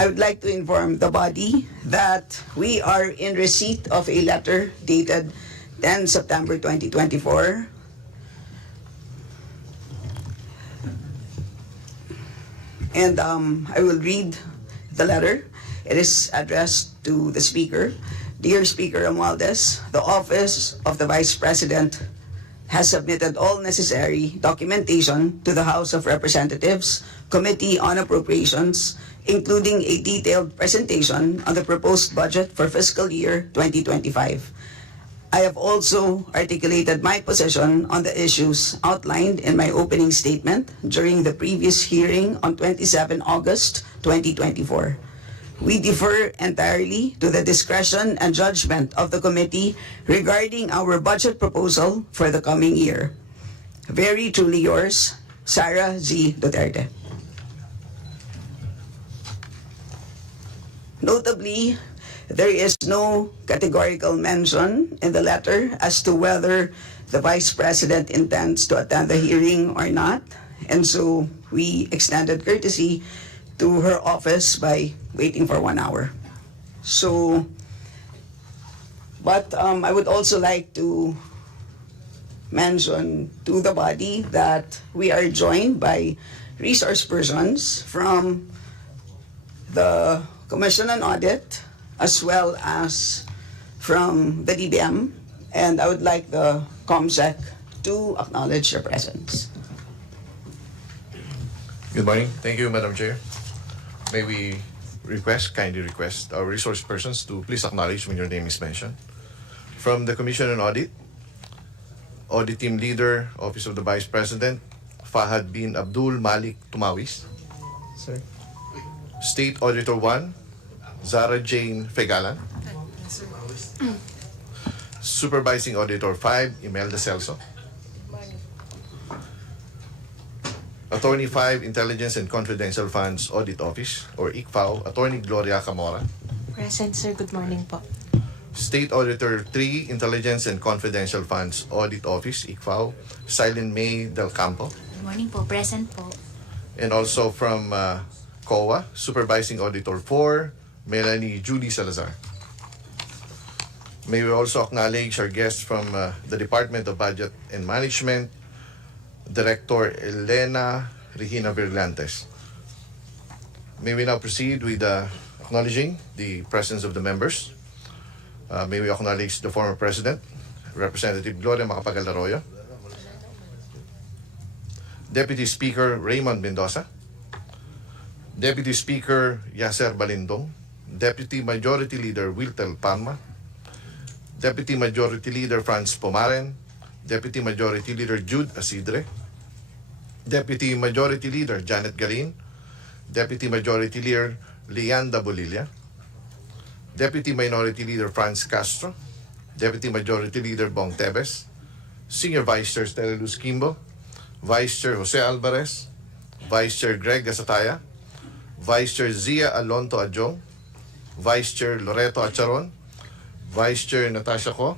I would like to inform the body that we are in receipt of a letter dated 10 September 2024 and I will read the letter. It is addressed to the Speaker. Dear Speaker Romualdez, the Office of the Vice President has submitted all necessary documentation to the House of Representatives Committee on Appropriations, including a detailed presentation on the proposed budget for fiscal year 2025. I have also articulated my position on the issues outlined in my opening statement during the previous hearing on 27 August 2024. We defer entirely to the discretion and judgment of the committee regarding our budget proposal for the coming year. Very truly yours, Sara Z. Duterte. Notably, there is no categorical mention in the letter as to whether the Vice President intends to attend the hearing or not, and so we extended courtesy to her office by waiting for 1 hour. But I would also like to mention to the body that we are joined by resource persons from the Commission on Audit as well as from the DBM, and I would like the COMSEC to acknowledge your presence. Good morning. Thank you, Madam Chair. May we kindly request our resource persons to please acknowledge when your name is mentioned. From the Commission on Audit, Audit Team Leader, Office of the Vice President, Fahad bin Abdul Malik Tumawis. Sir. State Auditor 1, Zara Jane Fegalan. Supervising Auditor 5, Imelda Celso. Attorney 5, Intelligence and Confidential Funds Audit Office, or ICFAO, Attorney Gloria Camora. Present, sir. Good morning po. State Auditor 3, Intelligence and Confidential Funds Audit Office, ICFAO, Silent May Del Campo. Good morning po. Present po. And also from COA, Supervising Auditor 4, Melanie Julie Salazar. May we also acknowledge our guests from the Department of Budget and Management, Director Elena Regina Virlantes. May we now proceed with acknowledging the presence of the members. May we acknowledge the former President, Representative Gloria Macapagal Arroyo, Deputy Speaker Raymond Mendoza, Deputy Speaker Yasser Balindong, Deputy Majority Leader Wiltel Palma, Deputy Majority Leader Franz Pomaren, Deputy Majority Leader Jude Asidre, Deputy Majority Leader Janet Galin, Deputy Majority Leader Leanda Bolilla, Deputy Minority Leader Franz Castro, Deputy Majority Leader Bong Tebes, Senior Vice Chair Stella Luz Kimbo, Vice Chair Jose Alvarez, Vice Chair Greg Gasataya, Vice Chair Zia Alonto Adjong, Vice Chair Loreto Acharon, Vice Chair Natasha Ko,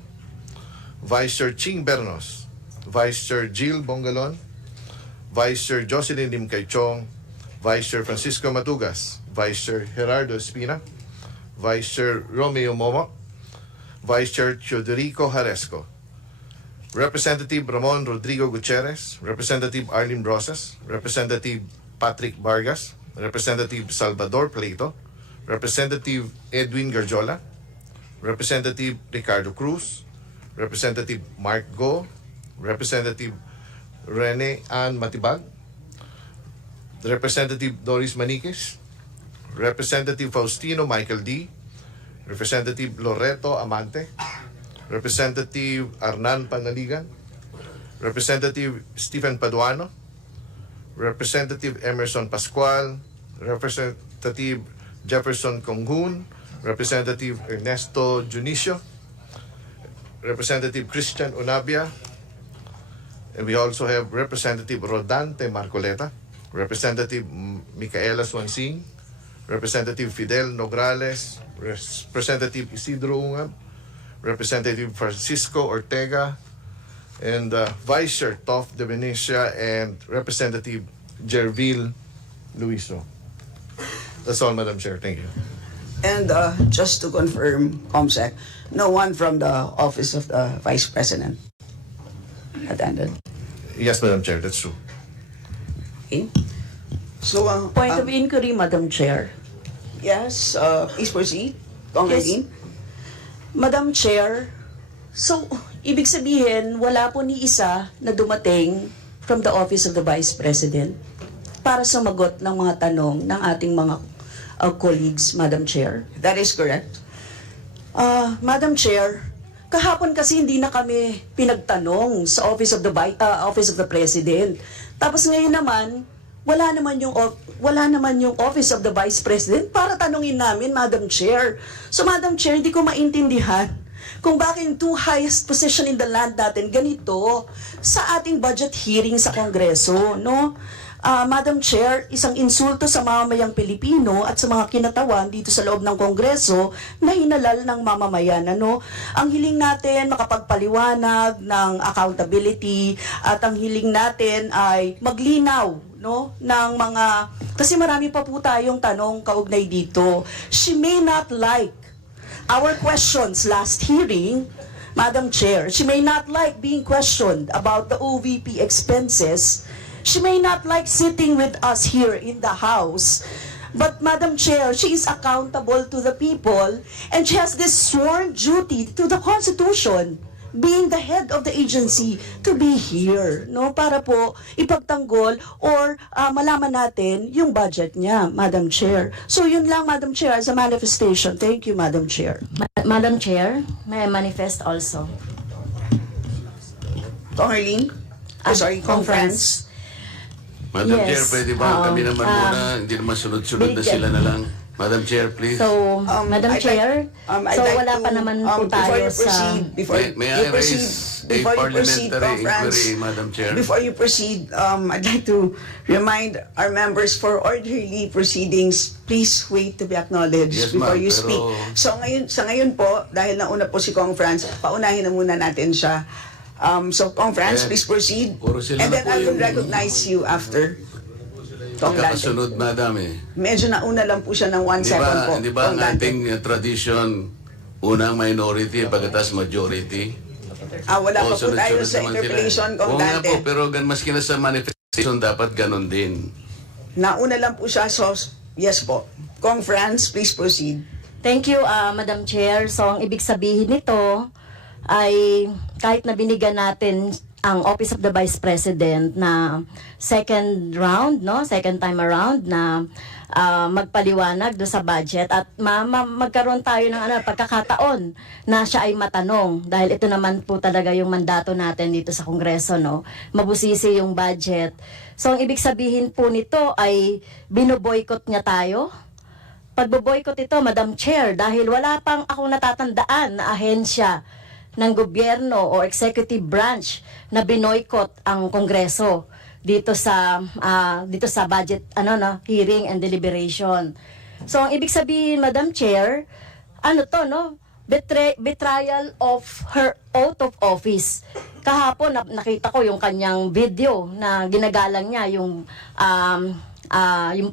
Vice Chair Ching Bernos, Vice Chair Jill Bongalon, Vice Chair Jocelyn Lim Caichong, Vice Chair Francisco Matugas, Vice Chair Gerardo Espina, Vice Chair Romeo Momo, Vice Chair Teodorico Haresco, Representative Ramon Rodrigo Gutierrez, Representative Arlene Rosas, Representative Patrick Vargas, Representative Salvador Plato, Representative Edwin Garjola, Representative Ricardo Cruz, Representative Mark Go, Representative Rene Ann Matibag, Representative Doris Maniquez, Representative Faustino Michael D., Representative Loreto Amante, Representative Arnan Panaligan, Representative Stephen Paduano, Representative Emerson Pascual, Representative Jefferson Conghun, Representative Ernesto Junicio, Representative Christian Unabia, and we also have Representative Rodante Marcoleta, Representative Micaela Swansing, Representative Fidel Nograles, Representative Isidro Ungab, Representative Francisco Ortega, and Vice Chair Toff de Venecia, and Representative Jervil Luiso. That's all, Madam Chair. Thank you. And just to confirm, COMSEC, no one from the Office of the Vice President attended. Yes, Madam Chair, that's true. Okay. So, Point of inquiry, Madam Chair. yes, please proceed. Kong Yes. Eileen. Madam Chair, so ibig sabihin wala po ni isa na dumating from the Office of the Vice President para sumagot ng mga tanong ng ating mga colleagues, Madam Chair. That is correct. Madam Chair, kahapon kasi hindi na kami pinagtanong sa Office of the President. Tapos ngayon naman, wala naman yung Office of the Vice President para tanungin namin, Madam Chair. So Madam Chair, hindi ko maintindihan kung bakit yung two highest position in the land natin ganito sa ating budget hearing sa Kongreso, no? Madam Chair, isang insulto sa mamamayang Pilipino at sa mga kinatawan dito sa loob ng Kongreso na hinalal ng mamamayan. Ano? Ang hiling natin makapagpaliwanag ng accountability at ang hiling natin ay maglinaw, no, ng mga, kasi marami pa po tayong tanong kaugnay dito. She may not like our questions last hearing, Madam Chair. She may not like being questioned about the OVP expenses. She may not like sitting with us here in the House. But Madam Chair, she is accountable to the people and she has this sworn duty to the Constitution, being the head of the agency, to be here, no, para po ipagtanggol or malaman natin yung budget niya, Madam Chair. So yun lang, Madam Chair, as a manifestation. Thank you, Madam Chair. Madam Chair, may I manifest also? Kong Eileen. Sorry, Kong France. Madam Yes, Chair, pwede ba kami naman muna, hindi naman sunod-sunod na sila na lang. Madam Chair, please. So, Madam I'd Chair, I'd so like wala to, pa naman before po tayo you sa... proceed, before May you I proceed, raise a before you proceed, parliamentary Conference, inquiry, Madam Chair? before you proceed, I'd like to remind our members for orderly proceedings, please wait to be acknowledged Yes, before ma'am, you pero- speak. So sa ngayon po, dahil nauna po si Kong France, paunahin na muna natin siya. So Kong France, please proceed. puro sila And na then po I will yung- recognize you after. Kong Dante. Kakasunod, Madam eh. Medyo nauna lang po siya ng 1 Di second po. ba, di ba Kong ang Dante. ating tradition, unang minority, pagkatas majority? Wala pa po tayo sunod-sunod sa naman sila. interpolation, Kong Oo nga Dante. po, pero maski na sa manifestation, dapat ganun din. Nauna lang po siya, so yes po. Kong France, please proceed. Thank you, Madam Chair. So, ang ibig sabihin nito ay kahit na binigyan natin ang Office of the Vice President na second time around na magpaliwanag do sa budget at magkaroon tayo ng pagkakataon na siya ay matanong dahil ito naman po talaga yung mandato natin dito sa Kongreso, no, mabusisi yung budget. So ang ibig sabihin po nito ay binoboykot niya tayo. Pagboboykot ito, Madam Chair, dahil wala pang akong natatandaan na ahensya ng gobyerno o executive branch na binoykot ang Kongreso dito sa budget hearing and deliberation. So ang ibig sabihin, Madam Chair, betrayal of her oath of office. Kahapon nakita ko yung kanyang video na ginagalang niya yung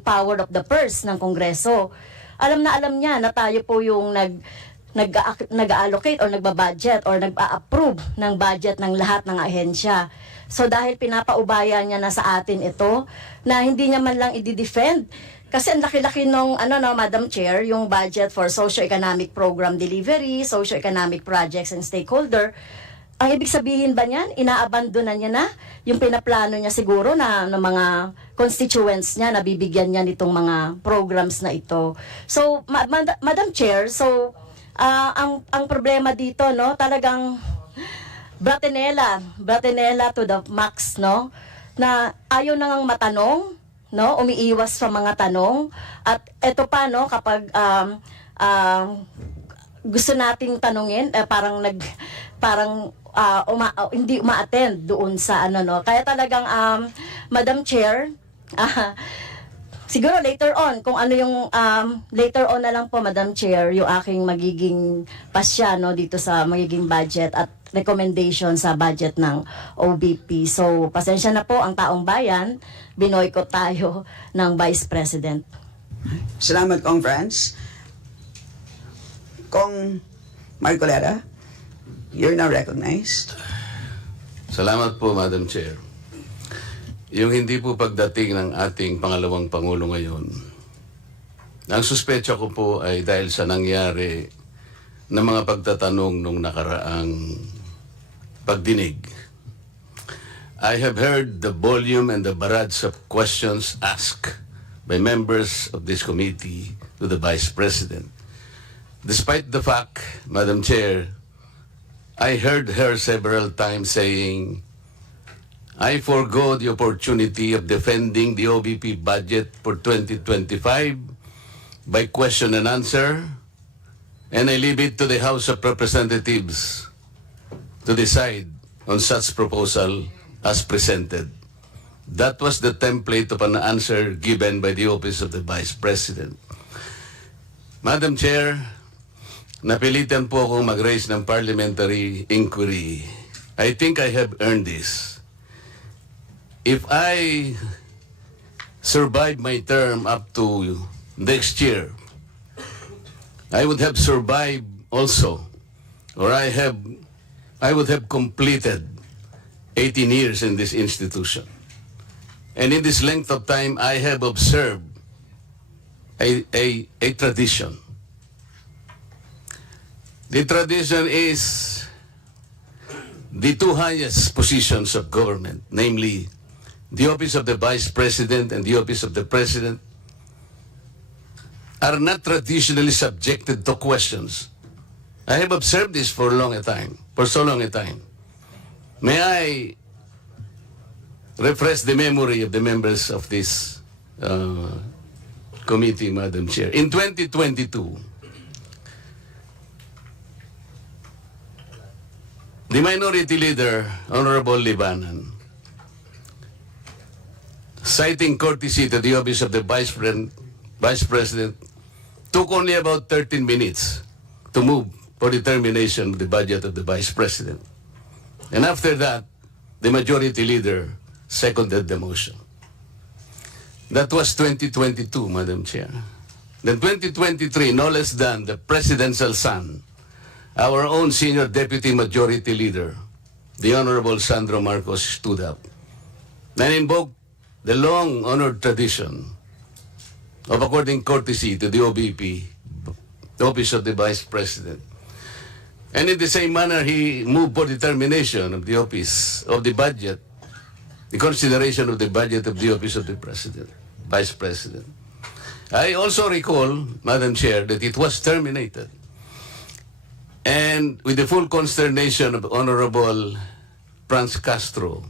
power of the purse ng Kongreso. Alam niya na tayo po yung nag-allocate or nagbabudget or nag-approve ng budget ng lahat ng ahensya. So dahil pinapaubaya niya na sa atin ito, na hindi niya man lang i-defend, kasi ang laki-laki nung Madam Chair, yung budget for socio-economic program delivery, socio-economic projects and stakeholder. Ang ibig sabihin ba niyan, inaabandonan niya na yung pinaplano niya siguro na ng mga constituents niya na bibigyan niya nitong mga programs na ito. So, Madam Chair, so ang problema dito, no, talagang bratinela to the max, no, na ayaw nang matanong, no, umiiwas sa mga tanong, at eto pa, no, kapag gusto nating tanungin, hindi uma-attend doon sa kaya talagang Madam Chair, siguro later on, kung ano yung later on na lang po, Madam Chair, yung aking magiging pasya dito sa magiging budget at recommendation sa budget ng OBP. So, pasensya na po ang taong bayan, binoykot tayo ng Vice President. Salamat, Kong Franz. Kong Marcoleta, you're now recognized. Salamat po, Madam Chair. Yung hindi po pagdating ng ating pangalawang Pangulo ngayon, ang suspecha ko po ay dahil sa nangyari na mga pagtatanong nung nakaraang pagdinig. I have heard the volume and the barrage of questions asked by members of this committee to the Vice President. Despite the fact, Madam Chair, I heard her several times saying, I forgo the opportunity of defending the OVP budget for 2025 by question and answer, and I leave it to the House of Representatives to decide on such proposal as presented. That was the template of an answer given by the Office of the Vice President. Madam Chair, napilitan po akong mag-raise ng parliamentary inquiry. I think I have earned this. If I survive my term up to next year, I would have survived also, or I would have completed 18 years in this institution. And in this length of time, I have observed a tradition. The tradition is the two highest positions of government, namely the Office of the Vice President and the Office of the President, are not traditionally subjected to questions. I have observed this for so long a time. May I refresh the memory of the members of this committee, Madam Chair. In 2022, the Minority Leader, Honorable Libanan, citing courtesy to the Office of the Vice President, took only about 13 minutes to move for determination of the budget of the Vice President. And after that, the Majority Leader seconded the motion. That was 2022, Madam Chair. Then 2023, no less than the Presidential son, our own Senior Deputy Majority Leader, the Honorable Sandro Marcos, stood up and invoked the long-honored tradition of according courtesy to the OVP, the Office of the Vice President. And in the same manner, he moved for determination of the Office of the Budget, the consideration of the budget of the Office of the President, Vice President. I also recall, Madam Chair, that it was terminated. And with the full consternation of Honorable Franz Castro,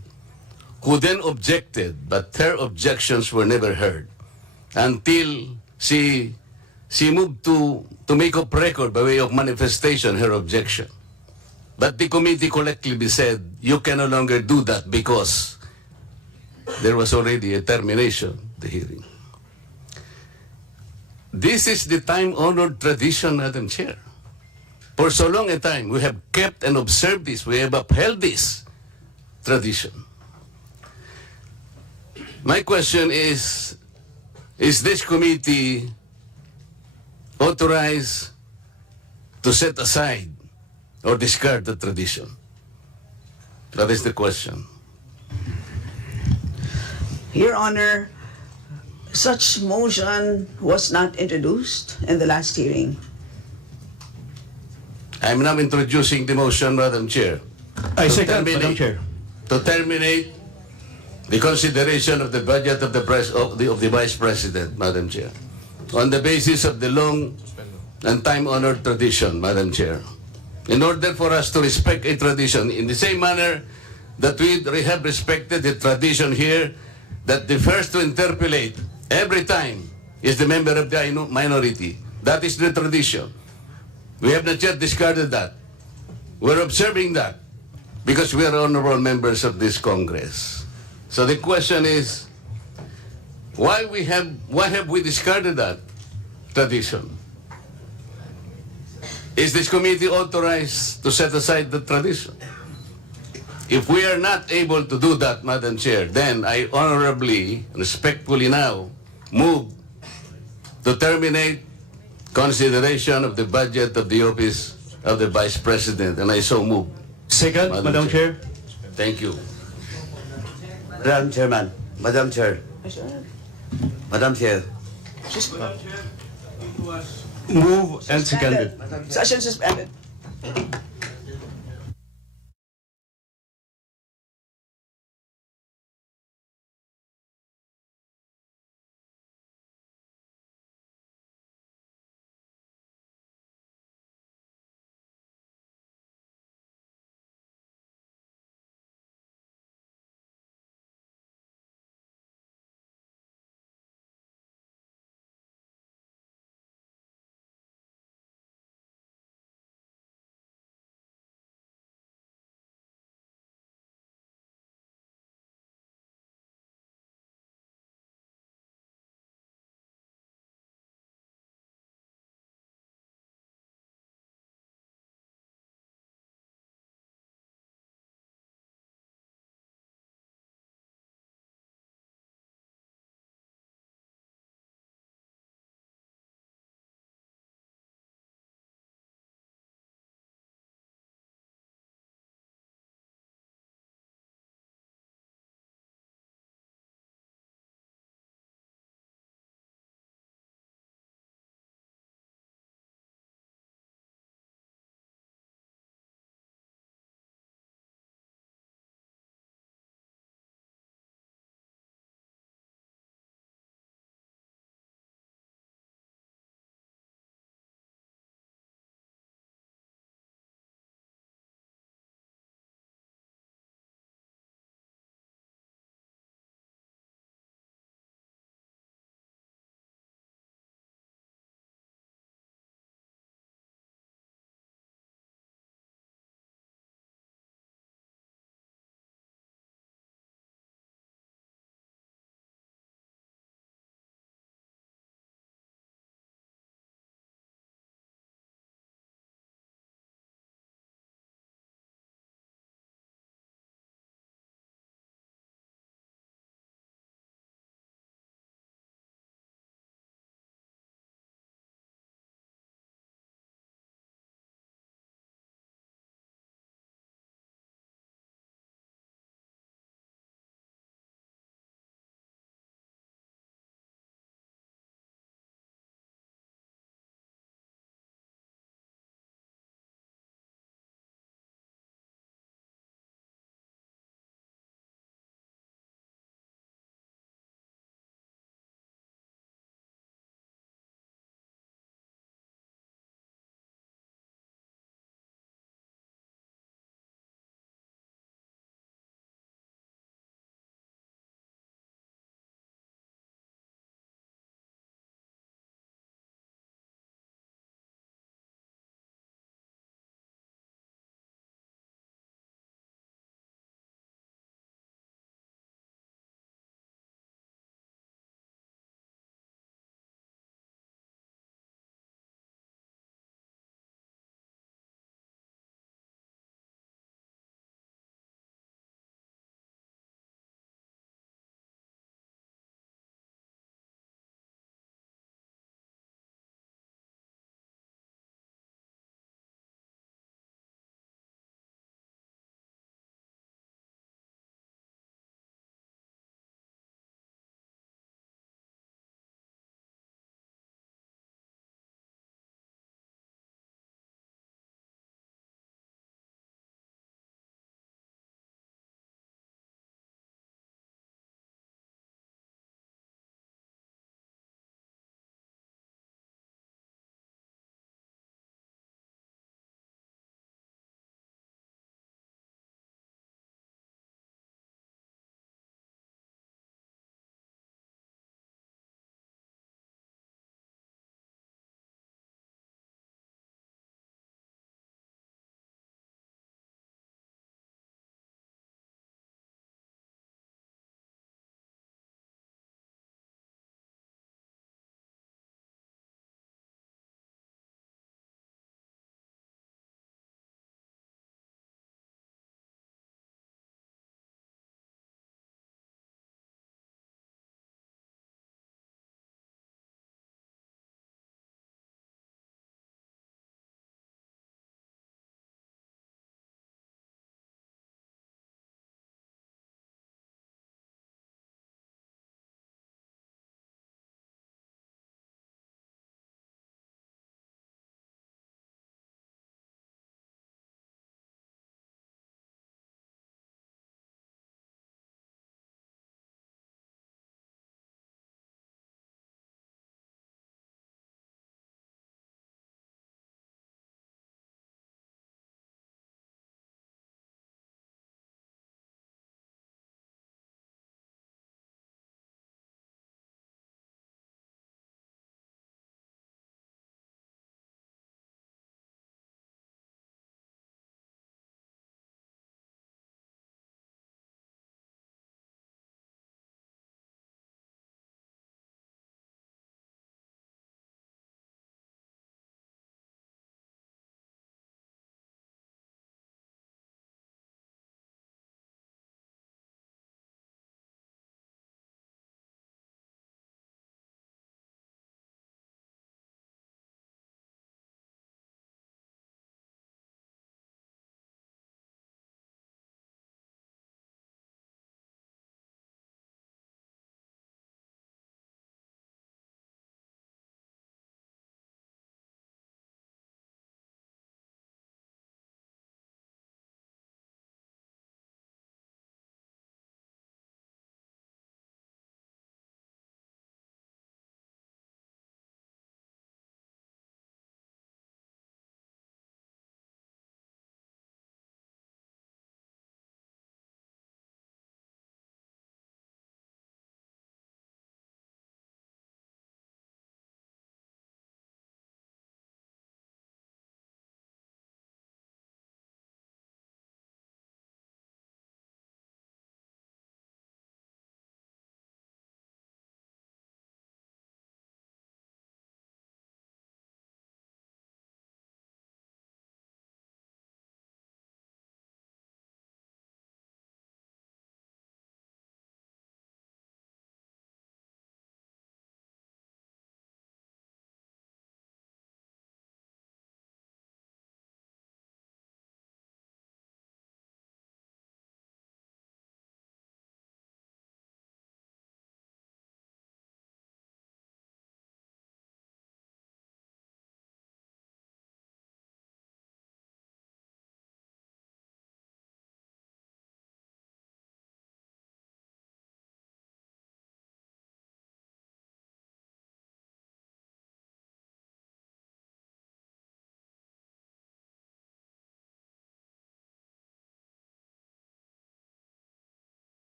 who then objected, but her objections were never heard until she moved to make up record by way of manifestation her objection. But the committee collectively said, you can no longer do that because there was already a termination of the hearing. This is the time-honored tradition, Madam Chair. For so long a time, we have kept and observed this. We have upheld this tradition. My question is this committee authorized to set aside or discard the tradition? That is the question. Your Honor, such motion was not introduced in the last hearing. I'm now introducing the motion, Madam Chair. I To second, terminate- Madam Chair. To terminate the consideration of the budget of the Vice President, Madam Chair, on the basis of the long and time-honored tradition, Madam Chair. In order for us to respect a tradition in the same manner that we have respected the tradition here that the first to interpolate every time is the member of the minority. That is the tradition. We have not yet discarded that. We're observing that because we are honorable members of this Congress. So the question is, why have we discarded that tradition? Is this committee authorized to set aside the tradition? If we are not able to do that, Madam Chair, then I honorably, respectfully now move to terminate consideration of the budget of the office of the Vice President, and I so move. Second, Madam Chair. Thank you. Madam Chairman, Madam Chair, Madam Chair. Move and seconded. Session suspended.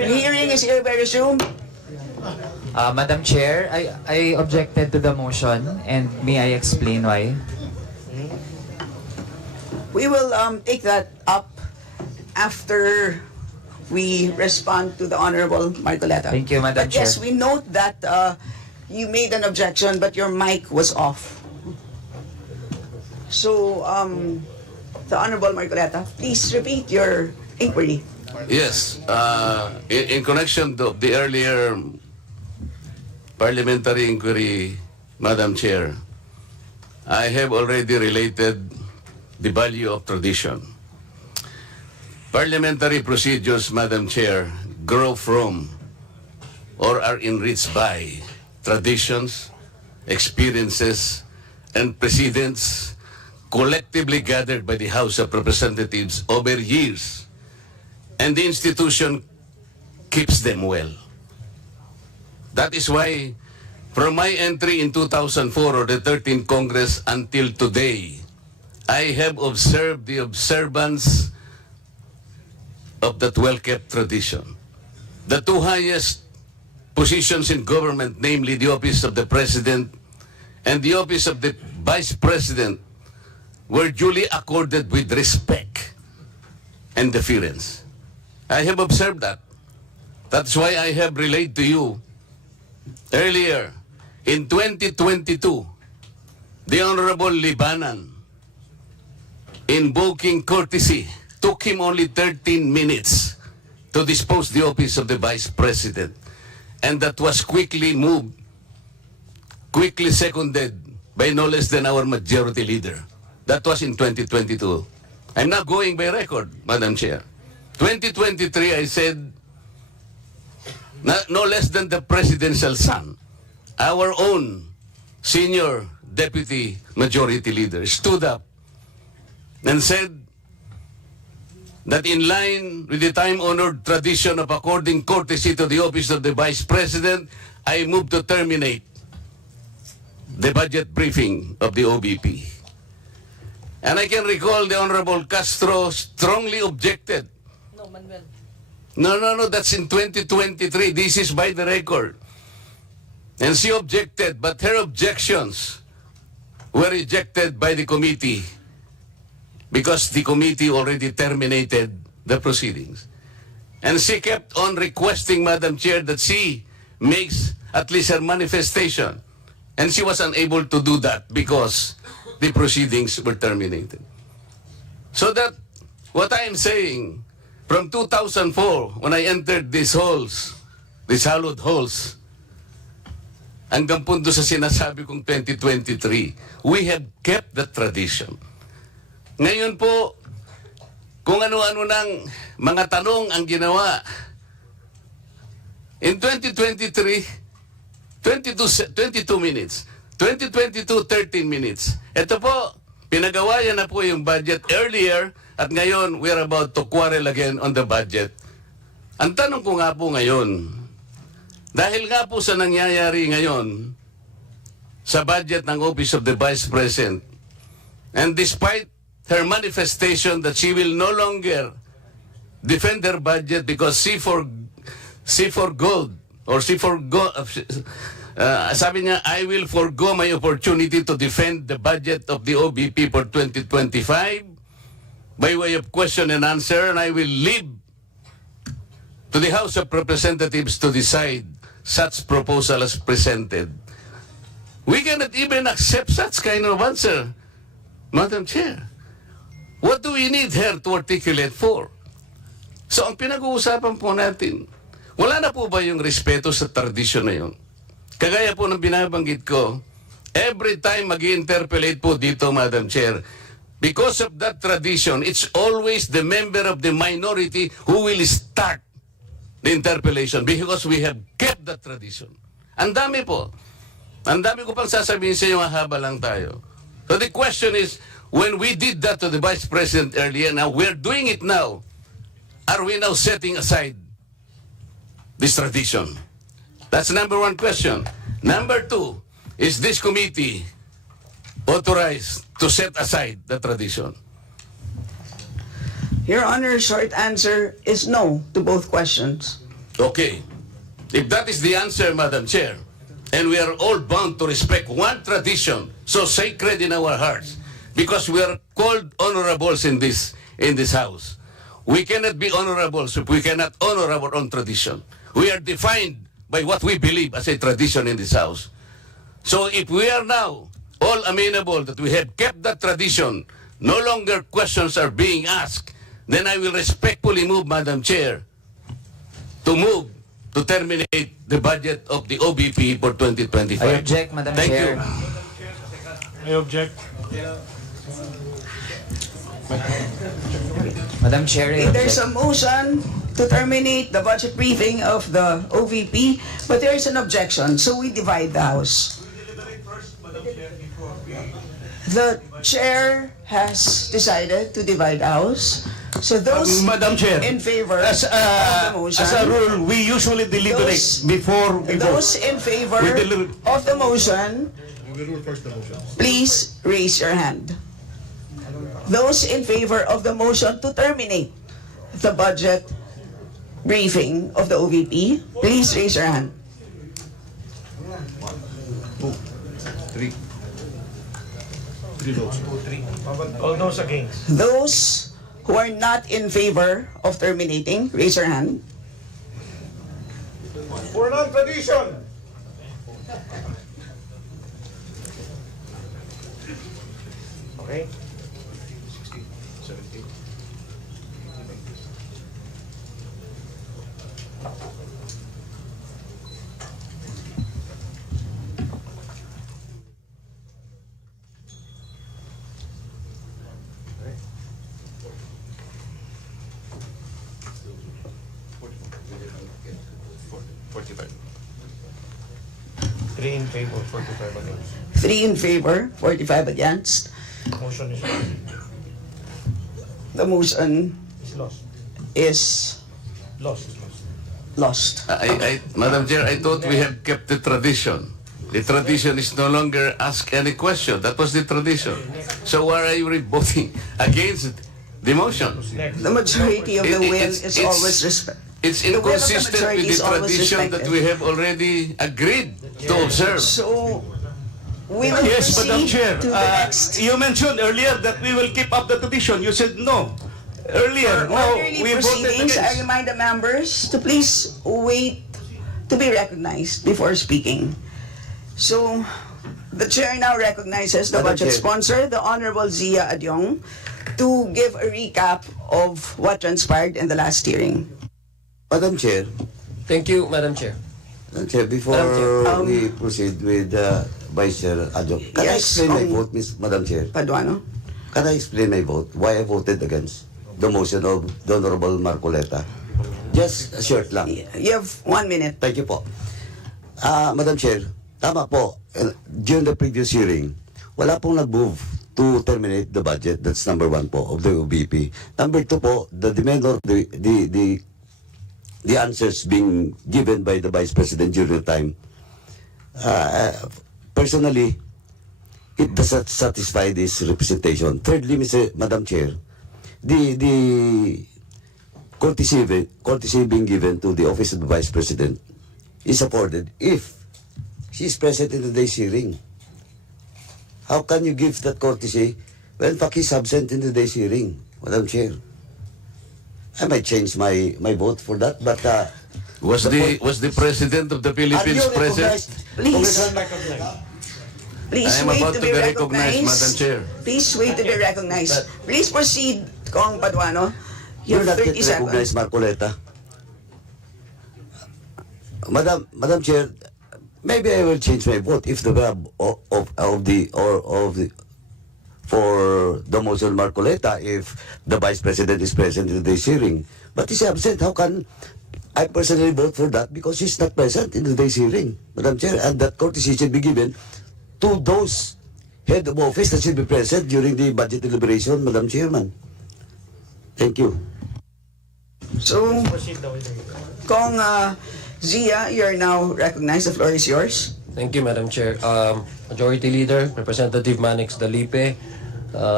The hearing is hereby resumed. Madam Chair, I objected to the motion and may I explain why? We will take that up after we respond to the Honorable Marcoleta. Thank you, Madam But yes, Chair. we note that you made an objection, but your mic was off. So, the Honorable Marcoleta, please repeat your inquiry. Yes, in connection to the earlier parliamentary inquiry, Madam Chair, I have already related the value of tradition. Parliamentary procedures, Madam Chair, grow from or are enriched by traditions, experiences, and precedents collectively gathered by the House of Representatives over years, and the institution keeps them well. That is why, from my entry in 2004 or the 13th Congress until today, I have observed the observance of that well-kept tradition. The two highest positions in government, namely the office of the President and the office of the Vice President, were duly accorded with respect and deference. I have observed that. That's why I have relayed to you earlier, in 2022, the Honorable Libanan, invoking courtesy, took him only 13 minutes to dispose the office of the Vice President. And that was quickly moved, quickly seconded by no less than our majority leader. That was in 2022. I'm not going by record, Madam Chair. 2023, I said, no less than the presidential son, our own senior deputy majority leader, stood up and said that in line with the time-honored tradition of according courtesy to the office of the Vice President, I move to terminate the budget briefing of the OBP. And I can recall the Honorable Castro strongly objected. No, Manuel. No, that's in 2023. This is by the record. And she objected, but her objections were rejected by the committee because the committee already terminated the proceedings. And she kept on requesting, Madam Chair, that she makes at least her manifestation. And she was unable to do that because the proceedings were terminated. So that what I am saying, from 2004, when I entered these halls, these hallowed halls, hanggang punto sa sinasabi kong 2023, we have kept the tradition. Ngayon po, kung ano-ano ng mga tanong ang ginawa, in 2023, 22 minutes, 2022, 13 minutes. Ito po, pinagawa yan na po yung budget earlier at ngayon we're about to quarrel again on the budget. Ang tanong ko nga po ngayon, dahil nga po sa nangyayari ngayon sa budget ng Office of the Vice President, and despite her manifestation that she will no longer defend her budget because she forgoed, sabi niya, I will forgo my opportunity to defend the budget of the OBP for 2025 by way of question and answer, and I will leave to the House of Representatives to decide such proposal as presented. We cannot even accept such kind of answer, Madam Chair. What do we need her to articulate for? So ang pinag-uusapan po natin, wala na po ba yung respeto sa tradisyon na yun? Kagaya po ng binabanggit ko, every time mag-interpolate po dito, Madam Chair, because of that tradition, it's always the member of the minority who will start the interpellation because we have kept that tradition. Ang dami po. Ang dami ko pang sasabihin sa inyo, haba lang tayo. So the question is, when we did that to the Vice President earlier, now we're doing it now, are we now setting aside this tradition? That's number one question. Number two, is this committee authorized to set aside the tradition? Your Honor, short answer is no to both questions. Okay. If that is the answer, Madam Chair, and we are all bound to respect one tradition so sacred in our hearts, because we are called honorables in this house. We cannot be honorables if we cannot honor our own tradition. We are defined by what we believe as a tradition in this house. So if we are now all amenable that we have kept that tradition, no longer questions are being asked, then I will respectfully move, Madam Chair, to terminate the budget of the OBP for 2025. I object, Madam Thank Chair. you. I object. Madam Chair, I There's object. a motion to terminate the budget briefing of the OVP, but there is an objection, so we divide the House. The chair has decided to divide the House. So those Madam Chair, in favor as of the motion, a rule, we usually deliberate Those- before we vote. those in favor We deliberate. of the motion, please raise your hand. Those in favor of the motion to terminate the budget briefing of the OVP, please raise your hand. All those against. Those who are not in favor of terminating, raise your hand. For non-tradition. Okay. 45. 3 in favor, 45 against. 3 in favor, 45 against. Motion is The motion lost. is Lost. lost. Madam Chair, I thought we have kept the tradition. The tradition is no longer ask any question. That was the tradition. So why are you voting against the motion? The majority of the will It's- is it's- always respect. It's The will of the inconsistent majority with is the always tradition that respected. we have already agreed to observe. So we will Yes, Madam proceed Chair. to the next. You mentioned earlier that we will keep up the tradition. You said no. Earlier, For no, orderly we voted proceedings, I against. remind the members to please wait to be recognized before speaking. So, the chair now recognizes the Madam budget Chair. sponsor, the Honorable Zia Adyong, to give a recap of what transpired in the last hearing. Madam Chair, Thank you, Madam Chair. Madam Chair, before Chair, we proceed with Vice Chair Adjok, can I Yes, explain my um, vote, Madam Chair? Paduano? Can I explain my vote? Why I voted against the motion of the Honorable Marcoleta? Just a short lang. You have 1 minute. Thank you po. Madam Chair, tama po. During the previous hearing, wala pong nag-move to terminate the budget. That's number 1 po of the OBP. Number 2 po, the demand or the answers being given by the Vice President during the time. Personally, it does not satisfy this representation. Thirdly, Madam Chair, the courtesy being given to the office of the Vice President is afforded if she is present in today's hearing. How can you give that courtesy when Paki is absent in today's hearing, Madam Chair? I might change my vote for that, but Was the President of the Philippines present? Please. Please I am wait about to to be be recognized, recognized. Madam Chair. Please wait to be recognized. Please proceed, Kong Paduano. You you're have not 30 yet recognized, seconds. Marcoleta. Madam Chair, maybe I will change my vote if the for the motion Marcoleta if the Vice President is present in today's hearing. But he's absent. How can I personally vote for that? Because he's not present in today's hearing, Madam Chair, and that courtesy should be given to those head of office that should be present during the budget deliberation, Madam Chairman. Thank you. So, Kong Zia, you're now recognized. The floor is yours. Thank you, Madam Chair. Majority Leader, Representative Manix Dalipe,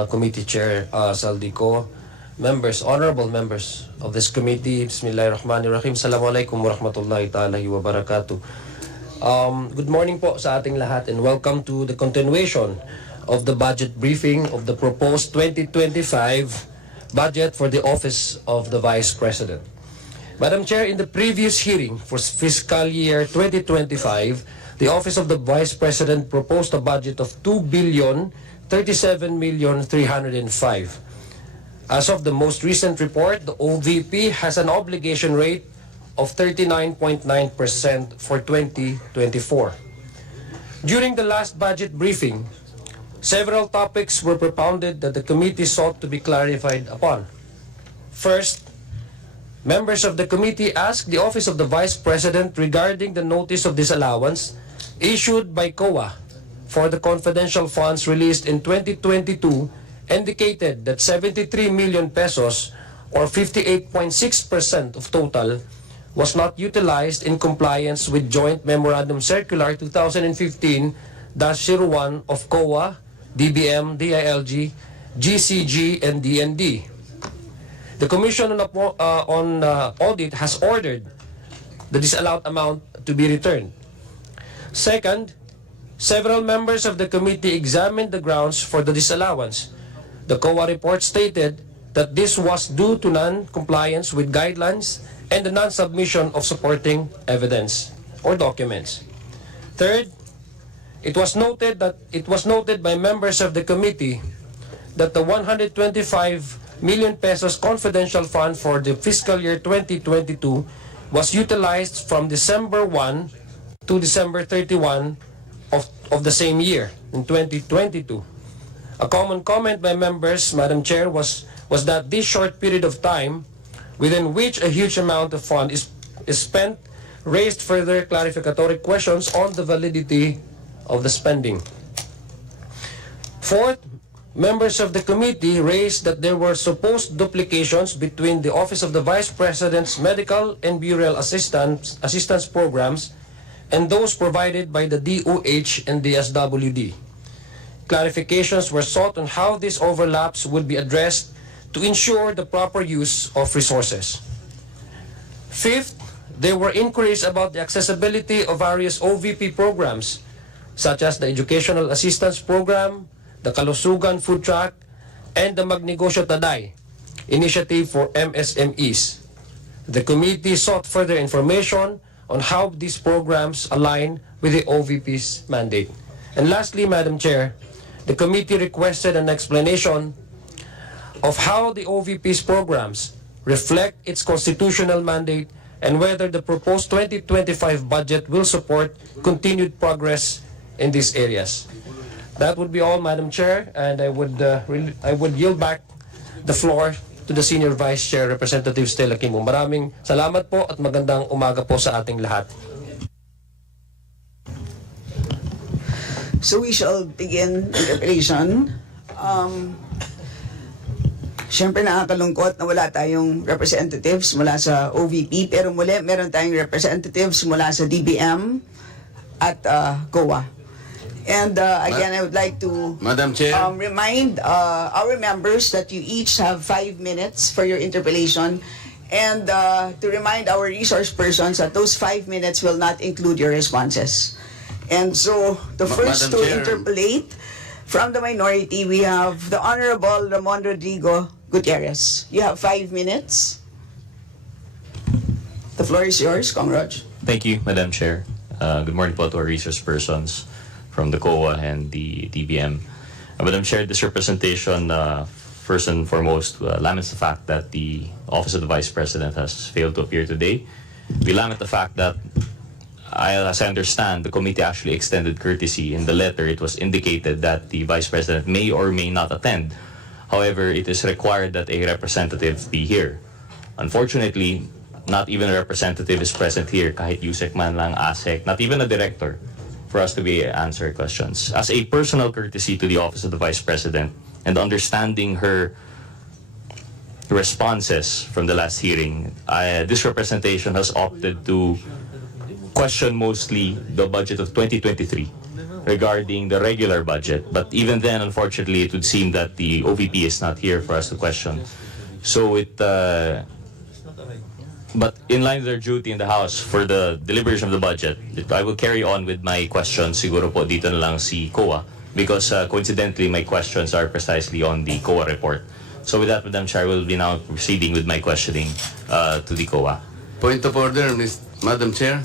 Committee Chair Saldico, members, honorable members of this committee. Bismillahirrahmanirrahim. Assalamualaikum warahmatullahi ta'ala wa barakatuh. Good morning po sa ating lahat and welcome to the continuation of the budget briefing of the proposed 2025 budget for the Office of the Vice President. Madam Chair, in the previous hearing for fiscal year 2025, the Office of the Vice President proposed a budget of 2,037,305. As of the most recent report, the OVP has an obligation rate of 39.9% for 2024. During the last budget briefing, several topics were propounded that the committee sought to be clarified upon. First, members of the committee asked the Office of the Vice President regarding the notice of disallowance issued by COA for the confidential funds released in 2022 indicated that 73 million pesos or 58.6% of total was not utilized in compliance with Joint Memorandum Circular 2015-01 of COA, DBM, DILG, GCG, and DND. The Commission on Audit has ordered the disallowed amount to be returned. Second, several members of the committee examined the grounds for the disallowance. The COA report stated that this was due to non-compliance with guidelines and the non-submission of supporting evidence or documents. Third, it was noted by members of the committee that the 125 million pesos confidential fund for the fiscal year 2022 was utilized from December 1 to December 31 of the same year in 2022. A common comment by members, Madam Chair, was that this short period of time within which a huge amount of fund is spent raised further clarificatory questions on the validity of the spending. Fourth, members of the committee raised that there were supposed duplications between the Office of the Vice President's medical and burial assistance programs and those provided by the DOH and the SWD. Clarifications were sought on how these overlaps would be addressed to ensure the proper use of resources. Fifth, there were inquiries about the accessibility of various OVP programs, such as the Educational Assistance Program, the Kalusugan Food Truck, and the Magnegosyo Taday initiative for MSMEs. The committee sought further information on how these programs align with the OVP's mandate. And lastly, Madam Chair, the committee requested an explanation of how the OVP's programs reflect its constitutional mandate and whether the proposed 2025 budget will support continued progress in these areas. That would be all, Madam Chair, and I would yield back the floor to the Senior Vice Chair, Representative Stella Kimbo. Maraming salamat po at magandang umaga po sa ating lahat. So we shall begin interpretation. Siyempre nakakalungkot na wala tayong representatives mula sa OVP, pero muli meron tayong representatives mula sa DBM at COA. And again, I would like to Madam Chair. Remind our members that you each have 5 minutes for your interpellation, and to remind our resource persons that those 5 minutes will not include your responses. And so, the first Madam to Chair. interpellate from the minority, we have the Honorable Ramon Rodrigo Gutierrez. You have 5 minutes. The floor is yours, Congroj. Thank you, Madam Chair. Good morning po to our resource persons from the COA and the DBM. Madam Chair, this representation, first and foremost, laments the fact that the Office of the Vice President has failed to appear today. We lament the fact that, as I understand, the committee actually extended courtesy. In the letter, it was indicated that the Vice President may or may not attend. However, it is required that a representative be here. Unfortunately, not even a representative is present here, kahit USEC man lang, ASEC, not even a director, for us to be answer questions. As a personal courtesy to the Office of the Vice President and understanding her responses from the last hearing, this representation has opted to question mostly the budget of 2023 regarding the regular budget. But even then, unfortunately, it would seem that the OVP is not here for us to question So but in line with their duty in the House for the deliberation of the budget, I will carry on with my questions. Siguro po dito na lang si COA because coincidentally my questions are precisely on the COA report. So with that, Madam Chair, I will be now proceeding with my questioning to the COA. Point of order, Madam Chair.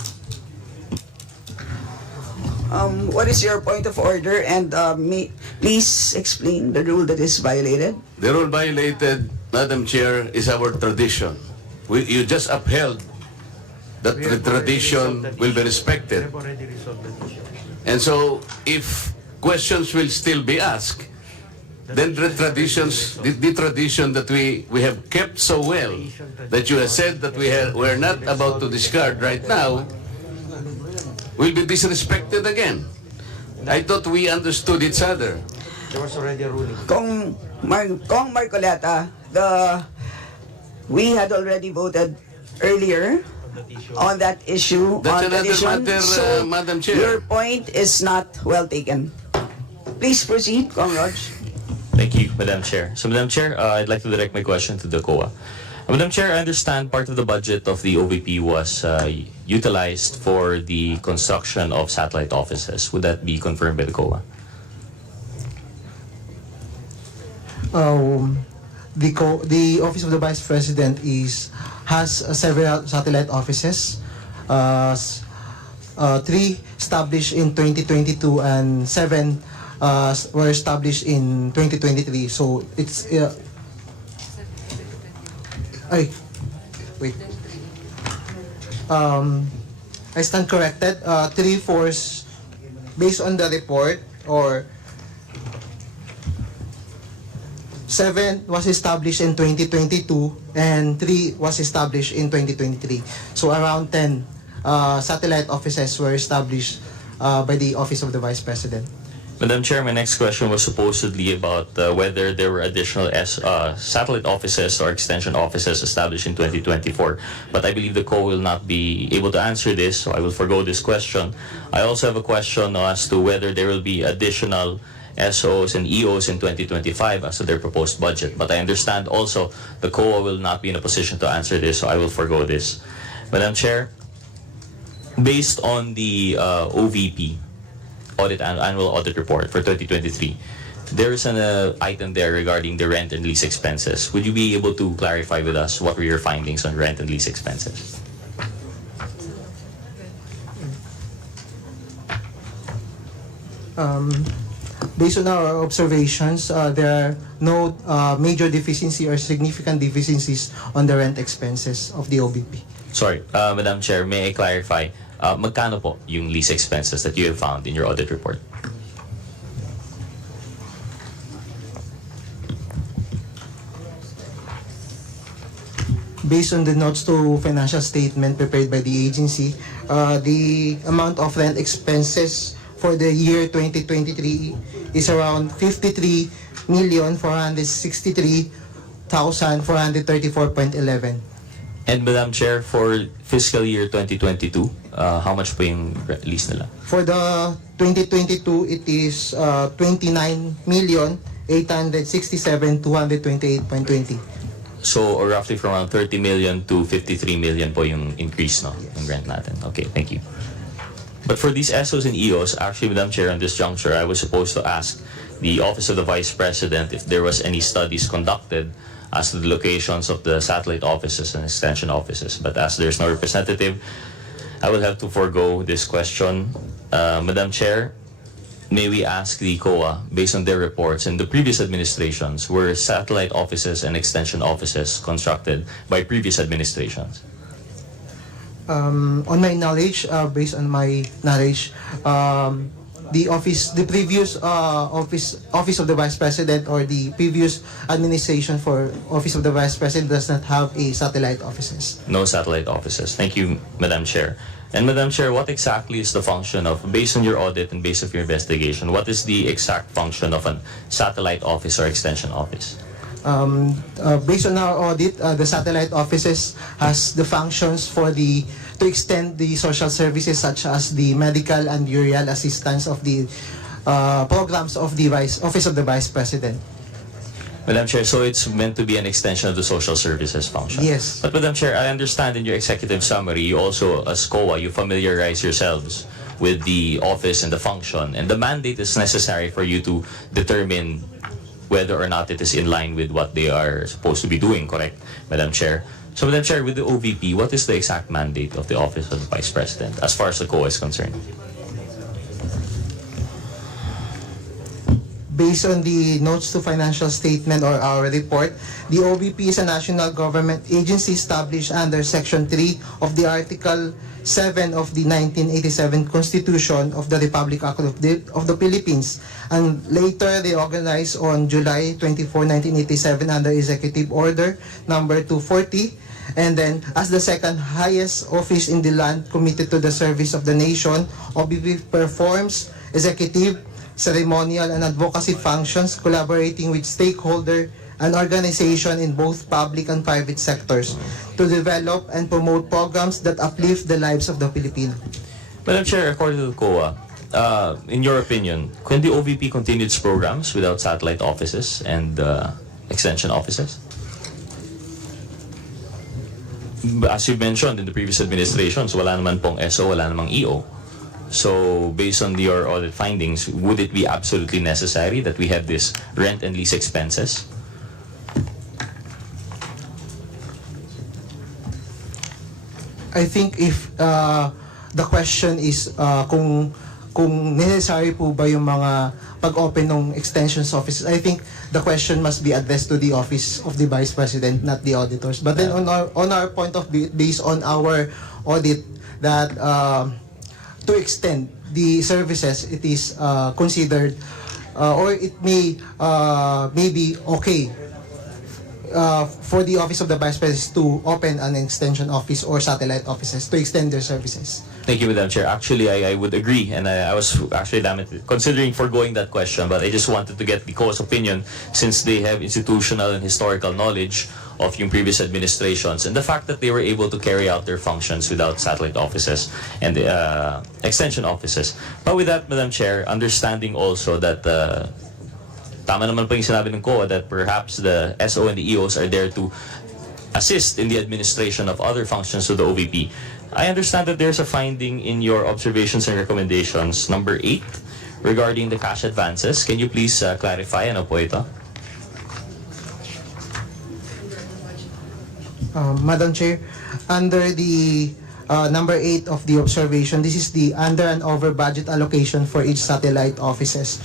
What is your point of order? And please explain the rule that is violated. The rule violated, Madam Chair, is our tradition. You just upheld that the tradition will be respected. And so, if questions will still be asked, then the tradition that we have kept so well, that you have said that we're not about to discard right now, will be disrespected again. I thought we understood each other. There was already a ruling. Kong Marcoleta, we had already voted earlier on that issue. That's on the another addition. matter, So Madam Chair. your point is not well taken. Please proceed, Kong Rog. Thank you, Madam Chair. So, Madam Chair, I'd like to direct my question to the COA. Madam Chair, I understand part of the budget of the OVP was utilized for the construction of satellite offices. Would that be confirmed by the COA? The Office of the Vice President has several satellite offices. 3 established in 2022 and 7 were established in 2023. So it's I stand corrected. 3 force based on the report, or 7 was established in 2022 and 3 was established in 2023. So around 10 satellite offices were established by the Office of the Vice President. Madam Chair, my next question was supposedly about whether there were additional satellite offices or extension offices established in 2024. But I believe the COA will not be able to answer this, so I will forgo this question. I also have a question as to whether there will be additional SOs and EOs in 2025 as to their proposed budget. But I understand also the COA will not be in a position to answer this, so I will forgo this. Madam Chair, based on the OVP, Annual Audit Report for 2023, there is an item there regarding the rent and lease expenses. Would you be able to clarify with us what were your findings on rent and lease expenses? Based on our observations, there are no major deficiency or significant deficiencies on the rent expenses of the OBP. Sorry, Madam Chair, may I clarify, magkano po yung lease expenses that you have found in your audit report? Based on the notes to financial statement prepared by the agency, the amount of rent expenses for the year 2023 is around 53,463,434.11. And Madam Chair, for fiscal year 2022, how much po yung lease nila? For the 2022, it is 29,867,228.20. So roughly from around 30 million to 53 million po yung increase, no? Yung rent natin. Okay, thank you. But for these SOs and EOs, actually, Madam Chair, on this juncture, I was supposed to ask the Office of the Vice President if there was any studies conducted as to the locations of the satellite offices and extension offices. But as there's no representative, I will have to forego this question. Madam Chair, may we ask the COA, based on their reports, in the previous administrations, were satellite offices and extension offices constructed by previous administrations? On my knowledge, based on my knowledge, the previous office of the Vice President or the previous administration for Office of the Vice President does not have a satellite offices. No satellite offices. Thank you, Madam Chair. And Madam Chair, what exactly is the function of, based on your audit and based on your investigation, what is the exact function of a satellite office or extension office? Based on our audit, the satellite offices has the functions to extend the social services such as the medical and burial assistance of the programs of the Office of the Vice President. Madam Chair, so it's meant to be an extension of the social services function. Yes. But Madam Chair, I understand in your executive summary, you also, as COA, you familiarize yourselves with the office and the function, and the mandate is necessary for you to determine whether or not it is in line with what they are supposed to be doing, correct, Madam Chair? So, Madam Chair, with the OVP, what is the exact mandate of the Office of the Vice President as far as the COA is concerned? Based on the notes to financial statement or our report, the OVP is a national government agency established under Section 3 of the Article 7 of the 1987 Constitution of the Republic of the Philippines, and later reorganized on July 24, 1987 under Executive Order number 240, and then as the second highest office in the land committed to the service of the nation, OVP performs executive, ceremonial, and advocacy functions, collaborating with stakeholder and organization in both public and private sectors to develop and promote programs that uplift the lives of the Filipino. Madam Chair, according to the COA, in your opinion, can the OVP continue its programs without satellite offices and extension offices? As you mentioned in the previous administrations, wala naman pong SO, wala namang EO. So, based on your audit findings, would it be absolutely necessary that we have this rent and lease expenses? I think if the question is kung necessary po ba yung mga pag-open ng extensions offices, I think the question must be addressed to the Office of the Vice President, not the auditors. But then on our point of view, based on our audit, that to extend the services, it is considered or it may be okay for the Office of the Vice President to open an extension office or satellite offices to extend their services. Thank you, Madam Chair. Actually, I would agree, and I was actually considering foregoing that question, but I just wanted to get the COA's opinion since they have institutional and historical knowledge of yung previous administrations and the fact that they were able to carry out their functions without satellite offices and extension offices. But with that, Madam Chair, understanding also that tama naman po yung sinabi ng COA that perhaps the SO and the EOs are there to assist in the administration of other functions of the OVP. I understand that there's a finding in your observations and recommendations, number 8, regarding the cash advances. Can you please clarify ano po ito? Madam Chair, under the number 8 of the observation, this is the under and over budget allocation for each satellite offices.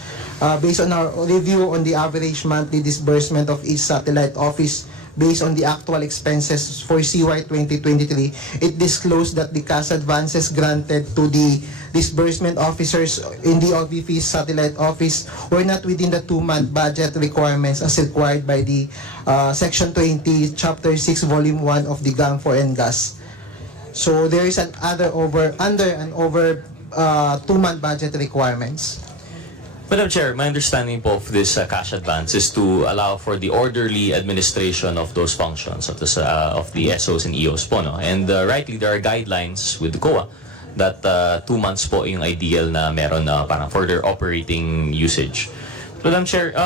Based on our review on the average monthly disbursement of each satellite office, based on the actual expenses for CY 2023, it disclosed that the cash advances granted to the disbursement officers in the OVP satellite office were not within the 2-month budget requirements as required by the Section 20, Chapter 6, Volume 1 of the GAM for Gas. So there is an under and over 2-month budget requirements. Madam Chair, my understanding po of this cash advance is to allow for the orderly administration of those functions of the SOs and EOs po, no? And rightly, there are guidelines with the COA that 2 months po yung ideal na meron na parang for their operating usage. Madam Chair,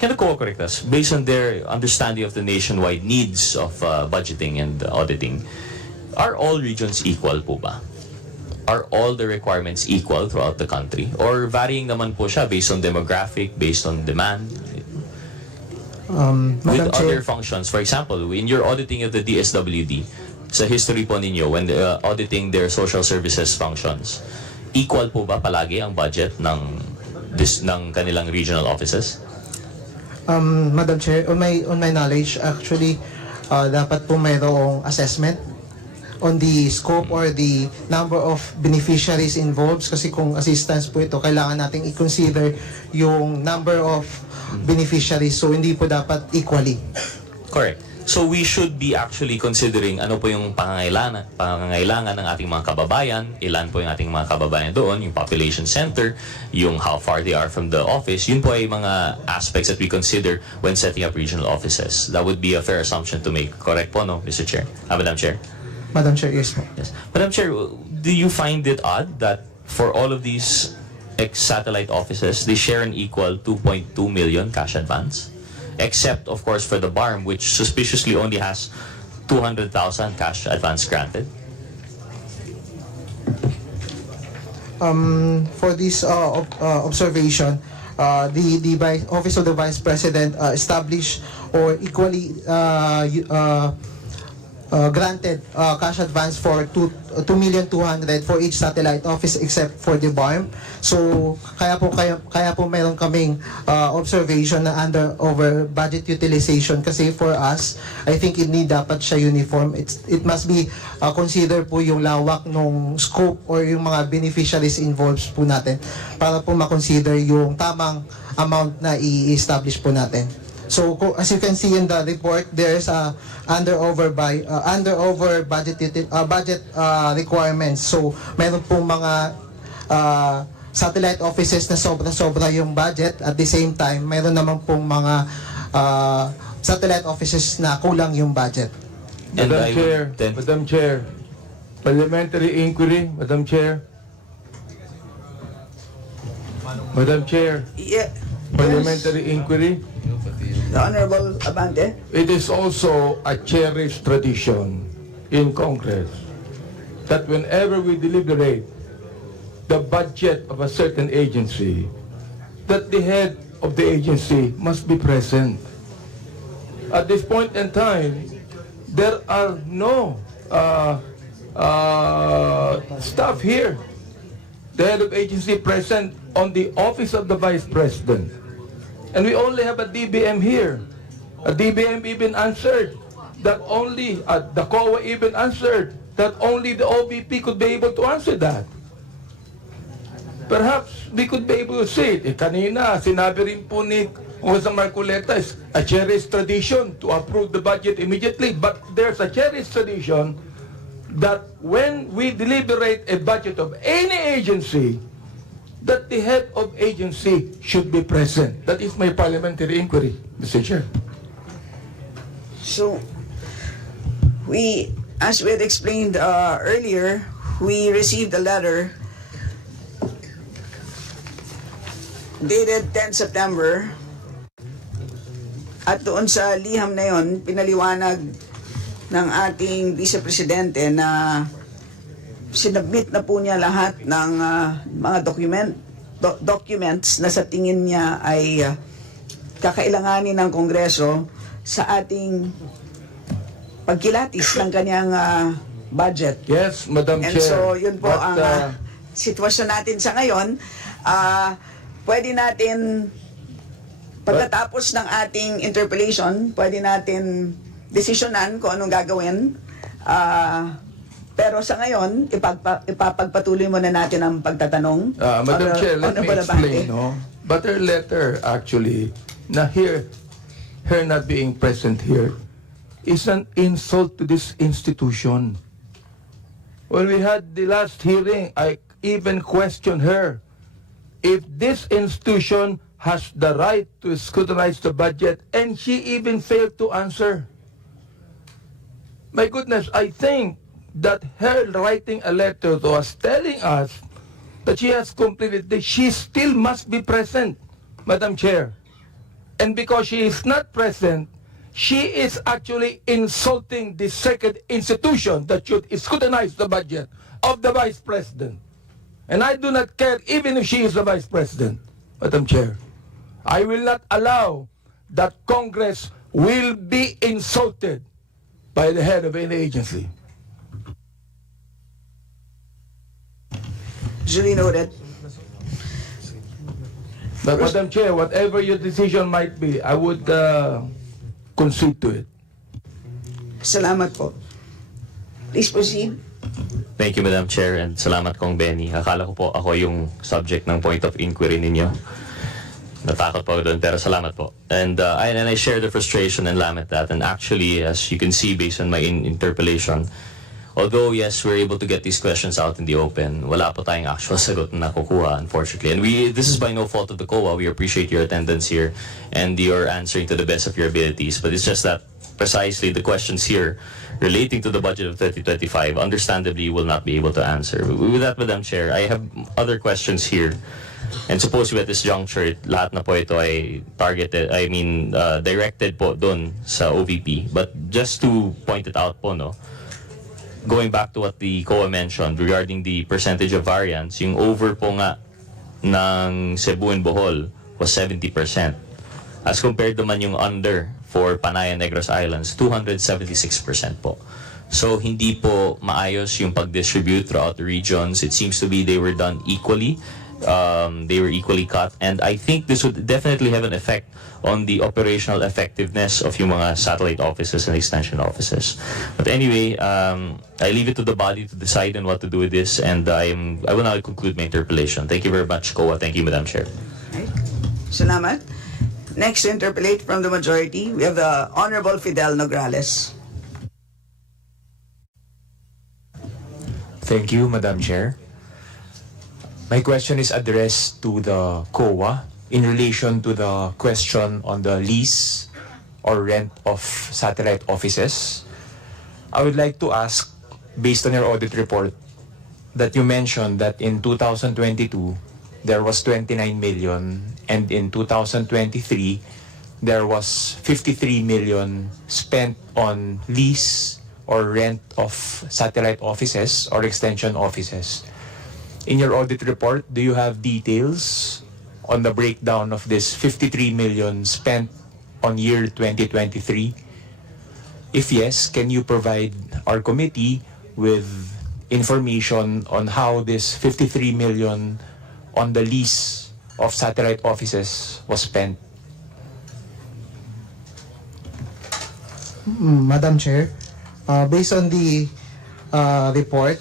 can the COA correct us? Based on their understanding of the nationwide needs of budgeting and auditing, are all regions equal po ba? Are all the requirements equal throughout the country? Or varying naman po siya based on demographic, based on demand? With other functions, for example, in your auditing of the DSWD, sa history po ninyo, when auditing their social services functions, equal po ba palagi ang budget ng kanilang regional offices? Madam Chair, on my knowledge, actually, dapat po mayroong assessment on the scope or the number of beneficiaries involved, kasi kung assistance po ito, kailangan nating i-consider yung number of beneficiaries, so hindi po dapat equally. Correct. So we should be actually considering ano po yung pangangailangan ng ating mga kababayan, ilan po yung ating mga kababayan doon, yung population center, yung how far they are from the office. Yun po ay mga aspects that we consider when setting up regional offices. That would be a fair assumption to make. Correct po, no, Mr. Chair? Madam Chair? Madam Chair, yes po. Yes. Madam Chair, do you find it odd that for all of these ex-satellite offices, they share an equal 2.2 million cash advance? except of course for the BARM, which suspiciously only has 200,000 cash advance granted? For this observation, the Office of the Vice President established or equally granted cash advance for 2,200,000 for each satellite office except for the BARM. So kaya po meron kaming observation na over budget utilization kasi for us, I think hindi dapat siya uniform. It must be consider po yung lawak ng scope or yung mga beneficiaries involved po natin para po ma-consider yung tamang amount na i-establish po natin. So as you can see in the report, there's under over budget requirements. So meron pong mga satellite offices na sobra-sobra yung budget. At the same time, meron naman pong mga satellite offices na kulang yung budget. And Madam Chair, parliamentary inquiry, Madam Chair. Madam Chair, Yeah. parliamentary inquiry. The Honorable Abante. It is also a cherished tradition in Congress that whenever we deliberate the budget of a certain agency, that the head of the agency must be present. At this point in time, there are no staff here. The head of agency present on the office of the Vice President. And we only have a DBM here. A DBM even answered that only, the COA even answered that only the OVP could be able to answer that. Perhaps we could be able to say it. Kanina, sinabi rin po ni Jose Marcoleta, is a cherished tradition to approve the budget immediately. But there's a cherished tradition that when we deliberate a budget of any agency, that the head of agency should be present. That is my parliamentary inquiry, Mr. Chair. So, as we had explained earlier, we received a letter dated 10 September at doon sa liham na yon, pinaliwanag ng ating Vice Presidente na sinubmit na po niya lahat ng mga documents na sa tingin niya ay kakailanganin ng Kongreso sa ating pagkilatis ng kanyang budget. Yes, Madam And Chair. so, yun po But, ang sitwasyon natin sa ngayon. Pwede natin, pagkatapos ng ating interpellation, pwede natin desisyonan kung anong gagawin. Pero sa ngayon, ipapagpatuloy muna natin ang pagtatanong. Madam Chair, let me Honorable explain. Abante. No? But her letter, actually, na her not being present here, is an insult to this institution. When we had the last hearing, I even questioned her if this institution has the right to scrutinize the budget, and she even failed to answer. My goodness, I think that her writing a letter to us telling us that she has completed this, she still must be present, Madam Chair. And because she is not present, she is actually insulting the second institution that should scrutinize the budget of the Vice President. And I do not care even if she is the Vice President, Madam Chair. I will not allow that Congress will be insulted by the head of any agency. Duly noted. But Madam Chair, whatever your decision might be, I would concede to it. Salamat po. Please proceed. Thank you, Madam Chair, and salamat Kong Benny. Akala ko po ako yung subject ng point of inquiry ninyo. Natakot po doon, pero salamat po. And I share the frustration and lament that. And actually, as you can see based on my interpellation, although yes, we're able to get these questions out in the open, wala po tayong actual sagot na nakukuha, unfortunately. And this is by no fault of the COA. We appreciate your attendance here and your answering to the best of your abilities. But it's just that precisely the questions here relating to the budget of 2025, understandably, will not be able to answer. With that, Madam Chair, I have other questions here And supposedly at this juncture, lahat na po ito ay targeted, directed po dun sa OVP. But just to point it out po, no, going back to what the COA mentioned regarding the percentage of variance, yung over po nga ng Cebu and Bohol was 70%. As compared naman yung under for Panay and Negros Islands, 276% po. So hindi po maayos yung pag-distribute throughout the regions. It seems to be they were done equally. They were equally cut, and I think this would definitely have an effect on the operational effectiveness of yung mga satellite offices and extension offices. But anyway, I leave it to the body to decide on what to do with this, and I will now conclude my interpellation. Thank you very much, COA. Thank you, Madam Chair. Right. Salamat. Next to interpellate from the majority, we have the Honorable Fidel Nograles. Thank you, Madam Chair. My question is addressed to the COA in relation to the question on the lease or rent of satellite offices. I would like to ask, based on your audit report, that you mentioned that in 2022, there was 29 million, and in 2023, there was 53 million spent on lease or rent of satellite offices or extension offices. In your audit report, do you have details on the breakdown of this 53 million spent on year 2023? If yes, can you provide our committee with information on how this 53 million on the lease of satellite offices was spent? Madam Chair, based on the report,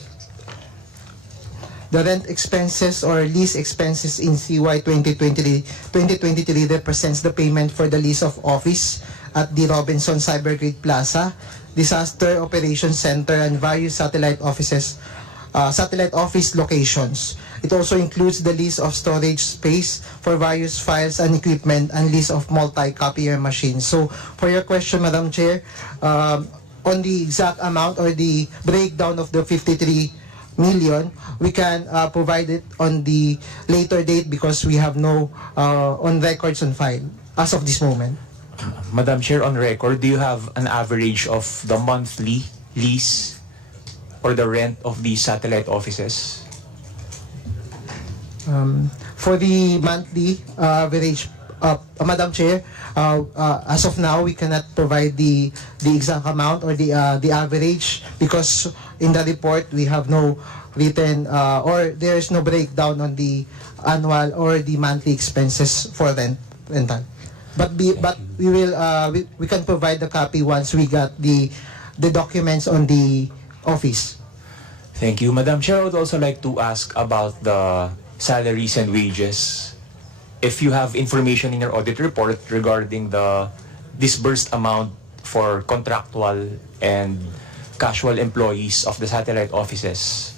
the rent expenses or lease expenses in CY 2023 represents the payment for the lease of office at the Robinson Cybergrid Plaza, Disaster Operations Center, and various satellite office locations. It also includes the lease of storage space for various files and equipment and lease of multi-copier machines. So, for your question, Madam Chair, on the exact amount or the breakdown of the 53 million, we can provide it on the later date because we have no on records on file as of this moment. Madam Chair, on record, do you have an average of the monthly lease or the rent of these satellite offices? For the monthly average, Madam Chair, as of now, we cannot provide the exact amount or the average because in the report we have no written or there is no breakdown on the annual or the monthly expenses for rental. But we will we can provide the copy once we got the documents on the office. Thank you, Madam Chair. I would also like to ask about the salaries and wages. If you have information in your audit report regarding the disbursed amount for contractual and casual employees of the satellite offices.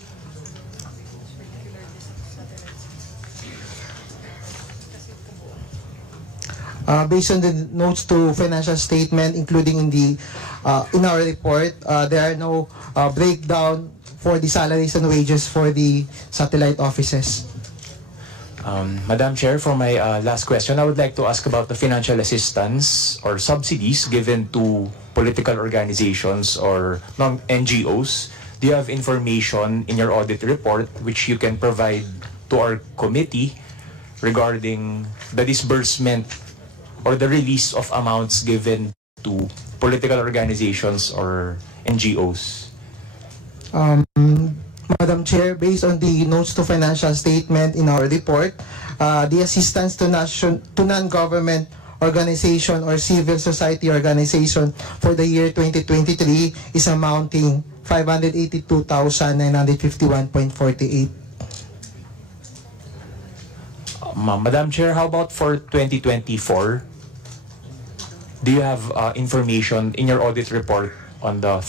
Based on the notes to financial statement, including in the in our report, there are no breakdown for the salaries and wages for the satellite offices. Madam Chair, for my last question, I would like to ask about the financial assistance or subsidies given to political organizations or non-NGOs. Do you have information in your audit report which you can provide to our committee regarding the disbursement or the release of amounts given to political organizations or NGOs? Madam Chair, based on the notes to financial statement in our report, the assistance to non-government organization or civil society organization for the year 2023 is amounting 582,951.48. Madam Chair, how about for 2024? Do you have information in your audit report on the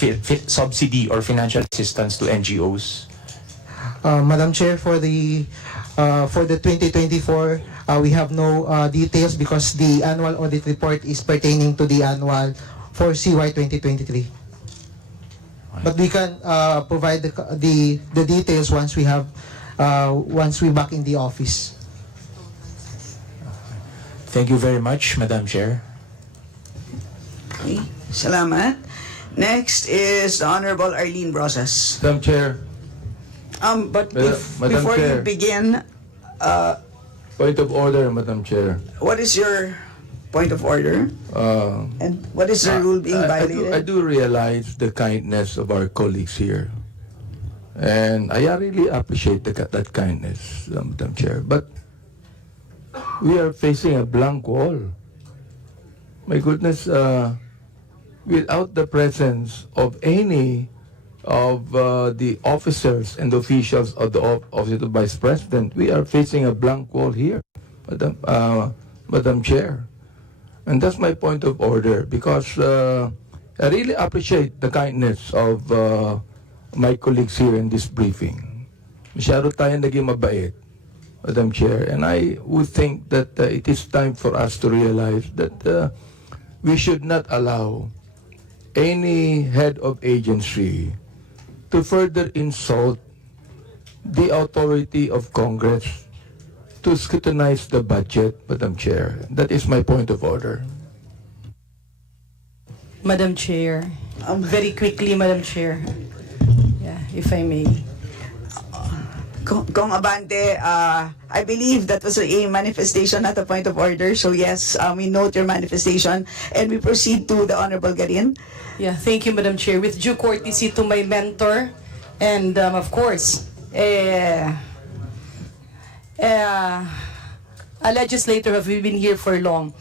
subsidy or financial assistance to NGOs? Madam Chair, for the 2024, we have no details because the annual audit report is pertaining to the annual for CY 2023. But we can provide the details once we have once we back in the office. Thank you very much, Madam Chair. Okay, salamat. Next is the Honorable Arlene Brosas. Madam Chair, But Madam before you Chair. begin, point of order, Madam Chair. what is your point of order? And what is the rule being I violated? do realize the kindness of our colleagues here. And I really appreciate that kindness, Madam Chair. But we are facing a blank wall. My goodness, without the presence of any of the officers and officials of the Office of the Vice President, we are facing a blank wall here, Madam Chair. And that's my point of order, because I really appreciate the kindness of my colleagues here in this briefing. Masyado tayo naging mabait, Madam Chair, and I would think that it is time for us to realize that we should not allow any head of agency to further insult the authority of Congress to scrutinize the budget, Madam Chair. That is my point of order. Madam Chair, very quickly, Madam Chair, yeah, if I may. Kong Abante, I believe that was a manifestation, not a point of order. So yes, we note your manifestation and we proceed to the Honorable Garin. Yeah, thank you, Madam Chair. With due courtesy to my mentor and, of course, a legislator who have been here for long.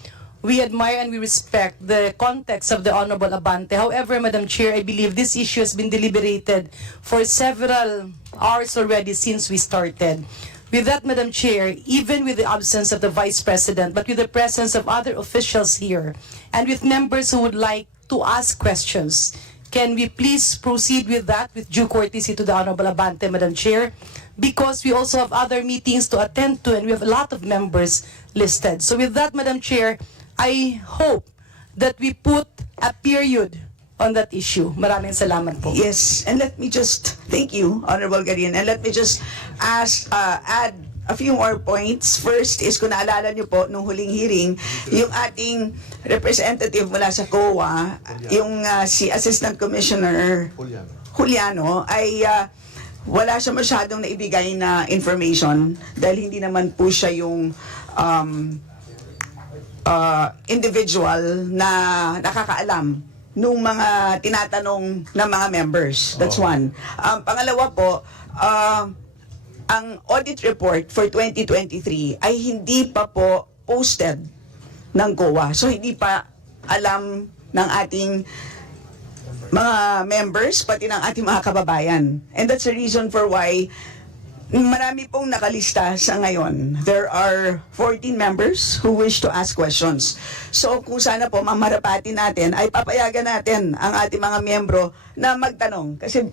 We admire and we respect the context of the Honorable Abante. However, Madam Chair, I believe this issue has been deliberated for several hours already since we started. With that, Madam Chair, even with the absence of the Vice President, but with the presence of other officials here, and with members who would like to ask questions, can we please proceed with that with due courtesy to the Honorable Abante, Madam Chair? Because we also have other meetings to attend to and we have a lot of members listed. So with that, Madam Chair, I hope that we put a period on that issue. Maraming salamat po. Yes, and let me just thank you, Honorable Garin, and let me just add a few more points. First is, kung naalala niyo po, nung huling hearing, yung ating representative mula sa COA, yung si Assistant Commissioner Juliano, ay wala siya masyadong naibigay na information dahil hindi naman po siya yung individual na nakakaalam nung mga tinatanong ng mga members. That's one. Pangalawa po, ang audit report for 2023 ay hindi pa po posted ng COA. So hindi pa alam ng ating mga members, pati ng ating mga kababayan. And that's the reason for why marami pong nakalista sa ngayon. There are 14 members who wish to ask questions. So kung sana po mamarapati natin, ay papayagan natin ang ating mga miyembro na magtanong. Kasi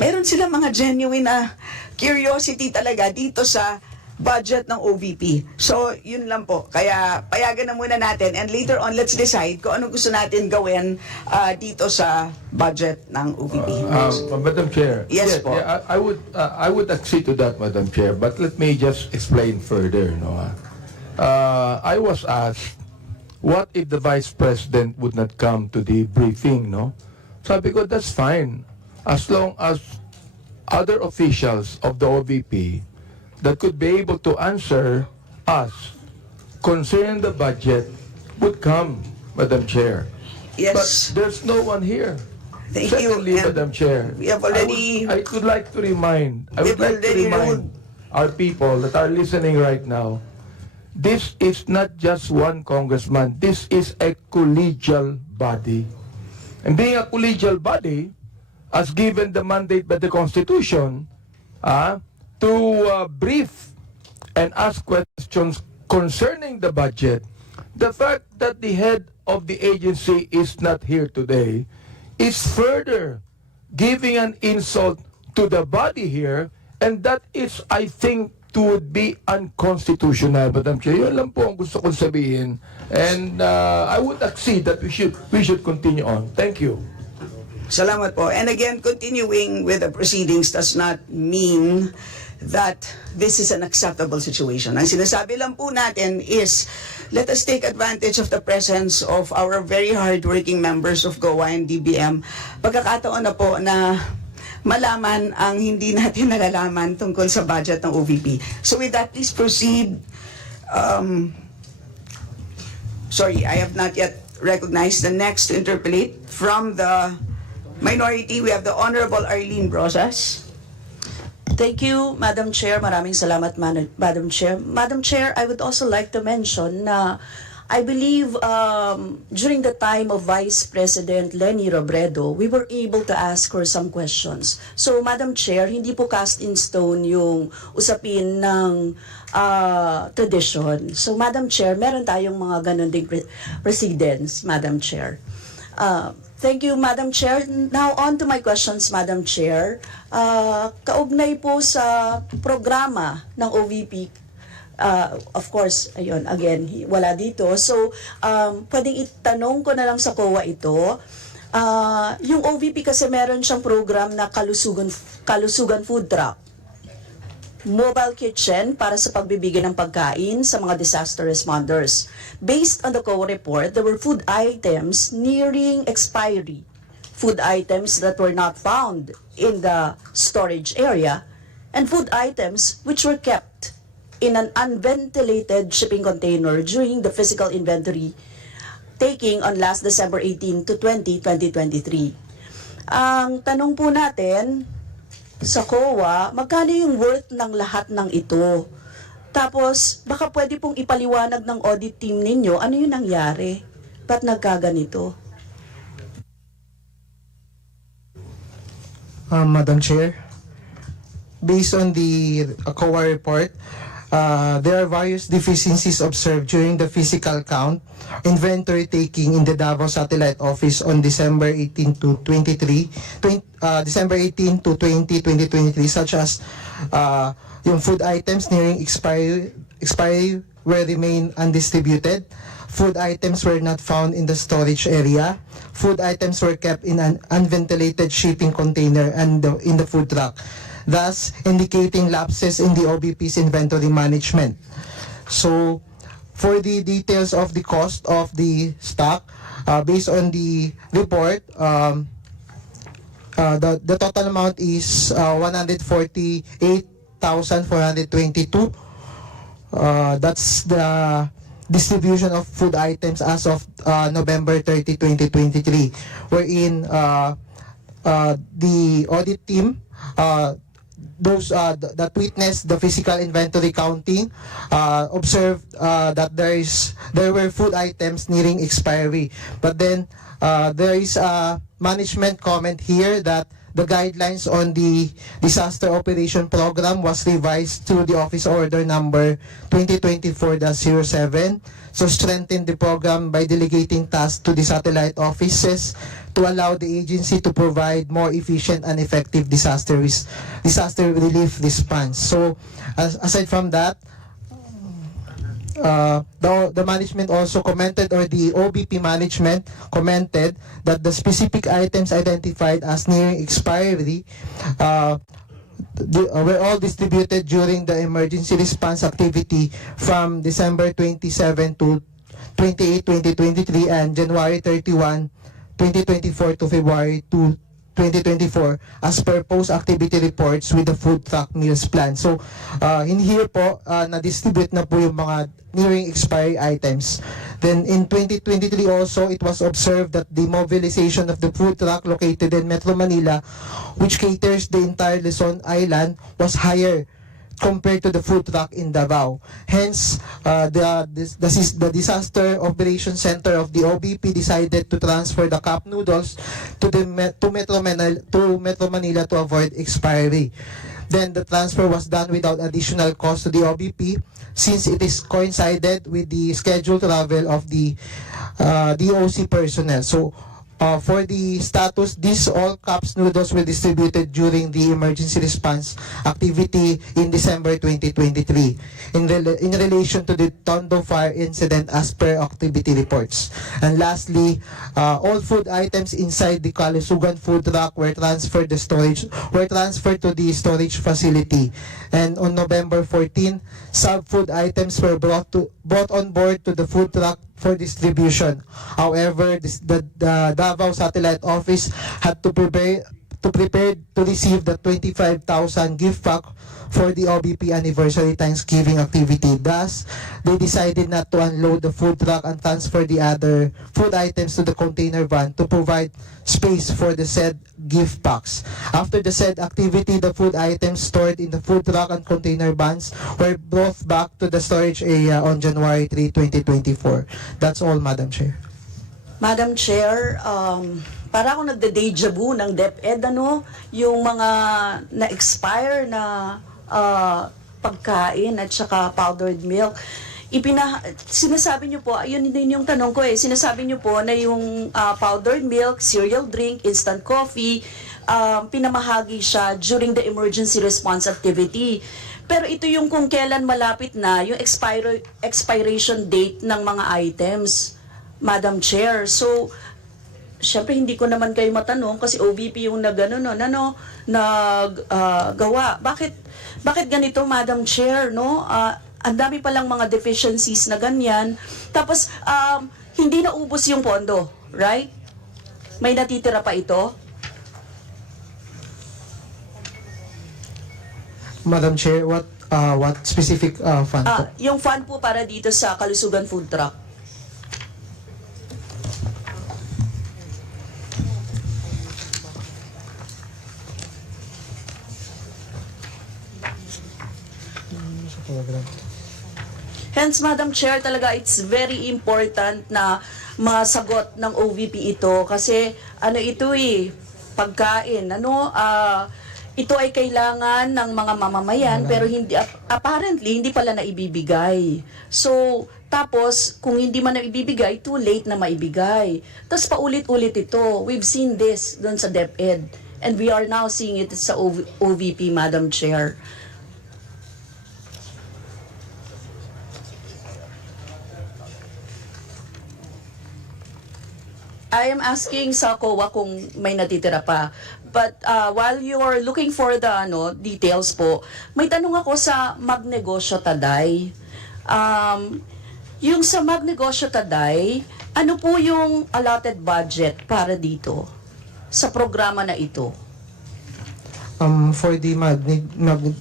meron silang mga genuine na curiosity talaga dito sa budget ng OVP. So, yun lang po. Kaya, payagan na muna natin and later on, let's decide kung anong gusto natin gawin dito sa budget ng OVP. Madam Chair. Yes po. Yeah, I would accede to that, Madam Chair, but let me just explain further. No? I was asked, what if the Vice President would not come to the briefing? No? Sabi ko, that's fine. As long as other officials of the OVP that could be able to answer us concerning the budget would come, Madam Chair. Yes. But there's no one here. Thank Secondly, you. Madam Chair, We have already... I would like to remind our people that are listening right now, this is not just one congressman, this is a collegial body. And being a collegial body, as given the mandate by the Constitution, to brief and ask questions concerning the budget, the fact that the head of the agency is not here today is further giving an insult to the body here, and that is, I think, to be unconstitutional, Madam Chair. Yun lang po ang gusto kong sabihin. And I would accede that we should continue on. Thank you. Salamat po. And again, continuing with the proceedings does not mean that this is an acceptable situation. Ang sinasabi lang po natin is, let us take advantage of the presence of our very hardworking members of GOA and DBM. Pagkakataon na po na malaman ang hindi natin nalalaman tungkol sa budget ng OVP. So with that, please proceed. Sorry, I have not yet recognized the next to interpolate. From the minority, we have the Honorable Arlene Brosas. Thank you, Madam Chair. Maraming salamat, Madam Chair. Madam Chair, I would also like to mention na I believe during the time of Vice President Leni Robredo, we were able to ask her some questions. So, Madam Chair, hindi po cast in stone yung usapin ng tradition. So, Madam Chair, meron tayong mga ganun ding precedents, Madam Chair. Thank you, Madam Chair. Now, on to my questions, Madam Chair. Kaugnay po sa programa ng OVP, of course, ayun, again, wala dito. So, pwedeng itanong ko na lang sa COA ito. Yung OVP kasi meron siyang program na kalusugan food truck. Mobile kitchen para sa pagbibigay ng pagkain sa mga disaster responders. Based on the COA report, there were food items nearing expiry. Food items that were not found in the storage area, and food items which were kept in an unventilated shipping container during the physical inventory taking on last December 18 to 20, 2023. Ang tanong po natin sa COA, magkano yung worth ng lahat ng ito? Tapos, baka pwede pong ipaliwanag ng audit team ninyo, ano yung nangyari? Ba't nagkaganito? Madam Chair, based on the COA report, there are various deficiencies observed during the physical count, inventory taking in the Davao Satellite Office on December 18 to 2023, such as yung food items nearing expiry were remain undistributed, food items were not found in the storage area, food items were kept in an unventilated shipping container and in the food truck, thus indicating lapses in the OBP's inventory management. So, for the details of the cost of the stock, based on the report, the total amount is 148,422. That's the distribution of food items as of November 30, 2023, wherein the audit team, those that witnessed the physical inventory counting observed that there were food items nearing expiry. But then there is a management comment here that the guidelines on the disaster operation program was revised to the office order number 2024-07, so strengthen the program by delegating tasks to the satellite offices to allow the agency to provide more efficient and effective disaster relief response. So aside from that, the management also commented, or the OBP management commented, that the specific items identified as nearing expiry were all distributed during the emergency response activity from December 27 to 28, 2023 and January 31, 2024 to February 2, 2024 as per post-activity reports with the food truck meals plan. So, in here po, na-distribute na po yung mga nearing expiry items. Then, in 2023 also, it was observed that the mobilization of the food truck located in Metro Manila, which caters the entire Luzon Island, was higher compared to the food truck in Davao. Hence, the Disaster Operations Center of the OBP decided to transfer the cup noodles to Metro Manila to avoid expiry. Then the transfer was done without additional cost to the OBP since it is coincided with the scheduled travel of the DOC personnel. So For the status, these all cups noodles were distributed during the emergency response activity in December 2023 in relation to the Tondo fire incident as per activity reports. And lastly, all food items inside the Kalusugan food truck were transferred to the storage facility. And on November 14, sub-food items were brought on board to the food truck for distribution. However, the Davao Satellite Office had to prepare to receive the 25,000 gift pack for the OBP anniversary Thanksgiving activity. Thus, they decided not to unload the food truck and transfer the other food items to the container van to provide space for the said gift packs. After the said activity, the food items stored in the food truck and container vans were brought back to the storage area on January 3, 2024. That's all, Madam Chair. Madam Chair, para ako nagde-deja vu ng DepEd, yung mga na-expire na pagkain at saka powdered milk. Sinasabi niyo po, ayun din yung tanong ko sinasabi niyo po na yung powdered milk, cereal drink, instant coffee, pinamahagi siya during the emergency response activity. Pero ito yung kung kailan malapit na yung expiration date ng mga items, Madam Chair. So, syempre hindi ko naman kayo matanong kasi OVP yung naggawa. Bakit ganito, Madam Chair, no? Ang dami palang mga deficiencies na ganyan. Tapos, hindi na ubos yung pondo, right? May natitira pa ito? Madam Chair, what specific fund po? Yung fund po para dito sa Kalusugan Food Truck. Hence, Madam Chair, talaga it's very important na masagot ng OVP ito kasi ito pagkain, ito ay kailangan ng mga mamamayan pero apparently hindi pala naibibigay. So, tapos kung hindi man naibibigay, too late na maibigay. Tapos paulit-ulit ito. We've seen this doon sa DepEd and we are now seeing it sa OVP, Madam Chair. I am asking sa COA kung may natitira pa. But while you are looking for the details po, may tanong ako sa Magnegosyo Taday. Yung sa Magnegosyo Taday, ano po yung allotted budget para dito sa programa na ito? For the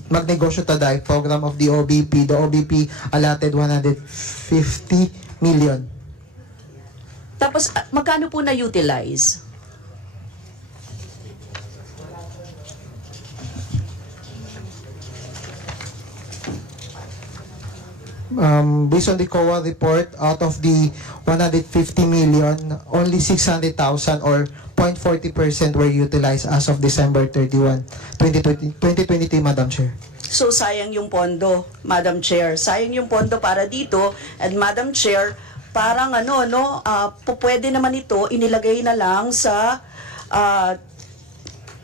Magnegosyo Taday program of the OBP allotted 150 million. Tapos, magkano po na-utilize? Based on the COA report, out of the 150 million, only 600,000 or 0.40% were utilized as of December 31, 2023, Madam Chair. So, sayang yung pondo, Madam Chair. Sayang yung pondo para dito. And Madam Chair, parang pwede naman ito inilagay na lang sa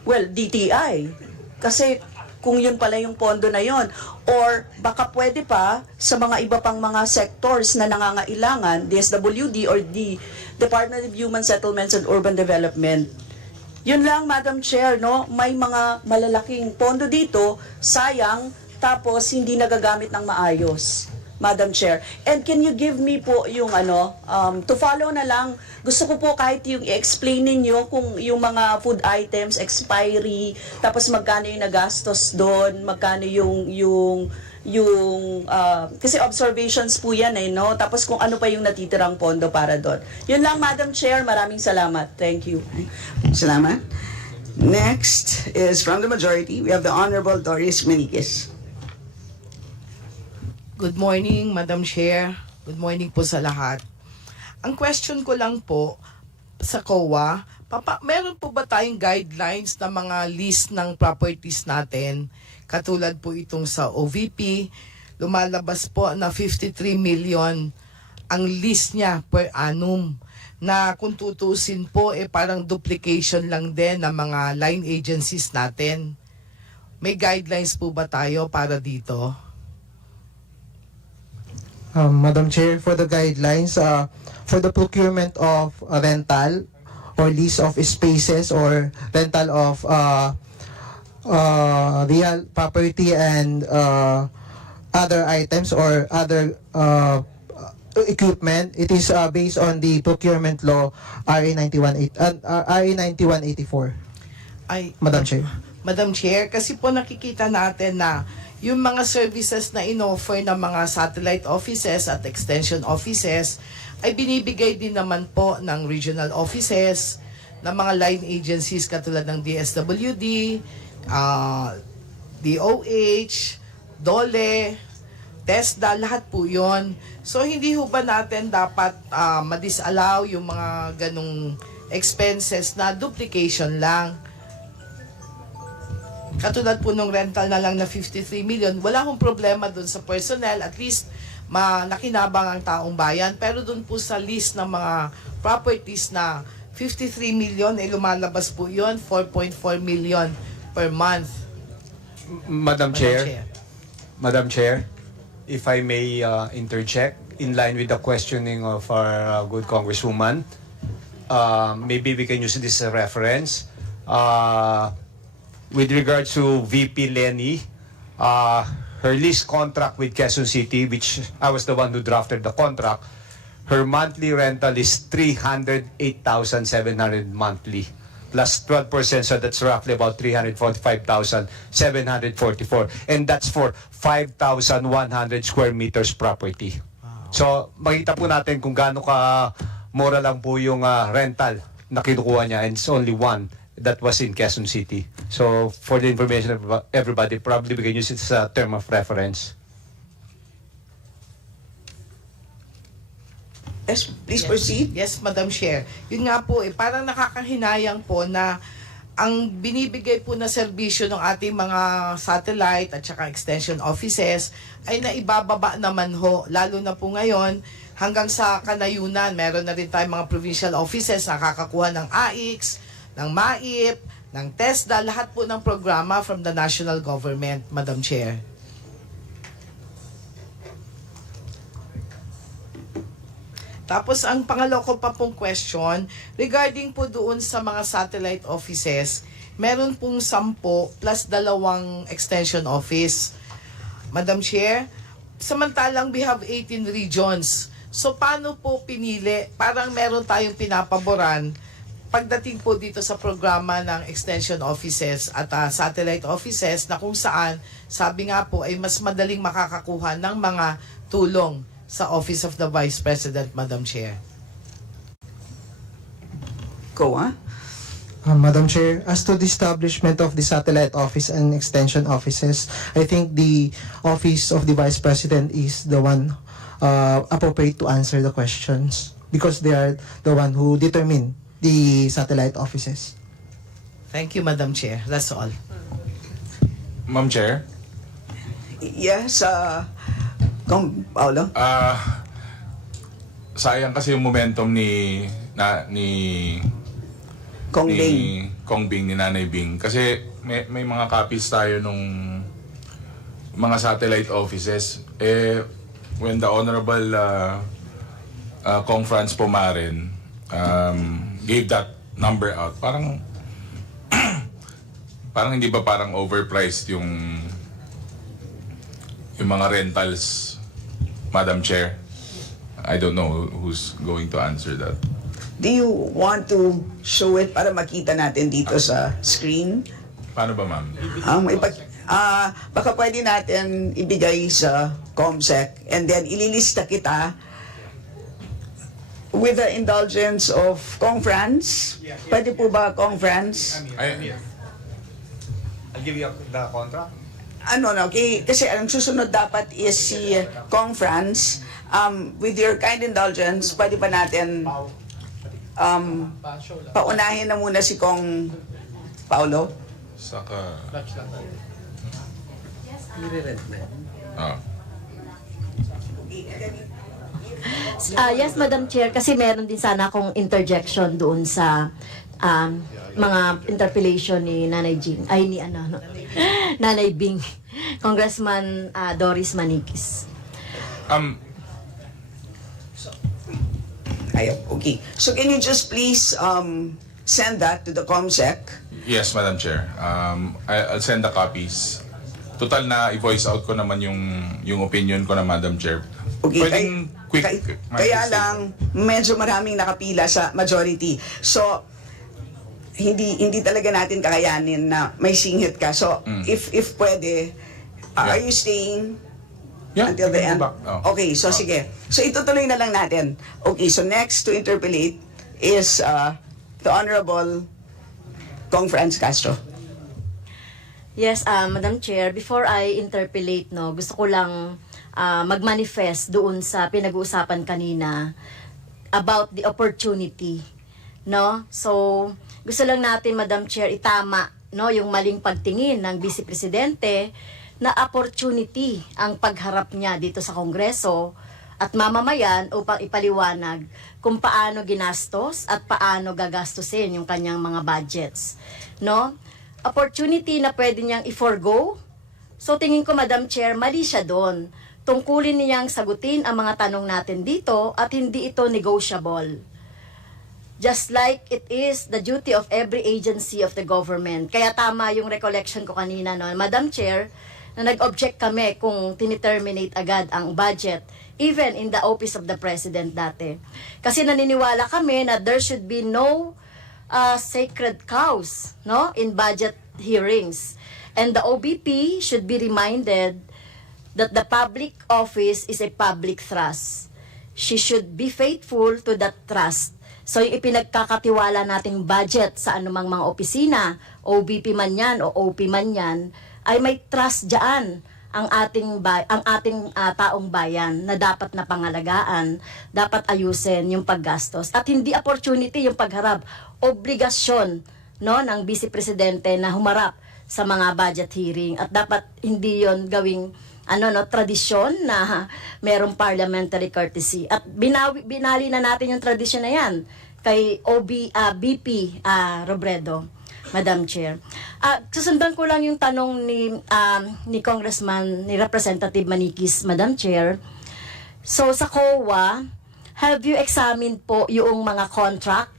DTI. Kasi kung yun pala yung pondo na yun. Or baka pwede pa sa mga iba pang mga sectors na nangangailangan, DSWD or the Department of Human Settlements and Urban Development. Yun lang, Madam Chair, may mga malalaking pondo dito, sayang, tapos hindi nagagamit ng maayos. Madam Chair. And can you give me po yung to follow na lang, gusto ko po kahit yung i-explain ninyo kung yung mga food items, expiry, tapos magkano yung nagastos doon, magkano yung kasi observations po yan tapos kung ano pa yung natitirang pondo para doon. Yun lang, Madam Chair, maraming salamat. Thank you. Salamat. Next is from the majority, we have the Honorable Doris Meniquez. Good morning, Madam Chair. Good morning po sa lahat. Ang question ko lang po sa COA, meron po ba tayong guidelines na mga list ng properties natin? Katulad po itong sa OVP, lumalabas po na 53 million ang list niya per annum na kung tutusin po, parang duplication lang din ng mga line agencies natin. May guidelines po ba tayo para dito? Madam Chair, for the guidelines, for the procurement of rental or lease of spaces or rental of real property and other items or other equipment, it is based on the procurement law RA 9184. Madam Chair. Madam Chair, kasi po nakikita natin na yung mga services na inoffer ng mga satellite offices at extension offices ay binibigay din naman po ng regional offices, ng mga line agencies katulad ng DSWD, DOH, DOLE, TESDA, lahat po yon. So hindi ho ba natin dapat ma-disallow yung mga ganong expenses na duplication lang? Katulad po nung rental na lang na 53 million, wala hong problema dun sa personnel, at least nakinabang ang taong bayan. Pero dun po sa list ng mga properties na 53 million, lumalabas po yun, 4.4 million per month. Madam Chair, if I may interject in line with the questioning of our good Congresswoman, maybe we can use this as a reference. With regards to VP Lenny, her lease contract with Quezon City, which I was the one who drafted the contract, her monthly rental is 308,700 monthly, plus 12%, so that's roughly about 345,744. And that's for 5,100 square meters property. So, makita po natin kung gaano ka mura lang po yung rental na kinukuha niya, and it's only one that was in Quezon City. So, for the information of everybody, probably we can use it as a term of reference. Yes, please proceed. Yes, Madam Chair. Yun nga po, parang nakakahinayang po na ang binibigay po na serbisyo ng ating mga satellite at saka extension offices ay naibababa naman ho, lalo na po ngayon hanggang sa kanayunan. Meron na rin tayong mga provincial offices na nakakakuha ng AIX, ng MAIP, ng TESDA, lahat po ng programa from the national government, Madam Chair. Tapos ang pangalawa ko pa pong question, regarding po doon sa mga satellite offices, meron pong 10 plus 2 extension office. Madam Chair, samantalang we have 18 regions. So paano po pinili? Parang meron tayong pinapaboran pagdating po dito sa programa ng extension offices at satellite offices na kung saan, sabi nga po, ay mas madaling makakakuha ng mga tulong sa Office of the Vice President, Madam Chair. COA? Madam Chair, as to the establishment of the satellite office and extension offices, I think the Office of the Vice President is the one appropriate to answer the questions because they are the one who determine the satellite offices. Thank you, Madam Chair. That's all. Ma'am Chair? Yes, Kong Paolo? Sayang kasi yung momentum ni Kong Bing. Kong Bing, ni Nanay Bing. Kasi may mga copies tayo nung mga satellite offices. When the Honorable Kong Franz Pomaren gave that number out, parang hindi ba parang overpriced yung mga rentals, Madam Chair? I don't know who's going to answer that. Do you want to show it para makita natin dito sa screen? Paano ba, ma'am? Baka pwede natin ibigay sa COMSEC and then ililista kita with the indulgence of Kong Franz. Pwede po ba, Kong Franz? I'll give you the contract. Okay, kasi ang susunod dapat is si Kong Franz. With your kind indulgence, pwede ba natin paunahin na muna si Kong Paolo? Saka... Yes, Madam Chair, kasi meron din sana akong interjection doon sa mga interpellation ni Nanay Jing, ay ni Nanay Bing, Congressman Doris Manikis. Okay. So can you just please send that to the COMSEC? Yes, Madam Chair. I'll send the copies. Total na i-voice out ko naman yung opinion ko na Madam Chair. Okay, Pwedeng quick. Kaya lang, medyo maraming nakapila sa majority. So, hindi talaga natin kakayanin na may singit ka. So, if pwede, are you staying until the end? Okay, so sige. So, itutuloy na lang natin. Okay, so next to interpellate is the Honorable Kong Franz Castro. Yes, Madam Chair, before I interpellate, gusto ko lang mag-manifest doon sa pinag-uusapan kanina about the opportunity, So, gusto lang natin, Madam Chair, itama, yung maling pagtingin ng Vice Presidente na opportunity ang pagharap niya dito sa Kongreso at mamamayan upang ipaliwanag kung paano ginastos at paano gagastusin yung kanyang mga budgets, Opportunity na pwede niyang i-forgo. So, tingin ko, Madam Chair, mali siya doon. Tungkulin niyang sagutin ang mga tanong natin dito at hindi ito negotiable. Just like it is the duty of every agency of the government. Kaya tama yung recollection ko kanina, Madam Chair, na nag-object kami kung tiniterminate agad ang budget, even in the office of the President dati. Kasi naniniwala kami na there should be no sacred cows, in budget hearings. And the OBP should be reminded that the public office is a public trust. She should be faithful to that trust. So, yung ipinagkakatiwala nating budget sa anumang mga opisina, OBP man yan o OP man yan, ay may trust dyan ang ating taong bayan na dapat na pangalagaan, dapat ayusin yung paggastos. At hindi opportunity yung pagharap, obligasyon ng Vice Presidente na humarap sa mga budget hearing. At dapat hindi yon gawing tradisyon na merong parliamentary courtesy. At binali na natin yung tradisyon na yan kay BP Robredo, Madam Chair. Susundan ko lang yung tanong ni Congressman, ni Representative Manikis, Madam Chair. So sa COA, have you examined po yung mga contract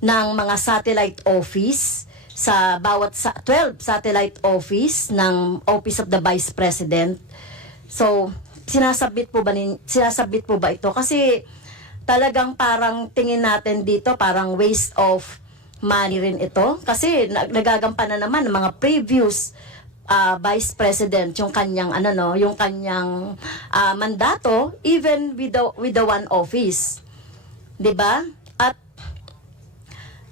ng mga satellite office sa bawat 12 satellite office ng Office of the Vice President? So, sinasabit po ba ito? Kasi talagang parang tingin natin dito, parang waste of money rin ito. Kasi nagagampanan naman ng mga previous Vice President yung kanyang mandato, even with the one office. 'Di ba?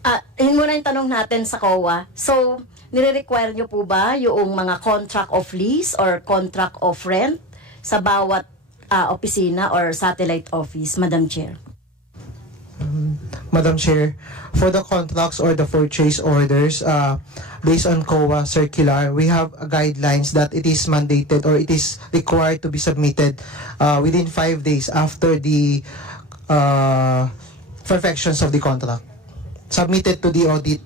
At yun muna yung tanong natin sa COA. So, nire-require nyo po ba yung mga contract of lease or contract of rent sa bawat opisina or satellite office, Madam Chair? Madam Chair, for the contracts or the purchase orders, based on COA circular, we have guidelines that it is mandated or it is required to be submitted within 5 days after the perfections of the contract. Submitted to the audit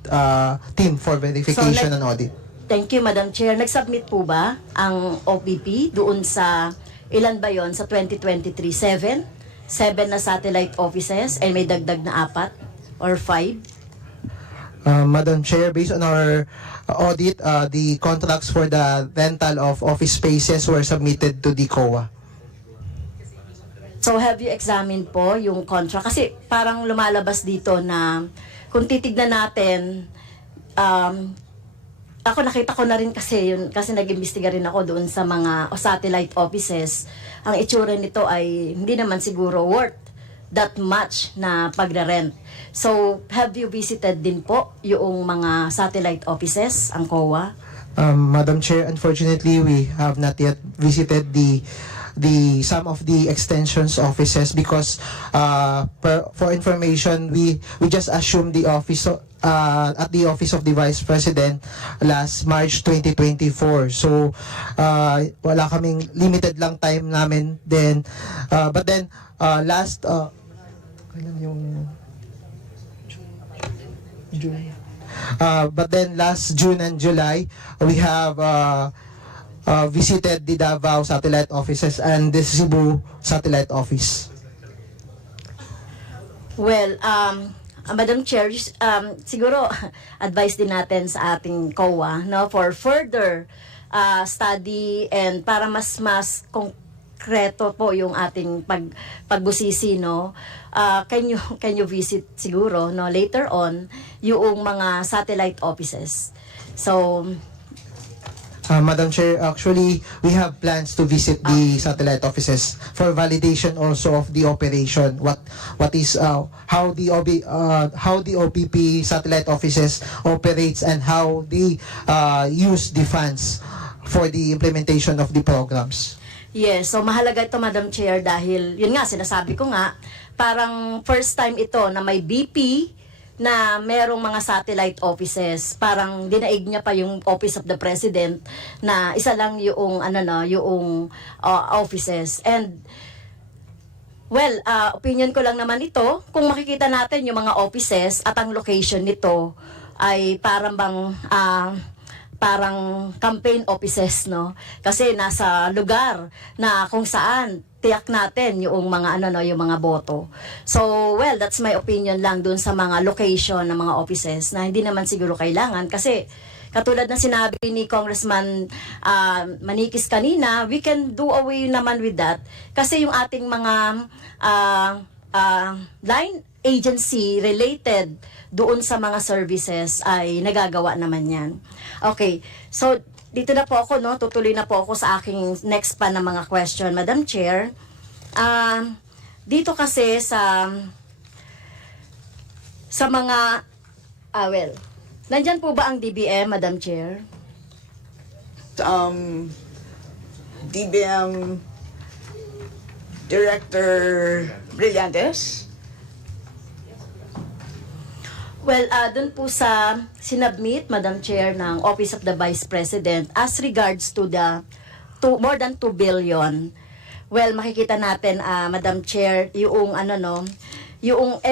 team for verification and audit. Thank you, Madam Chair. Nag-submit po ba ang OPP doon sa, ilan ba yon sa 2023? 7 na satellite offices and may dagdag na 4 or 5? Madam Chair, based on our audit, the contracts for the rental of office spaces were submitted to the COA. So have you examined po yung contract? Kasi parang lumalabas dito na kung titignan natin, ako nakita ko na rin kasi yun, kasi nag-imbestiga rin ako doon sa mga satellite offices. Ang itsura nito ay hindi naman siguro worth that much na pagre-rent. So, have you visited din po yung mga satellite offices, ang COA? Madam Chair, unfortunately, we have not yet visited the some of the extensions offices because for information we just assumed the office at the office of the Vice President last March 2024. So wala kaming limited lang time namin then but then last kailan yung June. But then last June and July, we have visited the Davao satellite offices and the Cebu satellite office. Well, Madam Chair, siguro advice din natin sa ating COA, no, for further study and para mas konkreto po yung ating pagbusisi, no. Can you visit siguro, no, later on yung mga satellite offices. So Madam Chair, actually, we have plans to visit the satellite offices for validation also of the operation. What is how the OPP satellite offices operates and how they use the funds for the implementation of the programs. yes, so mahalaga ito, Madam Chair, dahil yun nga sinasabi ko nga, parang first time ito na may BP na merong mga satellite offices. Parang dinaig niya pa yung Office of the President na isa lang yung yung offices. And well, opinion ko lang naman ito, kung makikita natin yung mga offices at ang location nito ay parang parang campaign offices, no? Kasi nasa lugar na kung saan tiyak natin yung mga yung mga boto. So, well, that's my opinion lang dun sa mga location ng mga offices na hindi naman siguro kailangan kasi katulad ng sinabi ni Congressman Manikis kanina, we can do away naman with that kasi yung ating mga line agency related doon sa mga services ay nagagawa naman yan. Okay, so dito na po ako, no? Tutuloy na po ako sa aking next pa na mga question, Madam Chair. Dito kasi sa mga, well, nandyan po ba ang DBM, Madam Chair? DBM Director Brillantes. Well, dun po sa sinubmit, Madam Chair, ng Office of the Vice President as regards to the more than 2 billion. Well, makikita natin, Madam Chair, yung yung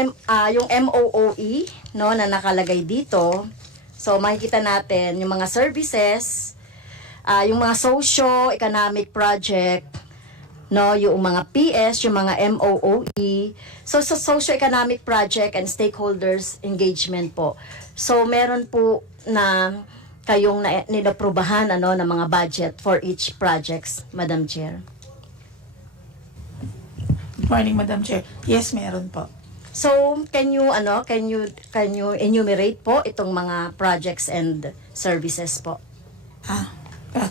MOOE, no, na nakalagay dito. So, makikita natin yung mga services, yung mga socio-economic project, no, yung mga PS, yung mga MOOE. So, sa socio-economic project and stakeholders engagement po. So, meron po na kayong nilaprubahan ng mga budget for each projects, Madam Chair. Good morning, Madam Chair. Yes, meron po. So, can you enumerate po itong mga projects and services po?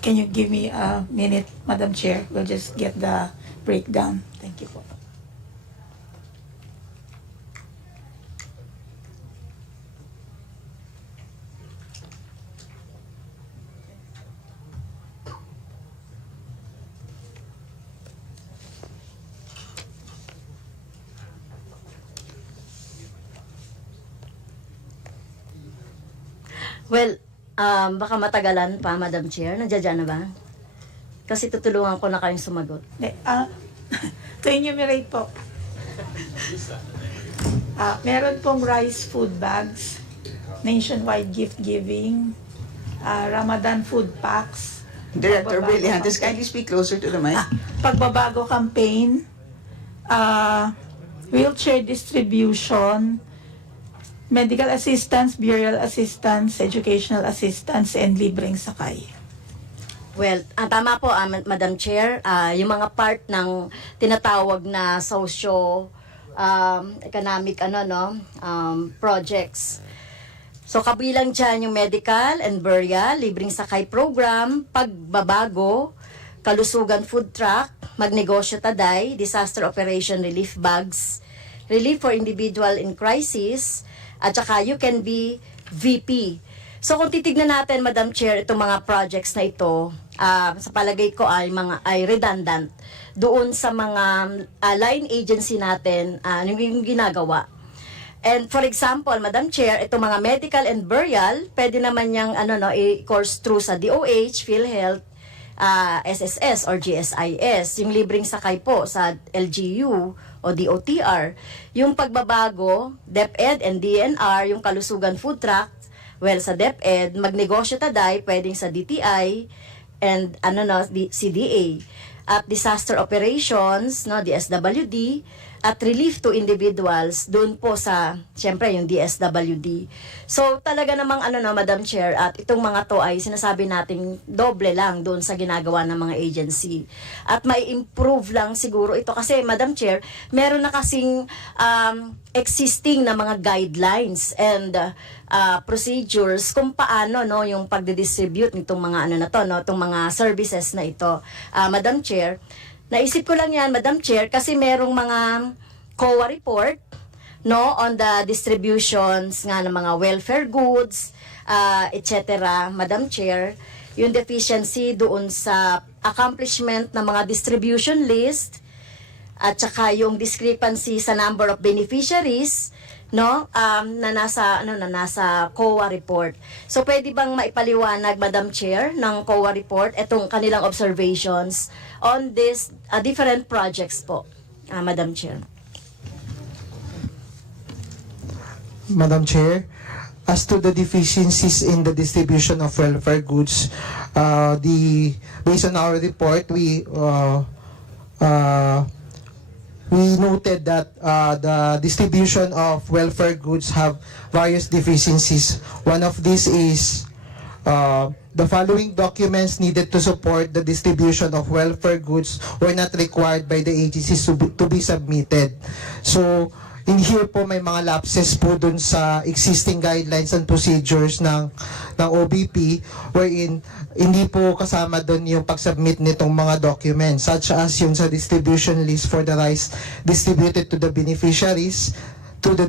Can you give me a minute, Madam Chair? We'll just get the breakdown. Thank you po. Well, baka matagalan pa, Madam Chair. Nandiyan na ba? Kasi tutulungan ko na kayong sumagot. To enumerate po. Meron pong rice food bags, nationwide gift giving, Ramadan food packs. Director Brillantes, kindly speak closer to the mic. Pagbabago campaign, wheelchair distribution, medical assistance, burial assistance, educational assistance, and libreng sakay. Well, tama po, Madam Chair. Yung mga part ng tinatawag na socio-economic projects. So, kabilang dyan yung medical and burial, libreng sakay program, pagbabago, kalusugan food truck, magnegosyo taday, disaster operation relief bags, relief for individual in crisis, at saka you can be VP. So kung titignan natin, Madam Chair, itong mga projects na ito, sa palagay ko ay redundant doon sa mga line agency natin, yung ginagawa. And for example, Madam Chair, itong mga medical and burial, pwede naman yung i-course through sa DOH, PhilHealth, SSS or GSIS, yung libreng sakay po sa LGU o DOTR. Yung pagbabago, DepEd and DNR, yung kalusugan food truck, well, sa DepEd, magnegosyo taday, pwedeng sa DTI and CDA. At disaster operations, DSWD, at relief to individuals, doon po sa, siyempre, yung DSWD. So, talaga namang, Madam Chair, at itong mga to ay sinasabi nating doble lang doon sa ginagawa ng mga agency. At may improve lang siguro ito. Kasi, Madam Chair, meron na kasing existing na mga guidelines and procedures kung paano yung pagdidistribute nitong mga itong mga services na ito. Madam Chair, naisip ko lang yan, Madam Chair, kasi merong mga COA report on the distributions nga ng mga welfare goods, etc. Madam Chair, yung deficiency doon sa accomplishment ng mga distribution list at saka yung discrepancy sa number of beneficiaries na nasa COA report. So pwede bang maipaliwanag, Madam Chair, ng COA report itong kanilang observations on this different projects po, Madam Chair? Madam Chair, as to the deficiencies in the distribution of welfare goods, based on our report, we noted that the distribution of welfare goods have various deficiencies. One of these is the following documents needed to support the distribution of welfare goods were not required by the agencies to be submitted. So, in here po may mga lapses po dun sa existing guidelines and procedures ng OBP wherein hindi po kasama dun yung pag-submit nitong mga documents such as yung sa distribution list for the rice distributed to the beneficiaries through the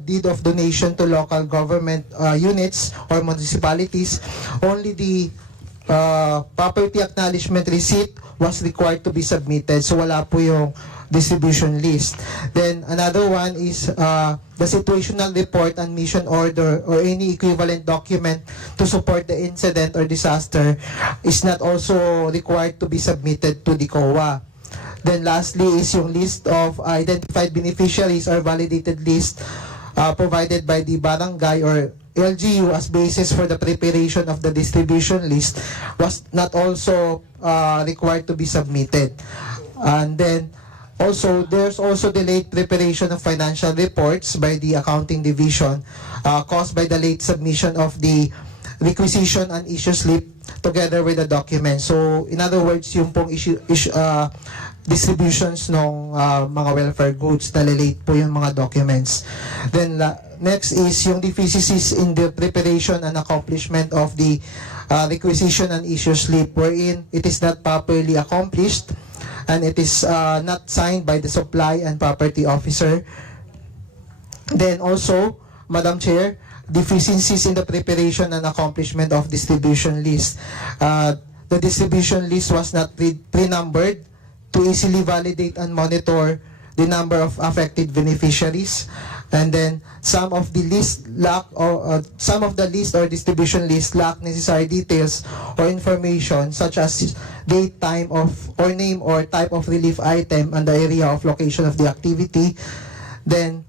deed of donation to local government units or municipalities. Only the property acknowledgement receipt was required to be submitted. So wala po yung distribution list. Then another one is the situational report and mission order or any equivalent document to support the incident or disaster is not also required to be submitted to the COA. Then lastly is yung list of identified beneficiaries or validated list provided by the barangay or LGU as basis for the preparation of the distribution list was not also required to be submitted. And then also, there's also delayed preparation of financial reports by the accounting division caused by the late submission of the requisition and issue slip together with the document. So, in other words, yung pong distributions ng mga welfare goods, na-late po yung mga documents. Then, next is yung deficiencies in the preparation and accomplishment of the requisition and issue slip wherein it is not properly accomplished and it is not signed by the supply and property officer. Then also, Madam Chair, deficiencies in the preparation and accomplishment of distribution list. The distribution list was not pre-numbered to easily validate and monitor the number of affected beneficiaries. And then some of the list or distribution list lack necessary details or information such as date, time of or name or type of relief item and the area of location of the activity. Then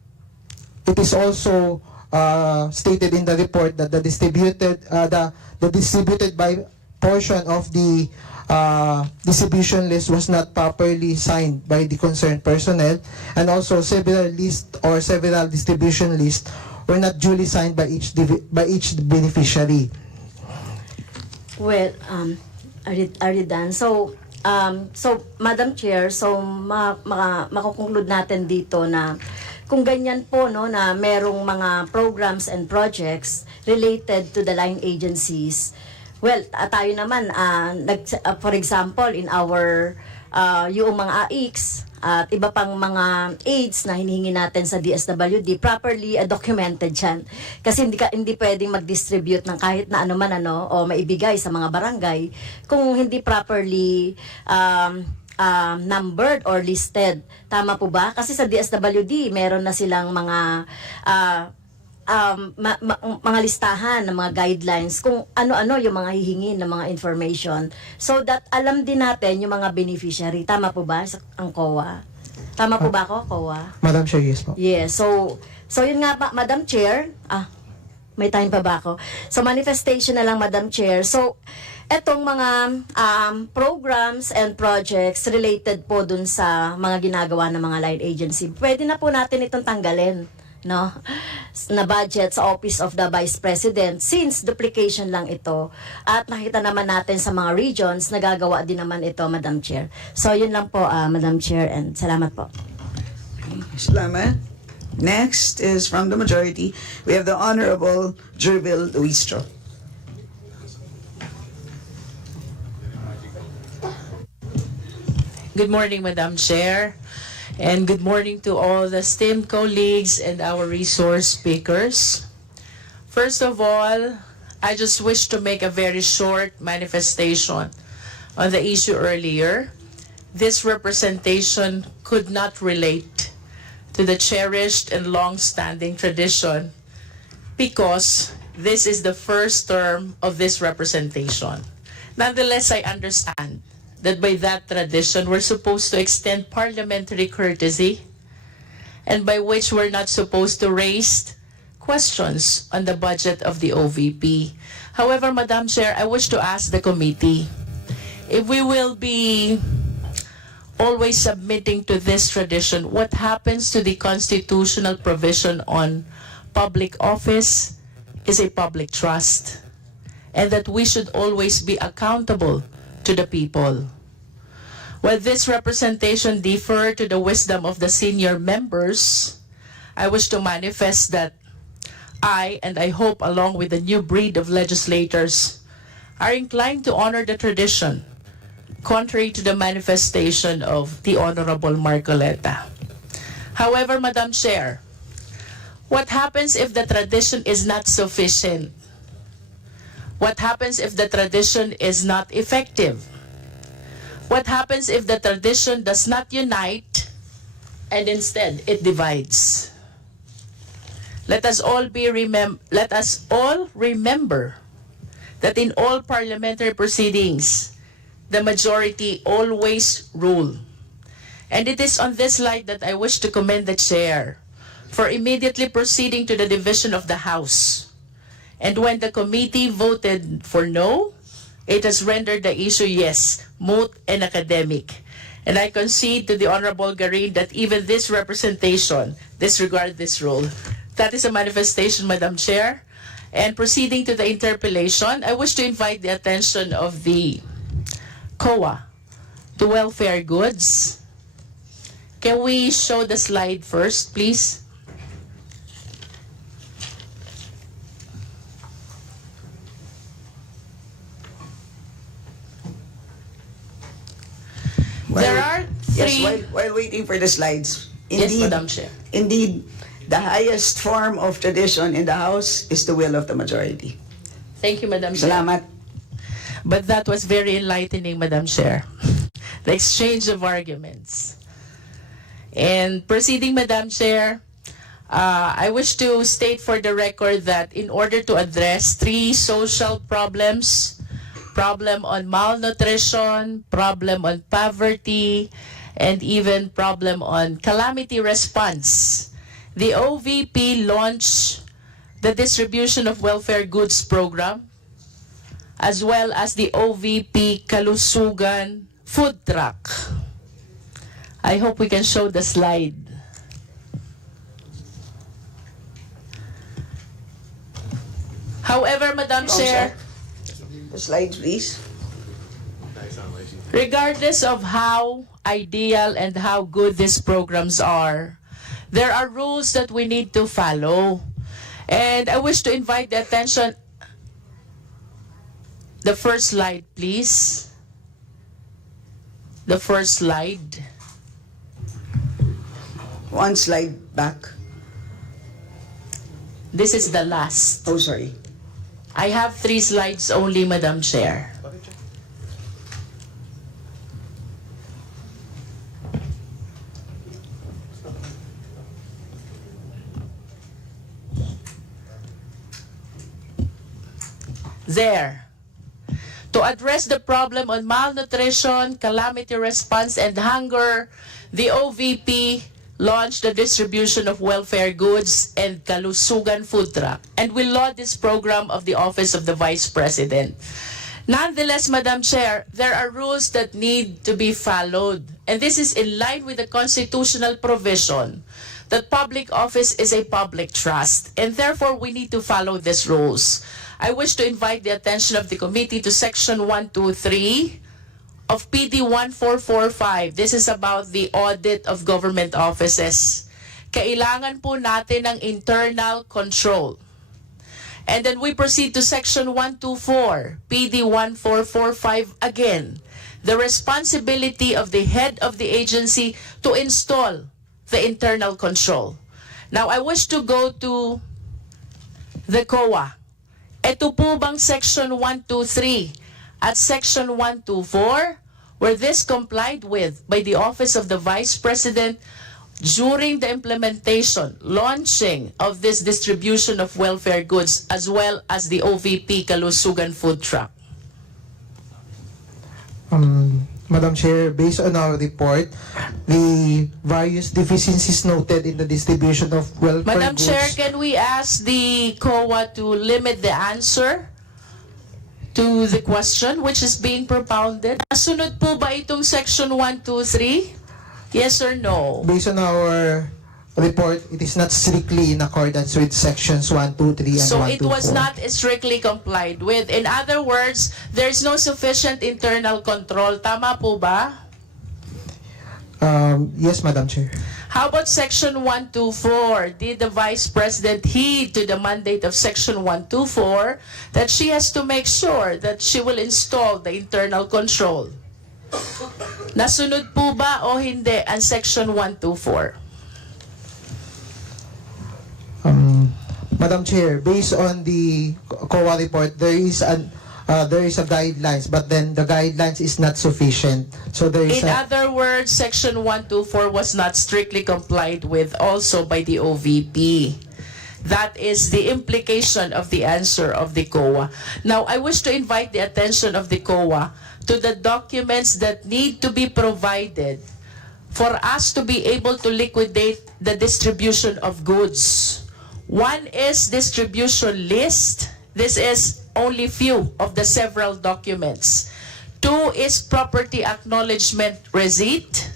it is also stated in the report that the distributed by portion of the distribution list was not properly signed by the concerned personnel, and also several distribution lists were not duly signed by each beneficiary. Well, are you done? So, Madam Chair, makukonklud natin dito na kung ganyan po na merong mga programs and projects related to the line agencies. Well, tayo naman, for example, in our yung mga AICs, at iba pang mga aids na hinihingi natin sa DSWD, properly documented yan. Kasi hindi pwedeng mag-distribute ng kahit na ano man o maibigay sa mga barangay kung hindi properly numbered or listed. Tama po ba? Kasi sa DSWD, meron na silang mga mga listahan ng mga guidelines kung ano-ano yung mga hihingi ng mga information, so that alam din natin yung mga beneficiary. Tama po ba ang COA? Tama po ba ako, COA? Madam Chair, yes po. Yes. So yun nga ba, Madam Chair? May time pa ba ako? So manifestation na lang, Madam Chair. So etong mga programs and projects related po dun sa mga ginagawa ng mga line agency, pwede na po natin itong tanggalin, no, na budget sa Office of the Vice President, since duplication lang ito, at nakita naman natin sa mga regions nagagawa din naman ito, Madam Chair. So yun lang po, Madam Chair, and salamat po. Salamat. Next is from the majority. We have the Honorable Jervil Luistro. Good morning, Madam Chair. And good morning to all the esteemed colleagues and our resource speakers. First of all, I just wish to make a very short manifestation on the issue earlier. This representation could not relate to the cherished and long-standing tradition because this is the first term of this representation. Nonetheless, I understand that by that tradition, we're supposed to extend parliamentary courtesy, and by which we're not supposed to raise questions on the budget of the OVP. However, Madam Chair, I wish to ask the committee if we will be always submitting to this tradition, what happens to the constitutional provision on public office is a public trust, and that we should always be accountable to the people. While this representation differ to the wisdom of the senior members, I wish to manifest that I, and I hope along with the new breed of legislators, are inclined to honor the tradition, contrary to the manifestation of the Honorable Marcoleta. However, Madam Chair, what happens if the tradition is not sufficient? What happens if the tradition is not effective? What happens if the tradition does not unite and instead it divides? Let us all remember that in all parliamentary proceedings, the majority always rule. And it is on this light that I wish to commend the chair for immediately proceeding to the division of the House. And when the committee voted for no, it has rendered the issue yes, moot and academic. And I concede to the Honorable Garin that even this representation disregard this rule. That is a manifestation, Madam Chair. And proceeding to the interpellation, I wish to invite the attention of the COA to welfare goods. Can we show the slide first, please? There are three... Yes, while waiting for the slides. Indeed, Yes, Madam Chair. Indeed, the highest form of tradition in the House is the will of the majority. Thank you, Madam Chair. Salamat. But that was very enlightening, Madam Chair. The exchange of arguments. And proceeding, Madam Chair, I wish to state for the record that in order to address three social problems, problem on malnutrition, problem on poverty, and even problem on calamity response, the OVP launched the distribution of welfare goods program, as well as the OVP Kalusugan food truck. I hope we can show the slide. However, Madam Chair, the slides, please. regardless of how ideal and how good these programs are, there are rules that we need to follow. And I wish to invite the attention. The first slide, please. The first slide. One slide back. This is the last. Oh, sorry. I have 3 slides only, Madam Chair. There. To address the problem on malnutrition, calamity response, and hunger, the OVP launched the distribution of welfare goods and kalusugan food truck, and will laud this program of the Office of the Vice President. Nonetheless, Madam Chair, there are rules that need to be followed, and this is in line with the constitutional provision that public office is a public trust, and therefore we need to follow these rules. I wish to invite the attention of the committee to Section 123 of PD 1445. This is about the audit of government offices. Kailangan po natin ng internal control. And then we proceed to Section 124, PD 1445 again. The responsibility of the head of the agency to install the internal control. Now, I wish to go to the COA. Ito po bang Section 123 at Section 124 were this complied with by the Office of the Vice President during the implementation, launching of this distribution of welfare goods as well as the OVP Kalusugan food truck? Madam Chair, based on our report, the various deficiencies noted in the distribution of welfare Madam goods... Chair, can we ask the COA to limit the answer to the question which is being propounded? Nasunod po ba itong Section 123? Yes or no? Based on our report, it is not strictly in accordance with Sections 1, 2, 3, and 1, 2, 4. So it was not strictly complied with. In other words, there's no sufficient internal control. Tama po ba? Yes, Madam Chair. How about Section 124? Did the Vice President heed to the mandate of Section 124 that she has to make sure that she will install the internal control? Nasunod po ba o hindi ang Section 124? Madam Chair, based on the COA report, there is a guidelines, but then the guidelines is not sufficient. So there is In other words, Section 124 was not strictly complied with also by the OVP. That is the implication of the answer of the COA. Now, I wish to invite the attention of the COA to the documents that need to be provided for us to be able to liquidate the distribution of goods. One is distribution list. This is only few of the several documents. 2 is property acknowledgement receipt.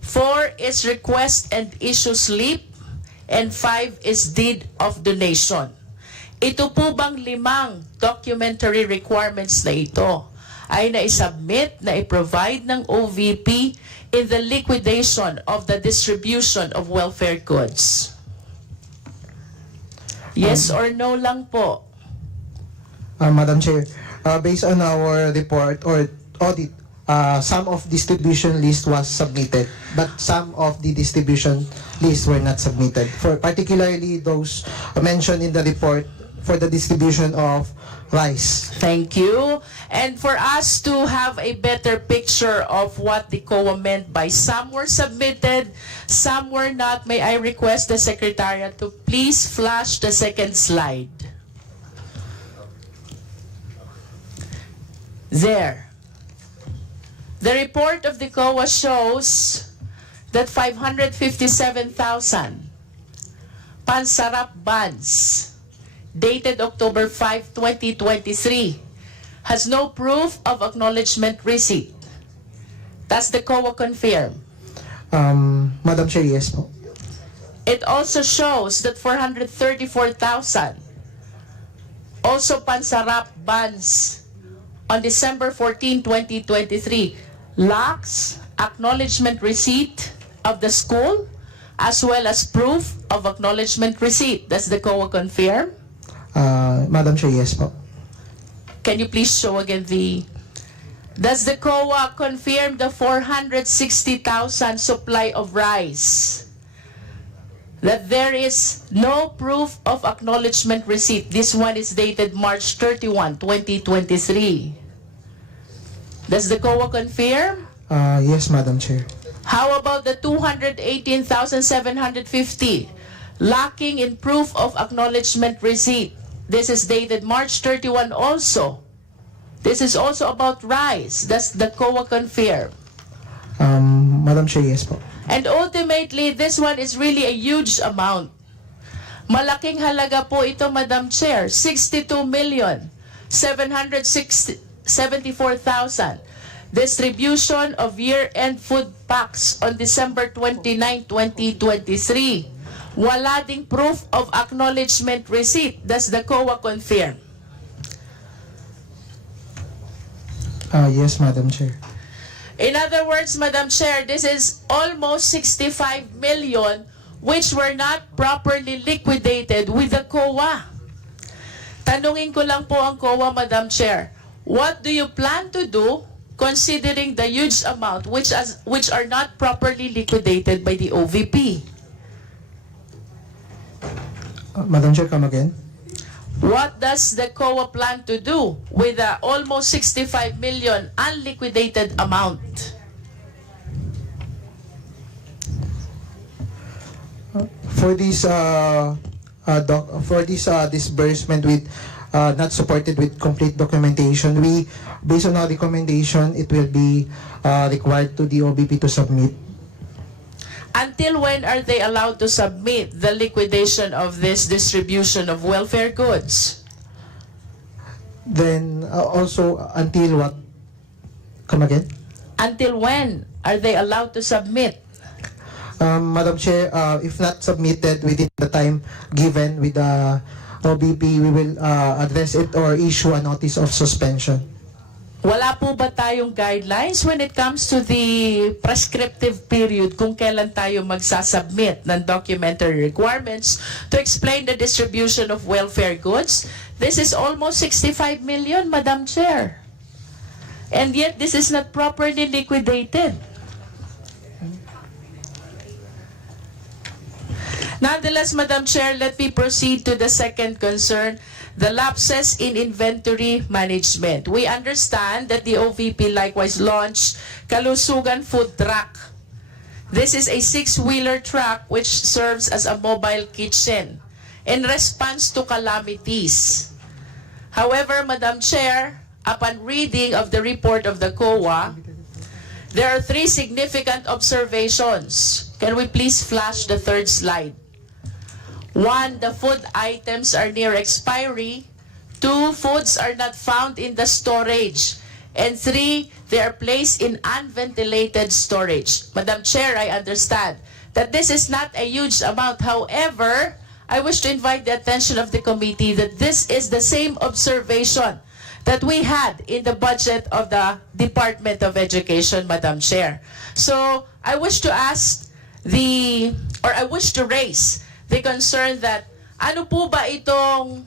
4 is request and issue slip. And 5 is deed of donation. Ito po bang 5 documentary requirements na ito ay na-submit, na-provide ng OVP in the liquidation of the distribution of welfare goods? Yes or no lang po? Madam Chair, based on our report or audit, some of distribution list was submitted, but some of the distribution lists were not submitted. For particularly those mentioned in the report for the distribution of rice. Thank you. And for us to have a better picture of what the COA meant by some were submitted, some were not, may I request the Secretariat to please flash the second slide. There. The report of the COA shows that 557,000 pansarap buns dated October 5, 2023 has no proof of acknowledgement receipt. Does the COA confirm? Madam Chair, yes po. It also shows that 434,000 also pansarap buns on December 14, 2023 lacks acknowledgement receipt of the school as well as proof of acknowledgement receipt. Does the COA confirm? Madam Chair, yes po. Can you please show again the... Does the COA confirm the 460,000 supply of rice that there is no proof of acknowledgement receipt. This one is dated March 31, 2023. Does the COA confirm? Yes, Madam Chair. How about the 218,750 lacking in proof of acknowledgement receipt? This is dated March 31 also. This is also about rice. Does the COA confirm? Madam Chair, yes po. And ultimately, this one is really a huge amount. Malaking halaga po ito, Madam Chair. 62,774,000. Distribution of year-end food packs on December 29, 2023. Wala ding proof of acknowledgement receipt. Does the COA confirm? Yes, Madam Chair. In other words, Madam Chair, this is almost 65 million which were not properly liquidated with the COA. Tanungin ko lang po ang COA, Madam Chair, what do you plan to do considering the huge amount which are not properly liquidated by the OVP? Madam Chair, come again. What does the COA plan to do with the almost 65 million unliquidated amount? For this disbursement with not supported with complete documentation, we, based on our recommendation, it will be required to the OBP to submit. Until when are they allowed to submit the liquidation of this distribution of welfare goods? Then also until what? Come again? Until when are they allowed to submit? Madam Chair, if not submitted within the time given with the OBP, we will address it or issue a notice of suspension. Wala po ba tayong guidelines when it comes to the prescriptive period kung kailan tayo magsasubmit ng documentary requirements to explain the distribution of welfare goods? This is almost 65 million, Madam Chair. And yet, this is not properly liquidated. Nonetheless, Madam Chair, let me proceed to the second concern, the lapses in inventory management. We understand that the OVP likewise launched Kalusugan Food Truck. This is a 6-wheeler truck which serves as a mobile kitchen in response to calamities. However, Madam Chair, upon reading of the report of the COA, there are 3 significant observations. Can we please flash the third slide? 1, the food items are near expiry. 2, foods are not found in the storage. And 3, they are placed in unventilated storage. Madam Chair, I understand that this is not a huge amount. However, I wish to invite the attention of the committee that this is the same observation that we had in the budget of the Department of Education, Madam Chair. So, I wish to raise the concern that ano po ba itong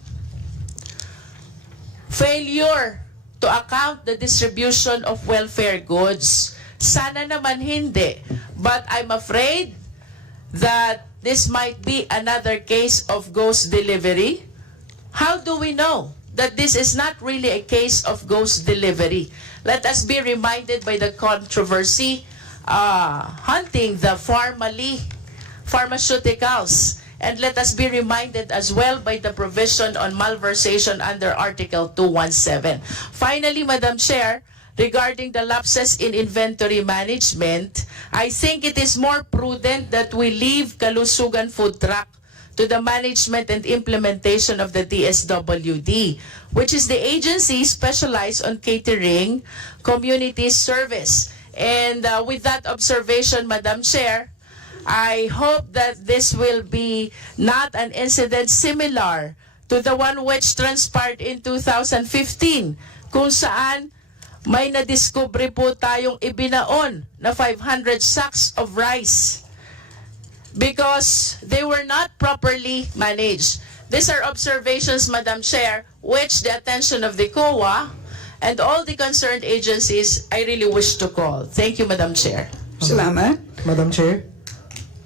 failure to account the distribution of welfare goods? Sana naman hindi. But I'm afraid that this might be another case of ghost delivery. How do we know that this is not really a case of ghost delivery? Let us be reminded by the controversy hunting the pharmaceuticals. And let us be reminded as well by the provision on malversation under Article 217. Finally, Madam Chair, regarding the lapses in inventory management, I think it is more prudent that we leave Kalusugan Food Truck to the management and implementation of the DSWD, which is the agency specialized on catering community service. And with that observation, Madam Chair, I hope that this will be not an incident similar to the one which transpired in 2015, kung saan may nadiskubre po tayong ibinaon na 500 sacks of rice because they were not properly managed. These are observations, Madam Chair, which the attention of the COA and all the concerned agencies I really wish to call. Thank you, Madam Chair. Salamat. Madam Chair?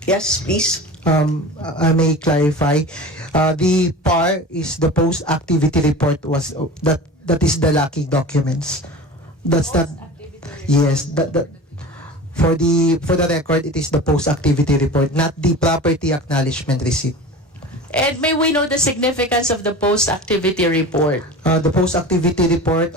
Yes, please. I may clarify. The PAR is the post-activity report that is the lacking documents. That's that. Yes, that for the record, it is the post-activity report, not the property acknowledgement receipt. And may we know the significance of the post-activity report? The post-activity report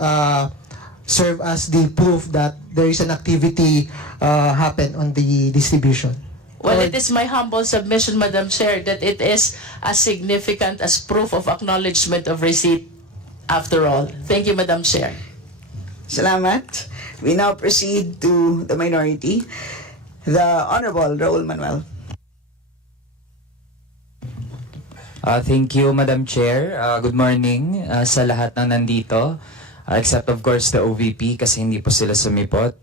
serve as the proof that there is an activity happen on the distribution. Well, it is my humble submission, Madam Chair, that it is as significant as proof of acknowledgement of receipt after all. Thank you, Madam Chair. Salamat. We now proceed to the minority. The Honorable Raul Manuel. Thank you, Madam Chair. Good morning sa lahat ng nandito. Except of course the OVP kasi hindi po sila sumipot.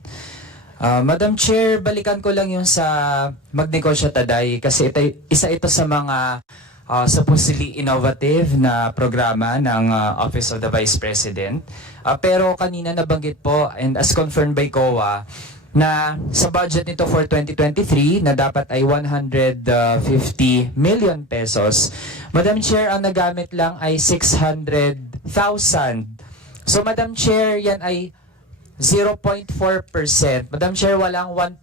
Madam Chair, balikan ko lang yung sa Magnegosyo Taday kasi isa ito sa mga supposedly innovative na programa ng Office of the Vice President. Pero kanina nabanggit po and as confirmed by COA na sa budget nito for 2023 na dapat ay 150 million pesos. Madam Chair, ang nagamit lang ay 600,000. So Madam Chair, yan ay 0.4%. Madam Chair, walang 1%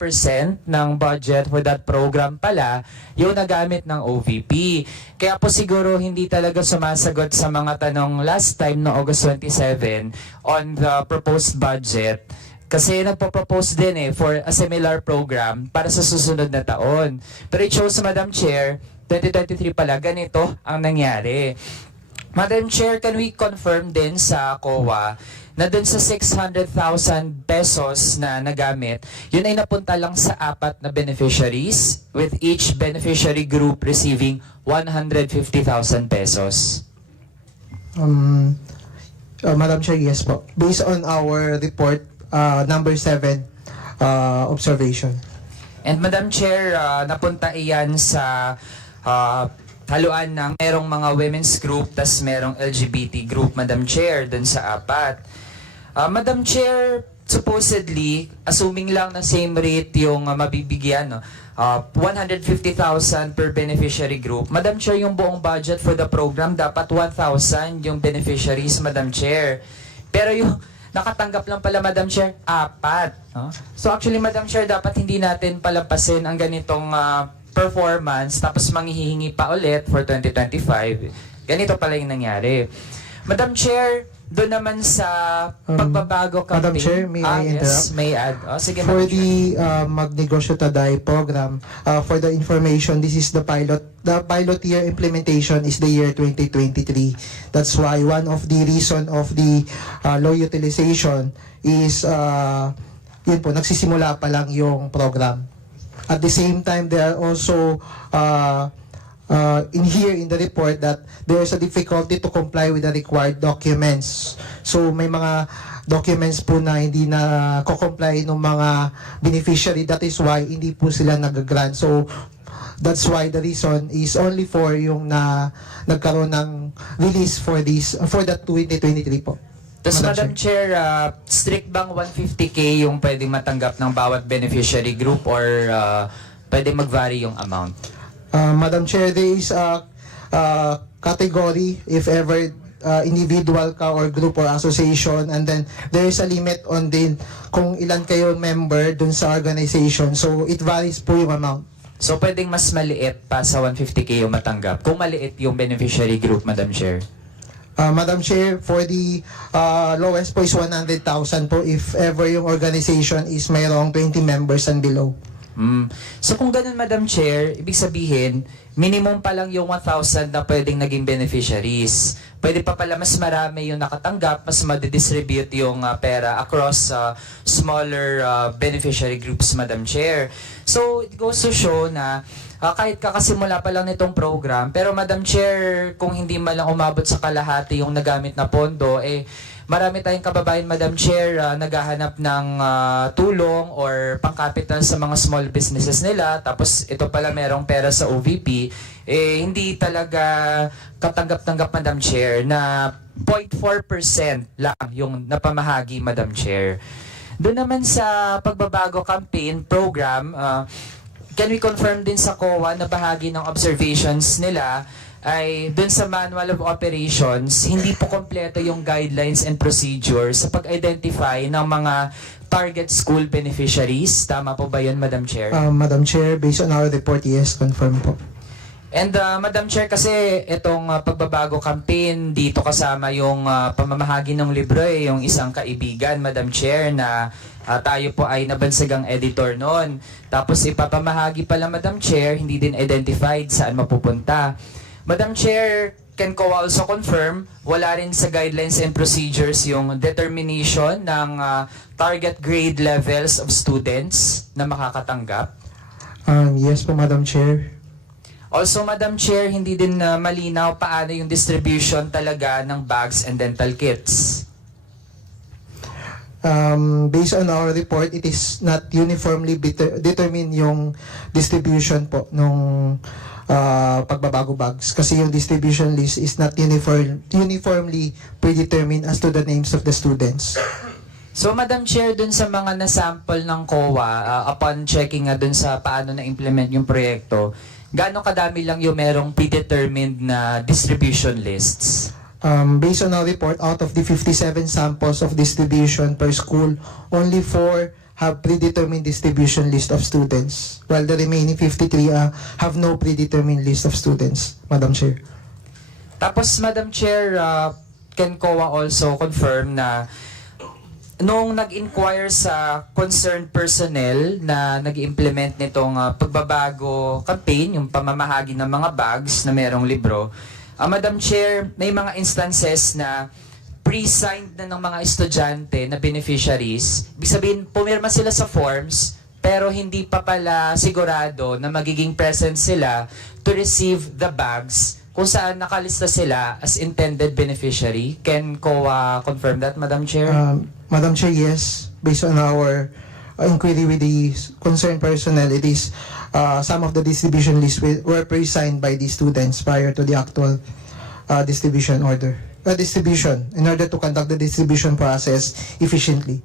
ng budget for that program pala yung nagamit ng OVP. Kaya po siguro hindi talaga sumasagot sa mga tanong last time no August 27 on the proposed budget. Kasi nagpo-propose din for a similar program para sa susunod na taon. Pero it shows, Madam Chair, 2023 pala, ganito ang nangyari. Madam Chair, can we confirm din sa COA na dun sa 600,000 pesos na nagamit, yun ay napunta lang sa 4 na beneficiaries with each beneficiary group receiving 150,000 pesos? Madam Chair, yes po. Based on our report, number 7 observation. And Madam Chair, napunta iyan sa haluan ng merong mga women's group tas merong LGBT group, Madam Chair, dun sa 4. Madam Chair, supposedly, assuming lang na same rate yung mabibigyan, 150,000 per beneficiary group. Madam Chair, yung buong budget for the program, dapat 1,000 yung beneficiaries, Madam Chair. Pero yung nakatanggap lang pala, Madam Chair, 4. No? So actually, Madam Chair, dapat hindi natin palampasin ang ganitong performance tapos manghihingi pa ulit for 2025. Ganito pala yung nangyari. Madam Chair, doon naman sa pagbabago campaign. Madam Chair, may I interrupt? Yes, may add. Sige, For Madam the Magnegosyo Taday program, for the information, this is the pilot. The pilot year implementation is the year 2023. That's why one of the reason of the low utilization is yun po, nagsisimula pa lang yung program. At the same time, there are also in the report that there is a difficulty to comply with the required documents. So may mga documents po na hindi na co-comply ng mga beneficiary. That is why hindi po sila nag-grant. So that's why the reason is only for yung nagkaroon ng release for the 2023 po. Tapos Madam Chair, strict bang 150K yung pwedeng matanggap ng bawat beneficiary group or pwedeng mag-vary yung amount? Madam Chair, there is a category if ever individual ka or group or association, and then there is a limit on din kung ilan kayo member dun sa organization. So it varies po yung amount. So pwedeng mas maliit pa sa 150K yung matanggap kung maliit yung beneficiary group, Madam Chair? Madam Chair, for the lowest po is 100,000 po if ever yung organization is mayroong 20 members and below. So kung ganun, Madam Chair, ibig sabihin, minimum pa lang yung 1,000 na pwedeng naging beneficiaries. Pwede pa pala mas marami yung nakatanggap, mas madidistribute yung pera across smaller beneficiary groups, Madam Chair. So it goes to show na kahit kakasimula pa lang nitong program, pero Madam Chair, kung hindi man lang umabot sa kalahati yung nagamit na pondo, marami tayong kababayan, Madam Chair, naghahanap ng tulong or pangkapital sa mga small businesses nila, tapos ito pala merong pera sa OVP, hindi talaga katanggap-tanggap, Madam Chair, na 0.4% lang yung napamahagi, Madam Chair. Doon naman sa pagbabago campaign program, can we confirm din sa COA na bahagi ng observations nila ay dun sa Manual of Operations, hindi po kompleto yung guidelines and procedures sa pag-identify ng mga target school beneficiaries. Tama po ba yun, Madam Chair? Madam Chair, based on our report, yes, confirm po. And Madam Chair, kasi itong pagbabago campaign, dito kasama yung pamamahagi ng libro, yung isang kaibigan, Madam Chair, na tayo po ay nabansagang editor noon. Tapos ipapamahagi pala, Madam Chair, hindi din identified saan mapupunta. Madam Chair, can COA also confirm, wala rin sa guidelines and procedures yung determination ng target grade levels of students na makakatanggap? Yes po, Madam Chair. Also, Madam Chair, hindi din malinaw paano yung distribution talaga ng bags and dental kits. Based on our report, it is not uniformly determined yung distribution po nung pagbabago bags. Kasi yung distribution list is not uniformly predetermined as to the names of the students. So, Madam Chair, dun sa mga nasample ng COA, upon checking dun sa paano na-implement yung proyekto, gaano kadami lang yung merong predetermined na distribution lists? Based on our report, out of the 57 samples of distribution per school, only 4 have predetermined distribution list of students, while the remaining 53 have no predetermined list of students, Madam Chair. Tapos, Madam Chair, can COA also confirm na nung nag-inquire sa concerned personnel na nag-implement nitong pagbabago campaign, yung pamamahagi ng mga bags na merong libro, Madam Chair, may mga instances na pre-signed na ng mga estudyante na beneficiaries. Ibig sabihin, pumirma sila sa forms, pero hindi pa pala sigurado na magiging present sila to receive the bags kung saan nakalista sila as intended beneficiary. Can COA confirm that, Madam Chair? Madam Chair, yes. Based on our inquiry with the concerned personnel, it is some of the distribution lists were pre-signed by the students prior to the actual distribution in order to conduct the distribution process efficiently.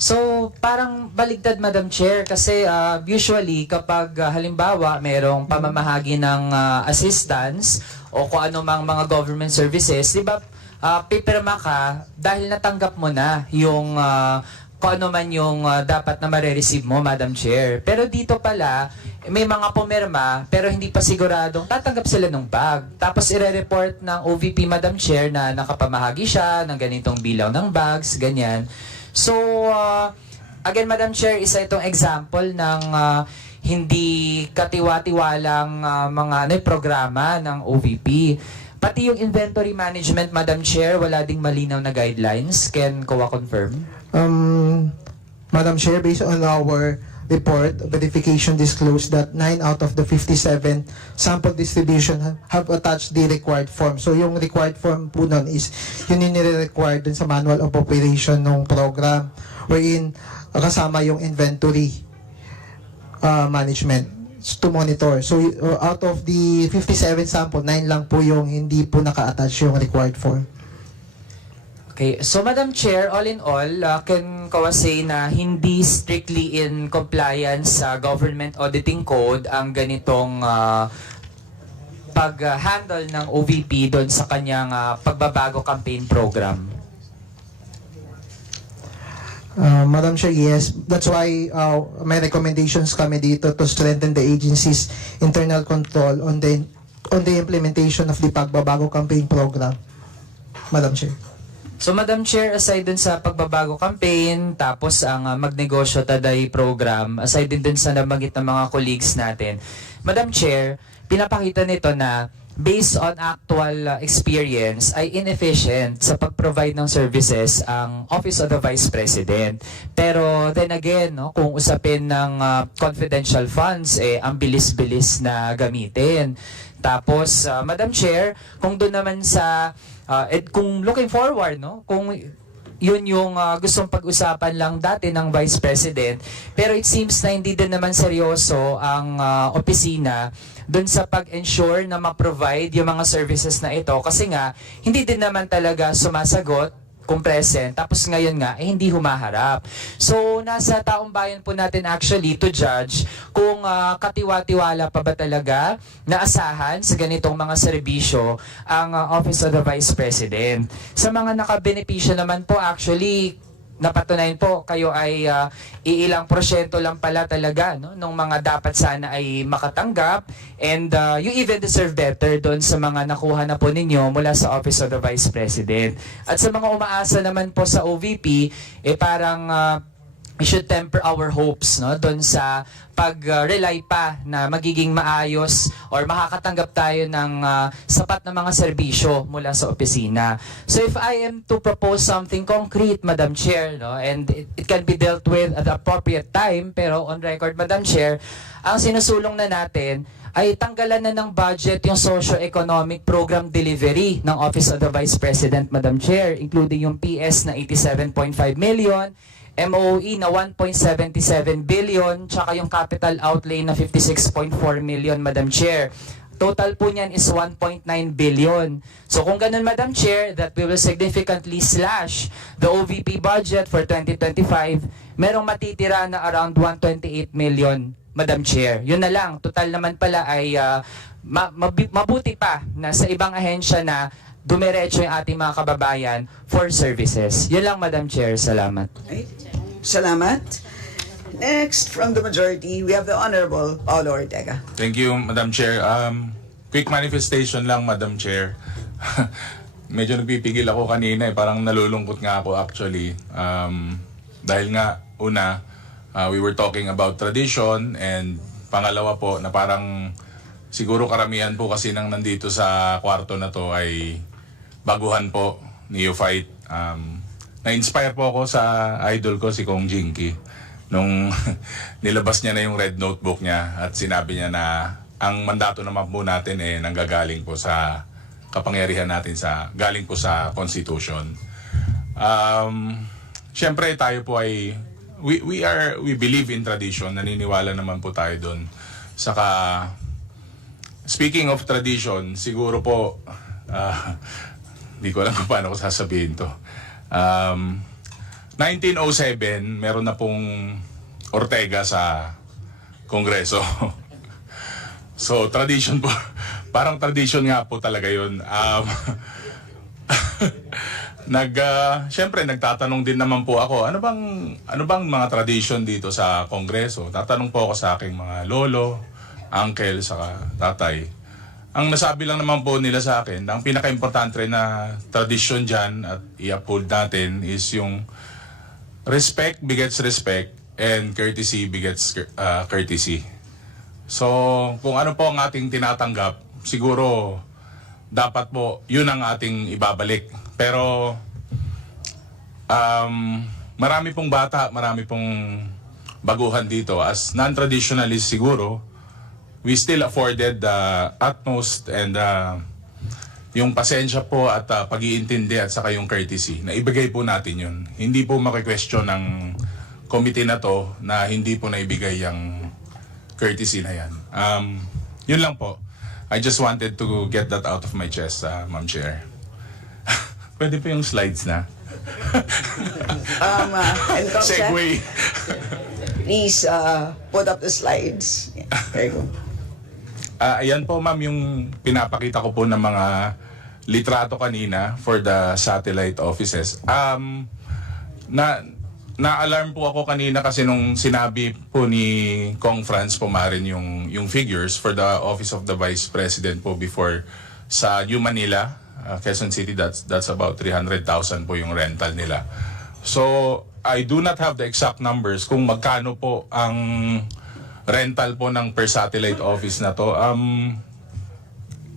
So, parang baligtad, Madam Chair, kasi usually kapag halimbawa merong pamamahagi ng assistance o kung ano mang mga government services, di ba, pipirma ka dahil natanggap mo na yung kung ano man yung dapat na mare-receive mo, Madam Chair. Pero dito pala, may mga pumirma pero hindi pa siguradong tatanggap sila ng bag. Tapos ire-report ng OVP, Madam Chair, na nakapamahagi siya ng ganitong bilang ng bags, ganyan. So, again, Madam Chair, isa itong example ng hindi katiwa-tiwalang mga programa ng OVP. Pati yung inventory management, Madam Chair, wala ding malinaw na guidelines. Can COA confirm? Madam Chair, based on our report, verification disclosed that 9 out of the 57 sample distribution have attached the required form. So yung required form po nun is yun yung nire-required dun sa Manual of Operation ng program wherein kasama yung inventory management to monitor. So out of the 57 sample, 9 lang po yung hindi po naka-attach yung required form. Okay, so Madam Chair, all in all, can COA say na hindi strictly in compliance sa Government Auditing Code ang ganitong pag-handle ng OVP doon sa kanyang pagbabago campaign program? Madam Chair, yes. That's why may recommendations kami dito to strengthen the agency's internal control on the implementation of the pagbabago campaign program. Madam Chair. So Madam Chair, aside dun sa pagbabago campaign, tapos ang Magnegosyo Taday program, aside din dun sa nabanggit ng mga colleagues natin, Madam Chair, pinapakita nito na based on actual experience ay inefficient sa pag-provide ng services ang Office of the Vice President. Pero then again, no, kung usapin ng confidential funds, ang bilis-bilis na gamitin. Tapos, Madam Chair, kung doon naman sa kung looking forward, no, kung yun yung gustong pag-usapan lang dati ng Vice President, pero it seems na hindi din naman seryoso ang opisina dun sa pag-ensure na ma-provide yung mga services na ito kasi nga hindi din naman talaga sumasagot kung present, tapos ngayon nga, hindi humaharap. So, nasa taong bayan po natin actually to judge kung katiwa-tiwala pa ba talaga naasahan sa ganitong mga serbisyo ang Office of the Vice President. Sa mga nakabenepisyo naman po actually, napatunayan po kayo ay iilang porsyento lang pala talaga nung mga dapat sana ay makatanggap, and you even deserve better doon sa mga nakuha na po ninyo mula sa Office of the Vice President. At sa mga umaasa naman po sa OVP, parang we should temper our hopes doon sa pag-rely pa na magiging maayos or makakatanggap tayo ng sapat na mga serbisyo mula sa opisina. So if I am to propose something concrete, Madam Chair, and it can be dealt with at the appropriate time, pero on record, Madam Chair, ang sinusulong na natin ay tanggalan na ng budget yung socio-economic program delivery ng Office of the Vice President, Madam Chair, including yung PS na 87.5 million, MOE na 1.77 billion, tsaka yung capital outlay na 56.4 million, Madam Chair. Total po niyan is 1.9 billion. So kung ganun, Madam Chair, that we will significantly slash the OVP budget for 2025, merong matitira na around 128 million, Madam Chair. Yun na lang. Total naman pala ay mabuti pa na sa ibang ahensya na dumiretso yung ating mga kababayan for services. Yun lang, Madam Chair. Salamat. Right. Salamat. Next, from the majority, we have the Honorable Paulo Ortega. Thank you, Madam Chair. Quick manifestation lang, Madam Chair. Medyo nagpipigil ako kanina parang nalulungkot nga ako actually. Dahil nga, una, we were talking about tradition, and pangalawa po na parang siguro karamihan po kasi nang nandito sa kwarto na to ay baguhan po, neophyte. Na-inspire po ako sa idol ko, si Kong Jinky, nung nilabas niya na yung red notebook niya at sinabi niya na ang mandato naman po natin nanggagaling po sa kapangyarihan natin, galing po sa Constitution. Siyempre tayo po ay we believe in tradition, naniniwala naman po tayo doon. Saka speaking of tradition, siguro po hindi ko alam kung paano ko sasabihin to. 1907, meron na pong Ortega sa Kongreso. So, tradition po. Parang tradition nga po talaga yun. Siyempre, nagtatanong din naman po ako, ano bang mga tradition dito sa Kongreso? Tatanong po ako sa aking mga lolo, uncle, saka tatay. Ang nasabi lang naman po nila sa akin, ang pinaka-importante na tradisyon dyan at i-uphold natin is yung respect begets respect and courtesy begets courtesy. So, kung ano po ang ating tinatanggap, siguro dapat po yun ang ating ibabalik. Pero marami pong bata, marami pong baguhan dito. As non-traditionalist siguro, we still afforded the utmost and yung pasensya po at pag-iintindi at saka yung courtesy na ibigay po natin yun. Hindi po maki-question ng committee na to na hindi po naibigay yung courtesy na yan. Yun lang po. I just wanted to get that out of my chest, Ma'am Chair. Pwede po yung slides na. Segway. Please put up the slides. Yeah, there you go. Ayan po, ma'am, yung pinapakita ko po ng mga litrato kanina for the satellite offices. Na-alarm po ako kanina kasi nung sinabi po ni Kong Franz Pumarin yung figures for the Office of the Vice President po before sa New Manila, Quezon City, that's about 300,000 po yung rental nila. So, I do not have the exact numbers kung magkano po ang rental po ng per satellite office na to.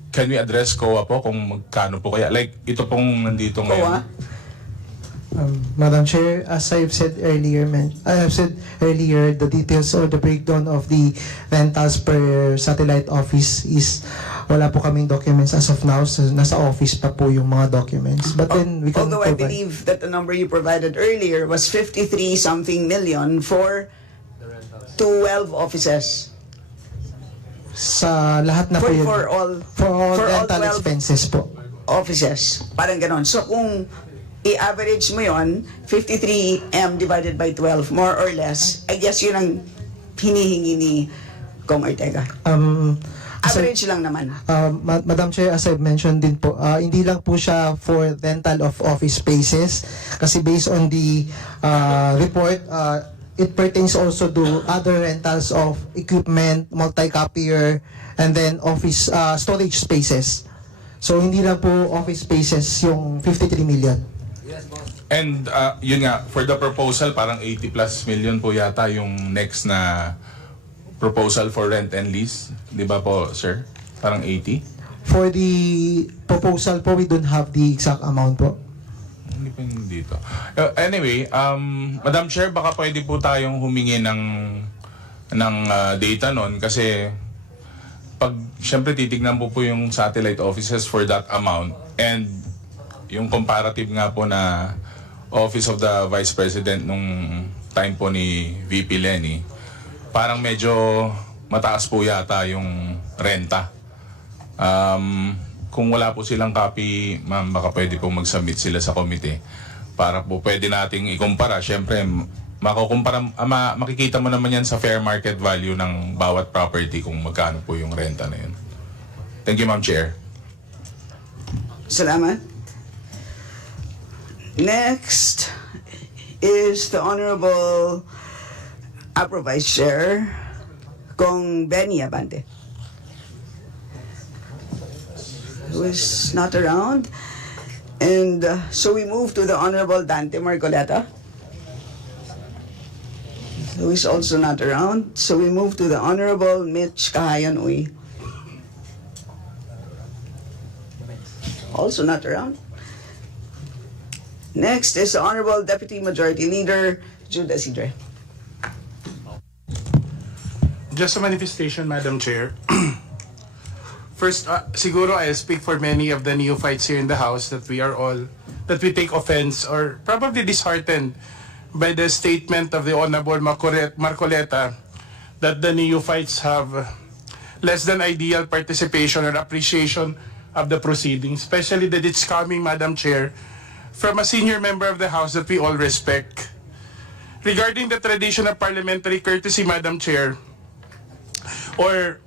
Can we address COA po kung magkano po kaya? Like, ito pong nandito ngayon. Madam Chair, as I have said earlier, the details or the breakdown of the rentals per satellite office is wala po kaming documents as of now. So, nasa office pa po yung mga documents. But then we can Although I believe that the number you provided earlier was 53-something million for 12 offices. Sa lahat na po yun. For all rental 12 expenses po. Offices. Parang ganon. So kung i-average mo yon, 53M divided by 12, more or less. I guess yun ang hinihingi ni Kong Ortega. Average lang naman. Madam Chair, as I've mentioned din po, hindi lang po siya for rental of office spaces kasi based on the report, it pertains also to other rentals of equipment, multi-copier, and then office storage spaces. So hindi lang po office spaces yung 53 million. And yun nga, for the proposal, parang 80 plus million po yata yung next na proposal for rent and lease. Di ba po, sir? Parang 80? For the proposal po, we don't have the exact amount po. Hindi pa yung dito. Anyway, Madam Chair, baka pwede po tayong humingi ng data nun kasi pag syempre titignan po yung satellite offices for that amount and yung comparative nga po na Office of the Vice President nung time po ni VP Lenny, parang medyo mataas po yata yung renta. Kung wala po silang copy, ma'am, baka pwede po mag-submit sila sa committee para po pwede nating ikumpara. Siyempre, makikita mo naman yan sa fair market value ng bawat property kung magkano po yung renta na yun. Thank you, Ma'am Chair. Salamat. Next is the Honorable Vice Chair Kong Benny Abante, who is not around. And so we move to the Honorable Dante Marcoleta, who is also not around. So we move to the Honorable Mitch Kahayan Uy, also not around. Next is the Honorable Deputy Majority Leader Jude Isidre. Just a manifestation, Madam Chair. First, siguro I'll speak for many of the neophytes here in the House that we take offense or probably disheartened by the statement of the Honorable Marcoleta that the neophytes have less than ideal participation or appreciation of the proceedings, especially that it's coming, Madam Chair, from a senior member of the House that we all respect. Regarding the tradition of parliamentary courtesy, Madam Chair, or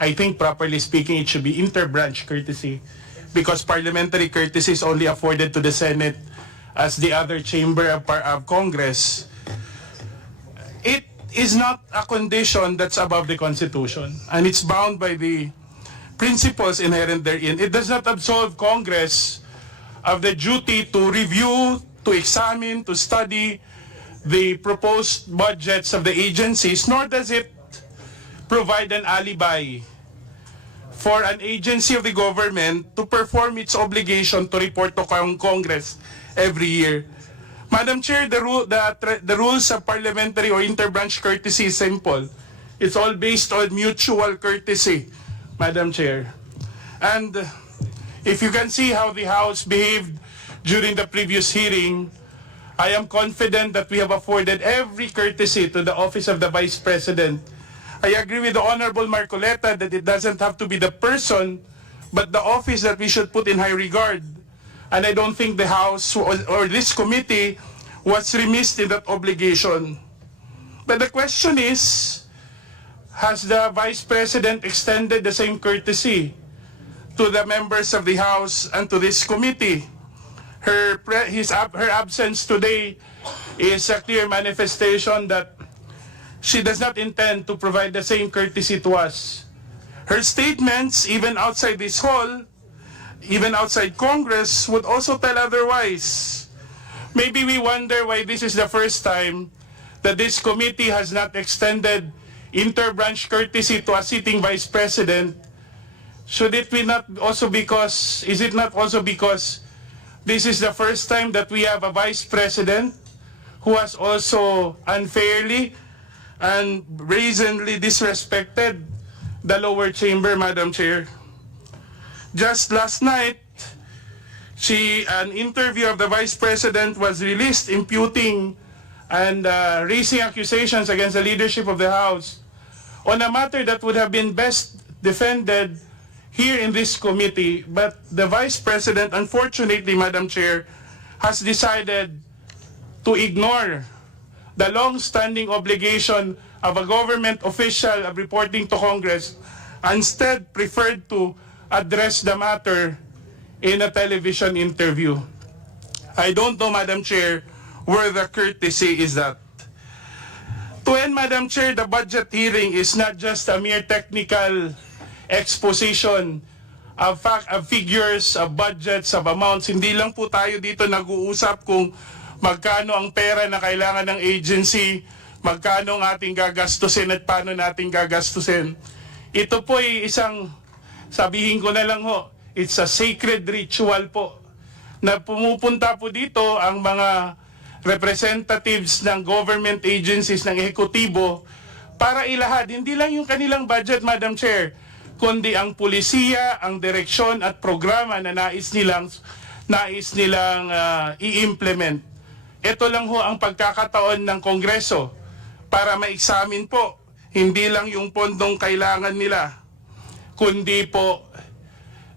I think properly speaking, it should be inter-branch courtesy because parliamentary courtesy is only afforded to the Senate as the other chamber of Congress. It is not a condition that's above the Constitution and it's bound by the principles inherent therein. It does not absolve Congress of the duty to review, to examine, to study the proposed budgets of the agencies, nor does it provide an alibi for an agency of the government to perform its obligation to report to Congress every year. Madam Chair, the rules of parliamentary or interbranch courtesy is simple. It's all based on mutual courtesy, Madam Chair. And if you can see how the House behaved during the previous hearing, I am confident that we have afforded every courtesy to the Office of the Vice President. I agree with the Honorable Marcoleta that it doesn't have to be the person, but the office that we should put in high regard. And I don't think the House or this committee was remiss in that obligation. But the question is, has the Vice President extended the same courtesy to the members of the House and to this committee? Her absence today is a clear manifestation that she does not intend to provide the same courtesy to us. Her statements, even outside this hall, even outside Congress, would also tell otherwise. Maybe we wonder why this is the first time that this committee has not extended interbranch courtesy to a sitting Vice President. Is it not also because this is the first time that we have a Vice President who has also unfairly and brazenly disrespected the lower chamber, Madam Chair? Just last night, an interview of the Vice President was released imputing and raising accusations against the leadership of the House on a matter that would have been best defended here in this committee. But the Vice President, unfortunately, Madam Chair, has decided to ignore the long-standing obligation of a government official of reporting to Congress, instead preferred to address the matter in a television interview. I don't know, Madam Chair, where the courtesy is at. To end, Madam Chair, the budget hearing is not just a mere technical exposition of figures, of budgets, of amounts. Hindi lang po tayo dito nag-uusap kung magkano ang pera na kailangan ng agency, magkano ang ating gagastusin at paano nating gagastusin. Ito po ay isang, sabihin ko na lang ho, it's a sacred ritual po na pumupunta po dito ang mga representatives ng government agencies, ng ehekutibo, para ilahad, hindi lang yung kanilang budget, Madam Chair, kundi ang pulisiya, ang direksyon at programa na nais nilang i-implement. Ito lang ho ang pagkakataon ng Kongreso para ma-examine po, hindi lang yung pondong kailangan nila, kundi po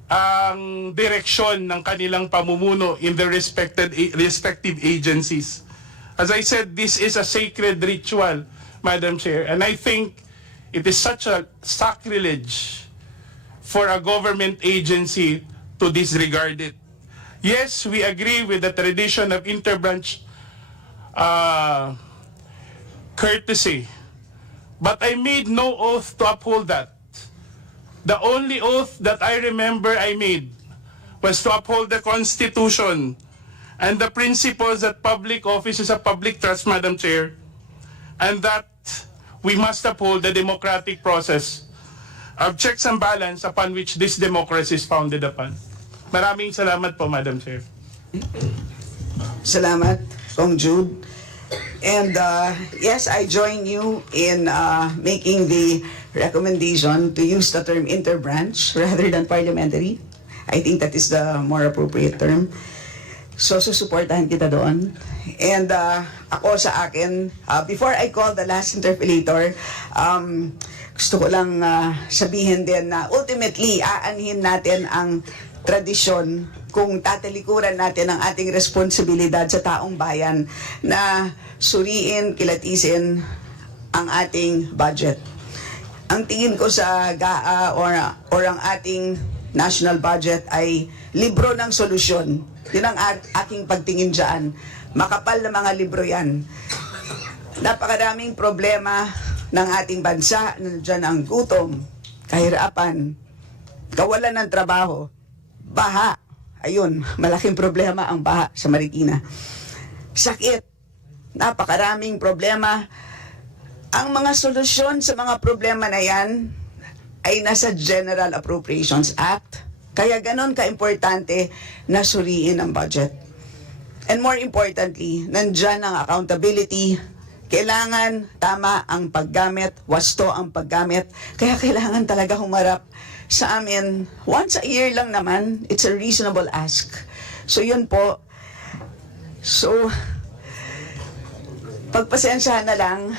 ang direksyon ng kanilang pamumuno in the respective agencies. As I said, this is a sacred ritual, Madam Chair, and I think it is such a sacrilege for a government agency to disregard it. Yes, we agree with the tradition of interbranch courtesy, but I made no oath to uphold that. The only oath that I remember I made was to uphold the Constitution and the principles that public office is a public trust, Madam Chair, and that we must uphold the democratic process of checks and balance upon which this democracy is founded upon. Maraming salamat po, Madam Chair. Salamat, Kong Jude. And yes, I join you in making the recommendation to use the term interbranch rather than parliamentary. I think that is the more appropriate term. So, susuportahan kita doon. And ako sa akin, before I call the last interpellator, gusto ko lang sabihin din na ultimately, aanhin natin ang tradisyon kung tatalikuran natin ang ating responsibilidad sa taong bayan na suriin, kilatisin ang ating budget. Ang tingin ko sa GAA or ang ating national budget ay libro ng solusyon. Yun ang aking pagtingin dyan. Makapal na mga libro yan. Napakaraming problema ng ating bansa. Nandiyan ang gutom, kahirapan, kawalan ng trabaho, baha. Ayun, malaking problema ang baha sa Marikina. Sakit, napakaraming problema. Ang mga solusyon sa mga problema na yan ay nasa General Appropriations Act. Kaya ganon ka-importante na suriin ang budget. And more importantly, nandyan ang accountability. Kailangan tama ang paggamit, wasto ang paggamit. Kaya kailangan talaga humarap sa amin. Once a year lang naman, it's a reasonable ask. So yun po. So, pagpasensyahan na lang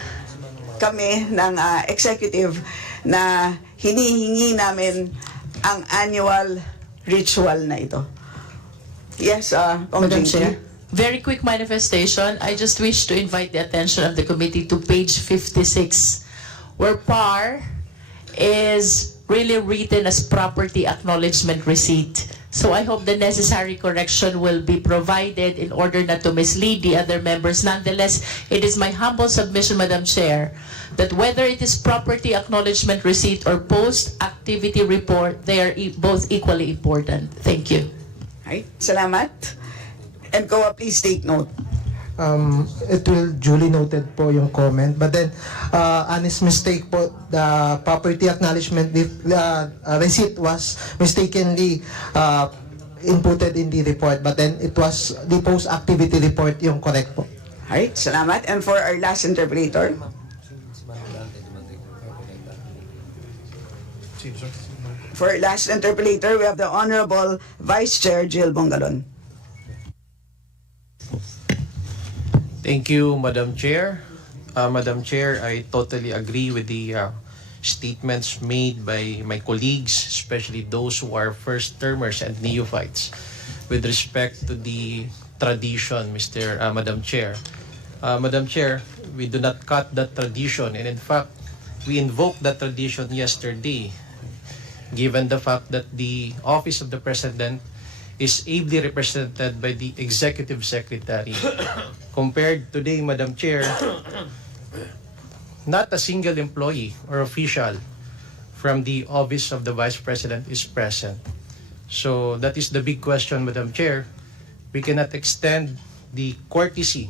kami ng executive na hinihingi namin ang annual ritual na ito. Yes, Madam Chair. Very quick manifestation. I just wish to invite the attention of the committee to page 56, where PAR is really written as property acknowledgement receipt. So I hope the necessary correction will be provided in order not to mislead the other members. Nonetheless, it is my humble submission, Madam Chair, that whether it is property acknowledgement receipt or post-activity report, they are both equally important. Thank you. Right, salamat. And Koa, please take note. It will duly noted po yung comment. But then, honest mistake po, the property acknowledgement receipt was mistakenly inputted in the report. But then, it was the post-activity report yung correct po. Alright, salamat. And for our last interpreter. For our last interpreter, we have the Honorable Vice Chair Jill Bongalon. Thank you, Madam Chair. Madam Chair, I totally agree with the statements made by my colleagues, especially those who are first-termers and neophytes, with respect to the tradition, Madam Chair. Madam Chair, we do not cut that tradition, and in fact, we invoked that tradition yesterday, given the fact that the Office of the President is ably represented by the Executive Secretary. Compared today, Madam Chair, not a single employee or official from the Office of the Vice President is present. So that is the big question, Madam Chair. We cannot extend the courtesy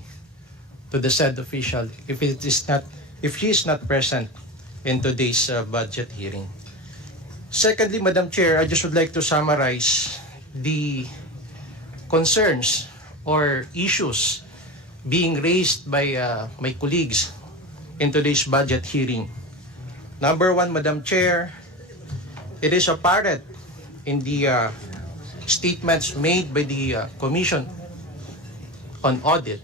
to the said official if she is not present in today's budget hearing. Secondly, Madam Chair, I just would like to summarize the concerns or issues being raised by my colleagues in today's budget hearing. Number one, Madam Chair, it is apparent in the statements made by the Commission on Audit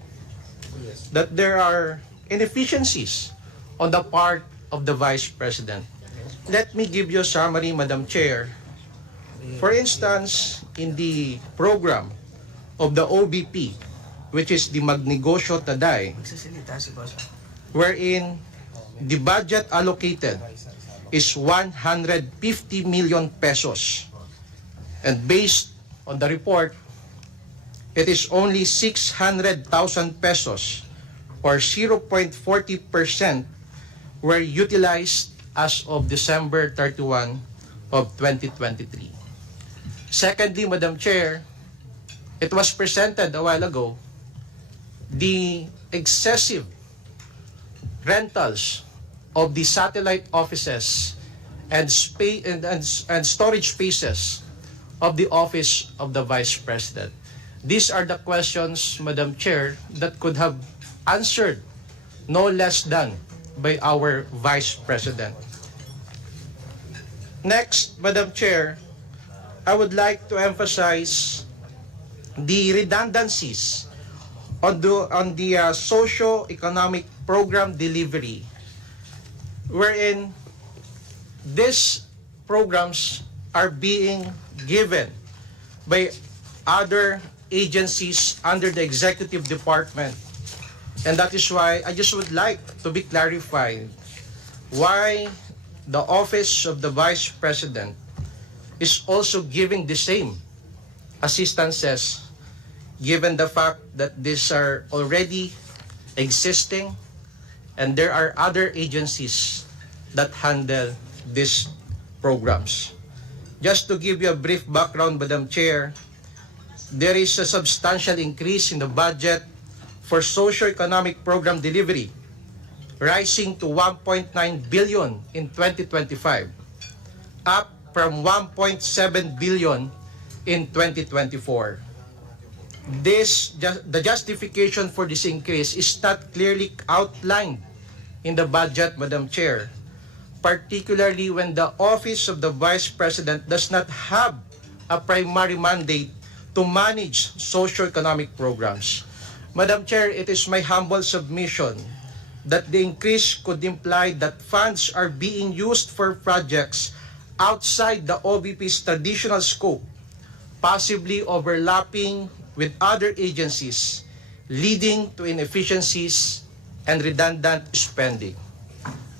that there are inefficiencies on the part of the Vice President. Let me give you a summary, Madam Chair. For instance, in the program of the OBP, which is the Magnegosyo Taday, wherein the budget allocated is 150 million pesos. And based on the report, it is only 600,000 pesos or 0.40% were utilized as of December 31 of 2023. Secondly, Madam Chair, it was presented a while ago, the excessive rentals of the satellite offices and storage spaces of the Office of the Vice President. These are the questions, Madam Chair, that could have answered no less than by our Vice President. Next, Madam Chair, I would like to emphasize the redundancies on the socio-economic program delivery, wherein these programs are being given by other agencies under the executive department. And that is why I just would like to be clarified why the Office of the Vice President is also giving the same assistances, given the fact that these are already existing and there are other agencies that handle these programs. Just to give you a brief background, Madam Chair, there is a substantial increase in the budget for socio-economic program delivery, rising to 1.9 billion in 2025, up from 1.7 billion in 2024. The justification for this increase is not clearly outlined in the budget, Madam Chair, particularly when the Office of the Vice President does not have a primary mandate to manage socio-economic programs. Madam Chair, it is my humble submission that the increase could imply that funds are being used for projects outside the OVP's traditional scope, possibly overlapping with other agencies, leading to inefficiencies and redundant spending.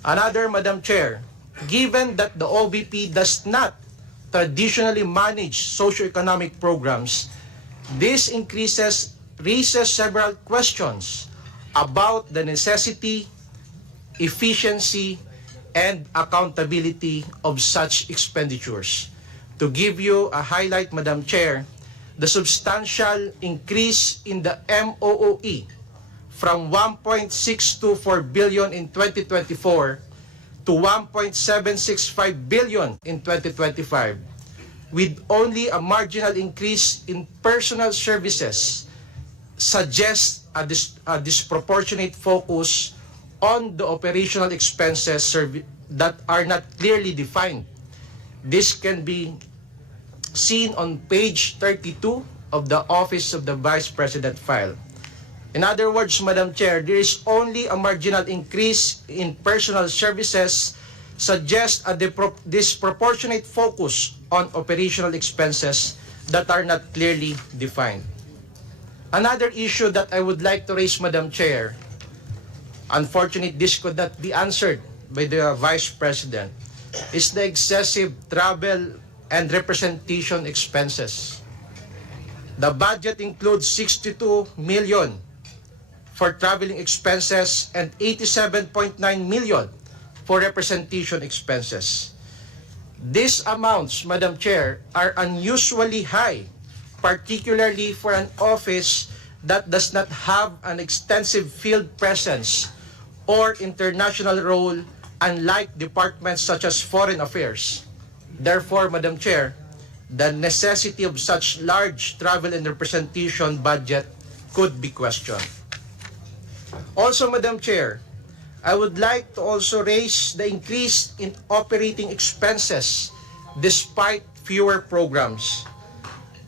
Another, Madam Chair, given that the OVP does not traditionally manage socio-economic programs, this raises several questions about the necessity, efficiency, and accountability of such expenditures. To give you a highlight, Madam Chair, the substantial increase in the MOOE from 1.624 billion in 2024 to 1.765 billion in 2025, with only a marginal increase in personal services, suggests a disproportionate focus on the operational expenses that are not clearly defined. This can be seen on page 32 of the Office of the Vice President file. In other words, Madam Chair, there is only a marginal increase in personal services, suggests a disproportionate focus on operational expenses that are not clearly defined. Another issue that I would like to raise, Madam Chair, unfortunately this could not be answered by the Vice President, is the excessive travel and representation expenses. The budget includes 62 million for traveling expenses and 87.9 million for representation expenses. These amounts, Madam Chair, are unusually high, particularly for an office that does not have an extensive field presence or international role, unlike departments such as Foreign Affairs. Therefore, Madam Chair, the necessity of such large travel and representation budget could be questioned. Also, Madam Chair, I would like to also raise the increase in operating expenses despite fewer programs.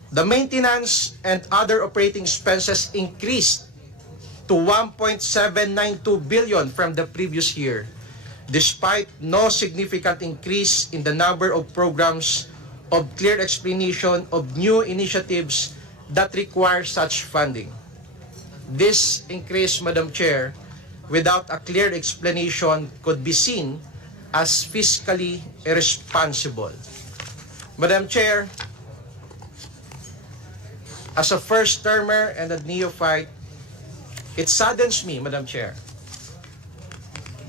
The maintenance and other operating expenses increased to 1.792 billion from the previous year, despite no significant increase in the number of programs of clear explanation of new initiatives that require such funding. This increase, Madam Chair, without a clear explanation could be seen as fiscally irresponsible. Madam Chair, as a first-termer and a neophyte, it saddens me, Madam Chair,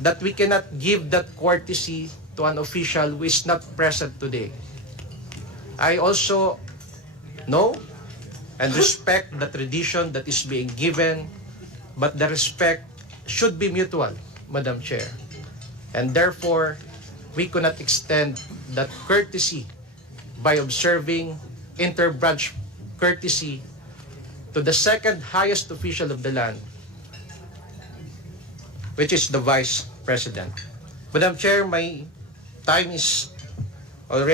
that we cannot give that courtesy to an official who is not present today. I also know and respect the tradition that is being given, but the respect should be mutual, Madam Chair. And therefore, we cannot extend that courtesy by observing interbranch courtesy to the second highest official of the land, which is the Vice President. Madam Chair, my time is will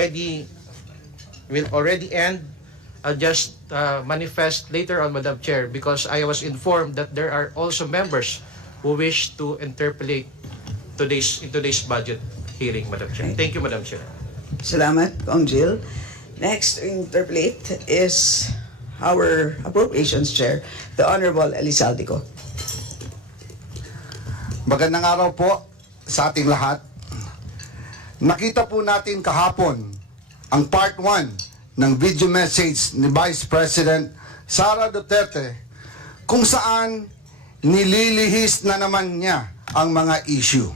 already end. I'll just manifest later on, Madam Chair, because I was informed that there are also members who wish to interpolate today's budget hearing, Madam Chair. Thank you, Madam Chair. Salamat, Kong Jill. Next to interpolate is our Appropriations Chair, the Honorable Elisaldico. Magandang araw po sa ating lahat. Nakita po natin kahapon ang part 1 ng video message ni Vice President Sara Duterte kung saan nililihis na naman niya ang mga issue.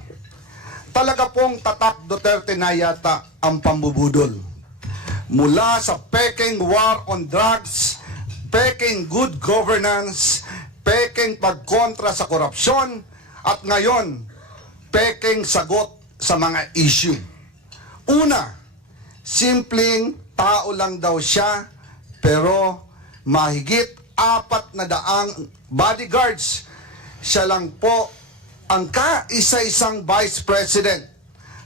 Talaga pong tatak Duterte na yata ang pambubudol. Mula sa peking war on drugs, peking good governance, peking pagkontra sa korupsyon, at ngayon, peking sagot sa mga issue. Una, simpleng tao lang daw siya, pero mahigit 400 bodyguards. Siya lang po ang kaisa-isang Vice President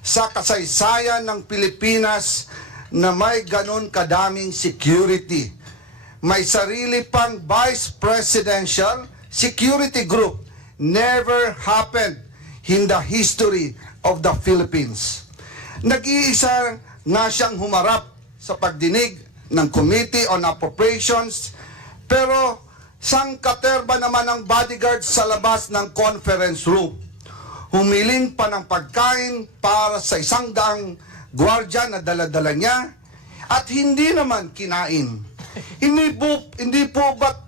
sa kasaysayan ng Pilipinas na may ganon kadaming security. May sarili pang Vice Presidential Security Group. Never happened in the history of the Philippines. Nag-iisa na siyang humarap sa pagdinig ng Committee on Appropriations, pero sangkaterba naman ang bodyguards sa labas ng conference room. Humiling pa ng pagkain para sa 100 gwardiya na dala-dala niya at hindi naman kinain. Hindi po ba't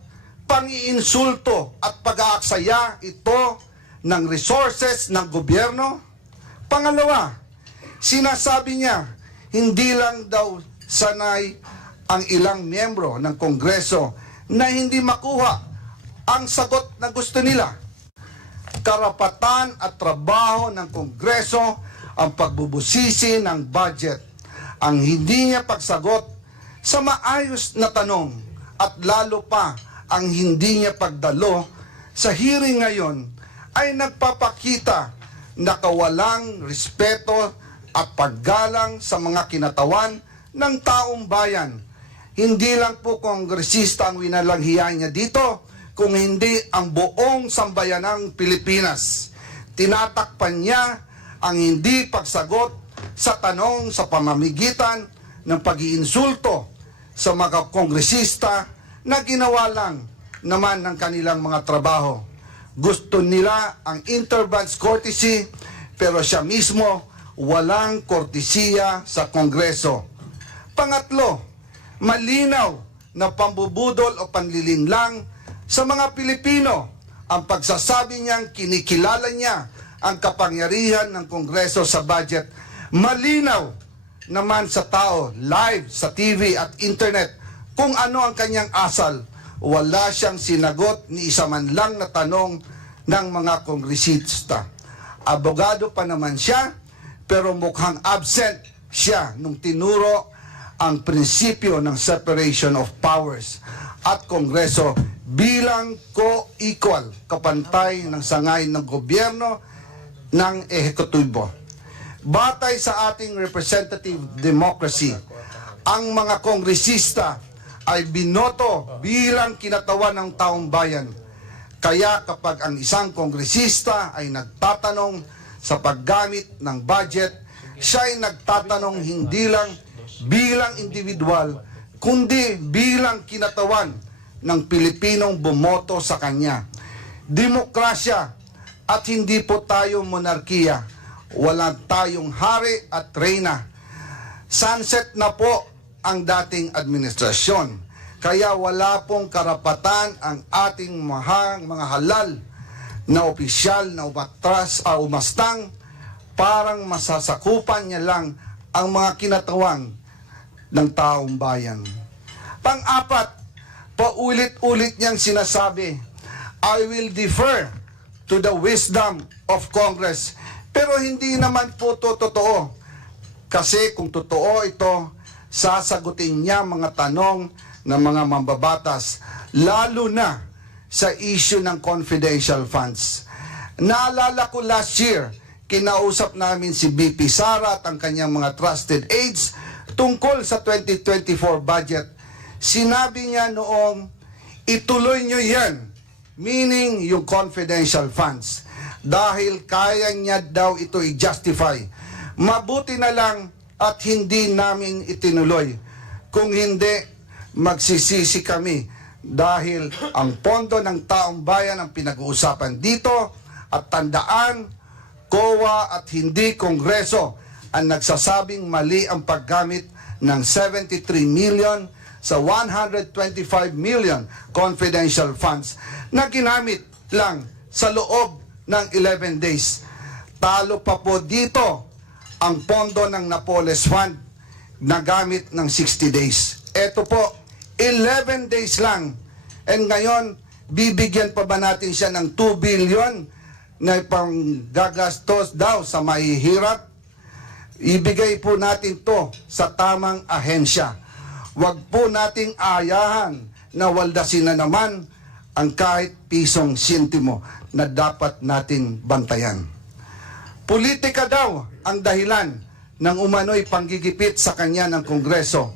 pang-iinsulto at pag-aaksaya ito ng resources ng gobyerno? Pangalawa, sinasabi niya, hindi lang daw sanay ang ilang miyembro ng Kongreso na hindi makuha ang sagot na gusto nila. Karapatan at trabaho ng Kongreso ang pagbubusisi ng budget. Ang hindi niya pagsagot sa maayos na tanong at lalo pa ang hindi niya pagdalo sa hearing ngayon ay nagpapakita na kawalang respeto at paggalang sa mga kinatawan ng taong bayan. Hindi lang po kongresista ang winalanghiyan niya dito, kung hindi ang buong sambayanang Pilipinas. Tinatakpan niya ang hindi pagsagot sa tanong sa pamamagitan ng pag-iinsulto sa mga kongresista na ginawa lang naman ng kanilang mga trabaho. Gusto nila ang interbranch courtesy, pero siya mismo walang kortesiya sa Kongreso. Pangatlo, malinaw na pambubudol o panlilinlang sa mga Pilipino ang pagsasabi niyang kinikilala niya ang kapangyarihan ng Kongreso sa budget. Malinaw naman sa tao, live sa TV at internet, kung ano ang kanyang asal. Wala siyang sinagot ni isa man lang na tanong ng mga kongresista. Abogado pa naman siya, pero mukhang absent siya nung tinuro ang prinsipyo ng separation of powers at Kongreso bilang co-equal, kapantay ng sangay ng gobyerno ng ehekutibo. Batay sa ating representative democracy, ang mga kongresista ay binoto bilang kinatawan ng taong bayan. Kaya kapag ang isang kongresista ay nagtatanong sa paggamit ng budget, siya ay nagtatanong hindi lang bilang individual, kundi bilang kinatawan ng Pilipinong bumoto sa kanya. Demokrasya at hindi po tayo monarkiya. Wala tayong hari at reyna. Sunset na po ang dating administrasyon. Kaya wala pong karapatan ang ating mga halal na opisyal na umastang parang masasakupan niya lang ang mga kinatawan ng taong bayan. Pang-apat, paulit-ulit niyang sinasabi, I will defer to the wisdom of Congress. Pero hindi naman po to totoo. Kasi kung totoo ito, sasagutin niya mga tanong ng mga mambabatas, lalo na sa issue ng confidential funds. Naalala ko last year, kinausap namin si BP Sara at ang kanyang mga trusted aides tungkol sa 2024 budget. Sinabi niya noong, ituloy nyo yan, meaning yung confidential funds, dahil kaya niya daw ito i-justify. Mabuti na lang at hindi namin itinuloy. Kung hindi, magsisisi kami dahil ang pondo ng taong bayan ang pinag-uusapan dito at tandaan, COA at hindi Kongreso ang nagsasabing mali ang paggamit ng 73 million sa 125 million confidential funds na ginamit lang sa loob ng 11 days. Talo pa po dito ang pondo ng Napoles Fund na gamit ng 60 days. Ito po, 11 days lang. And ngayon, bibigyan pa ba natin siya ng 2 billion na panggagastos daw sa mahihirap? Ibigay po natin to sa tamang ahensya. Huwag po nating ayahan na waldasin na naman ang kahit pisong sintimo na dapat nating bantayan. Politika daw ang dahilan ng umano'y panggigipit sa kanya ng Kongreso.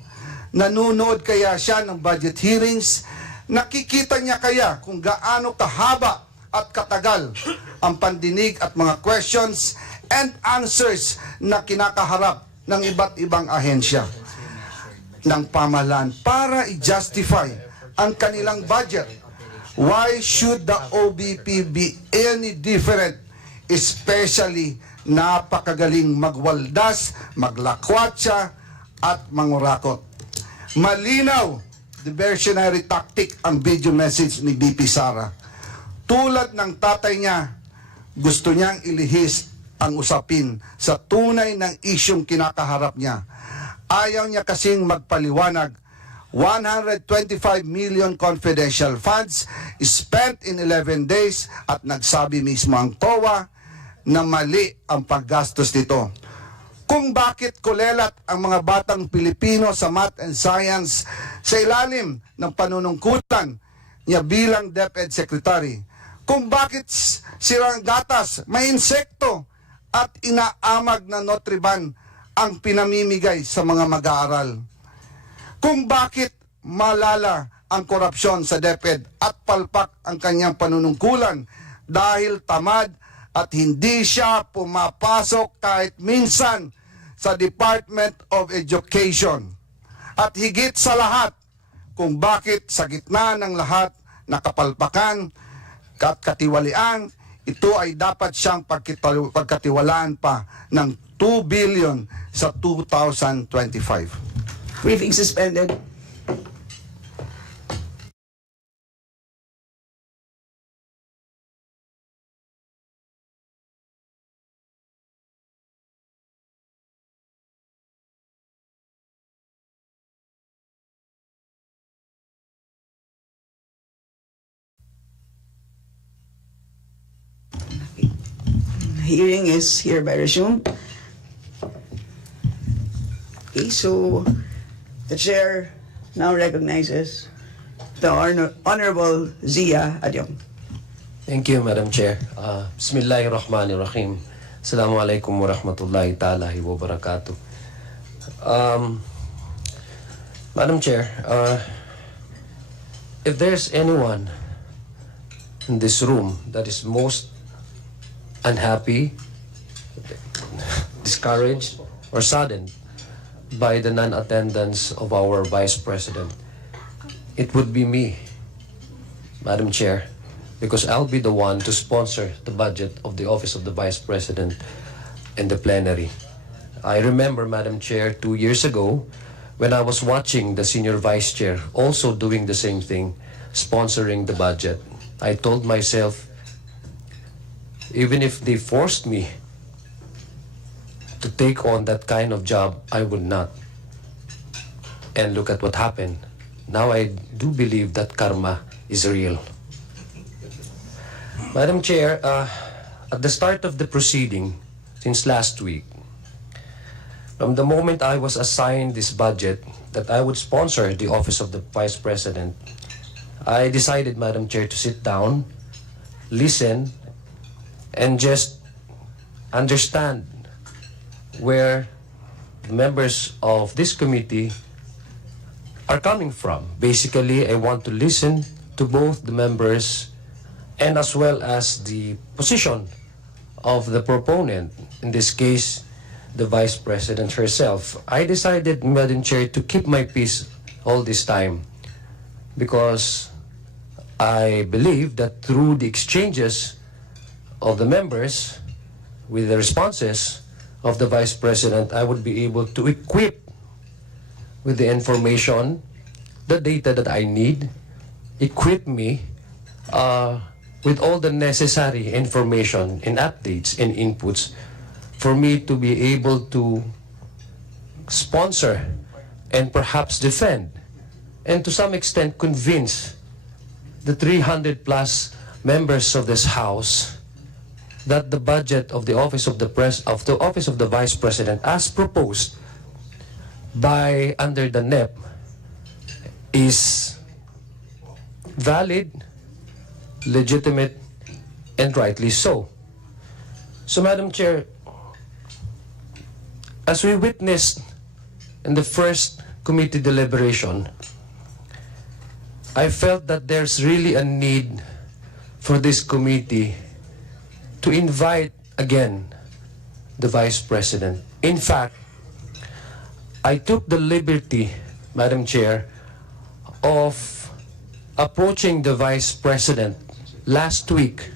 Nanunood kaya siya ng budget hearings? Nakikita niya kaya kung gaano kahaba at katagal ang pandinig at mga questions and answers na kinakaharap ng iba't ibang ahensya ng pamahalaan para i-justify ang kanilang budget? Why should the OBP be any different? Especially napakagaling magwaldas, maglakwatsa at mangurakot. Malinaw, diversionary tactic ang video message ni BP Sara. Tulad ng tatay niya, gusto niyang ilihis ang usapin sa tunay ng isyong kinakaharap niya. Ayaw niya kasing magpaliwanag. 125 million confidential funds spent in 11 days at nagsabi mismo ang COA na mali ang paggastos nito. Kung bakit kulelat ang mga batang Pilipino sa math and science sa ilalim ng panunungkutan niya bilang DepEd Secretary. Kung bakit sirang gatas, may insekto at inaamag na Nutriban ang pinamimigay sa mga mag-aaral. Kung bakit malala ang korupsyon sa DepEd at palpak ang kanyang panunungkulan dahil tamad at hindi siya pumapasok kahit minsan sa Department of Education. At higit sa lahat, kung bakit sa gitna ng lahat na kapalpakan at katiwalian, ito ay dapat siyang pagkatiwalaan pa ng 2 billion sa 2025. Briefing suspended. Hearing is hereby resumed. Okay, so the chair now recognizes the Honorable Zia Adyong. Thank you, Madam Chair. Bismillahirrahmanirrahim. Assalamualaikum warahmatullahi ta'ala wa barakatuh. Madam Chair, if there's anyone in this room that is most unhappy, discouraged, or saddened by the non-attendance of our Vice President, it would be me, Madam Chair, because I'll be the one to sponsor the budget of the Office of the Vice President in the plenary. I remember, Madam Chair, 2 years ago, when I was watching the Senior Vice Chair also doing the same thing, sponsoring the budget, I told myself, even if they forced me to take on that kind of job, I would not. And look at what happened. Now I do believe that karma is real. Madam Chair, at the start of the proceeding, since last week, from the moment I was assigned this budget that I would sponsor the Office of the Vice President, I decided, Madam Chair, to sit down, listen, and just understand where the members of this committee are coming from. Basically, I want to listen to both the members and as well as the position of the proponent, in this case, the Vice President herself. I decided, Madam Chair, to keep my peace all this time because I believe that through the exchanges of the members with the responses of the Vice President, I would be able to equip with the information, the data that I need, equip me with all the necessary information and updates and inputs for me to be able to sponsor and perhaps defend and to some extent convince the 300 plus members of this House that the budget of the Office of the Vice President, as proposed by under the NEP, is valid, legitimate, and rightly so. So, Madam Chair, as we witnessed in the first committee deliberation, I felt that there's really a need for this committee to invite again the Vice President. In fact, I took the liberty, Madam Chair, of approaching the Vice President last week,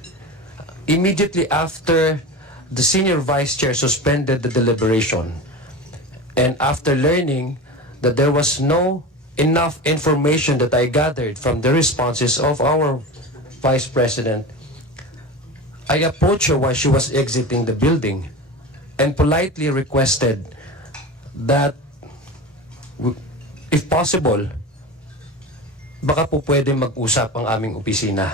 immediately after the Senior Vice Chair suspended the deliberation, and after learning that there was no enough information that I gathered from the responses of our Vice President, I approached her while she was exiting the building and politely requested that, if possible, baka po pwede mag-usap ang aming opisina.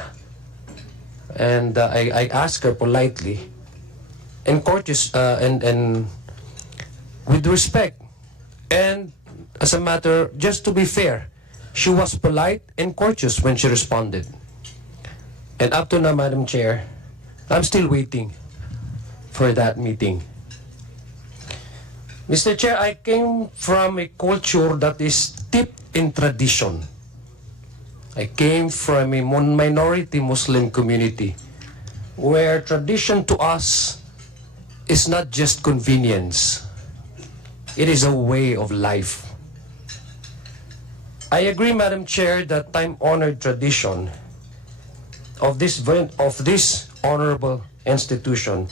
And I asked her politely and courteous and with respect, and as a matter, just to be fair, she was polite and courteous when she responded. And up to now, Madam Chair, I'm still waiting for that meeting. Mr. Chair, I came from a culture that is steeped in tradition. I came from a minority Muslim community where tradition to us is not just convenience. It is a way of life. I agree, Madam Chair, that time-honored tradition of this honorable institution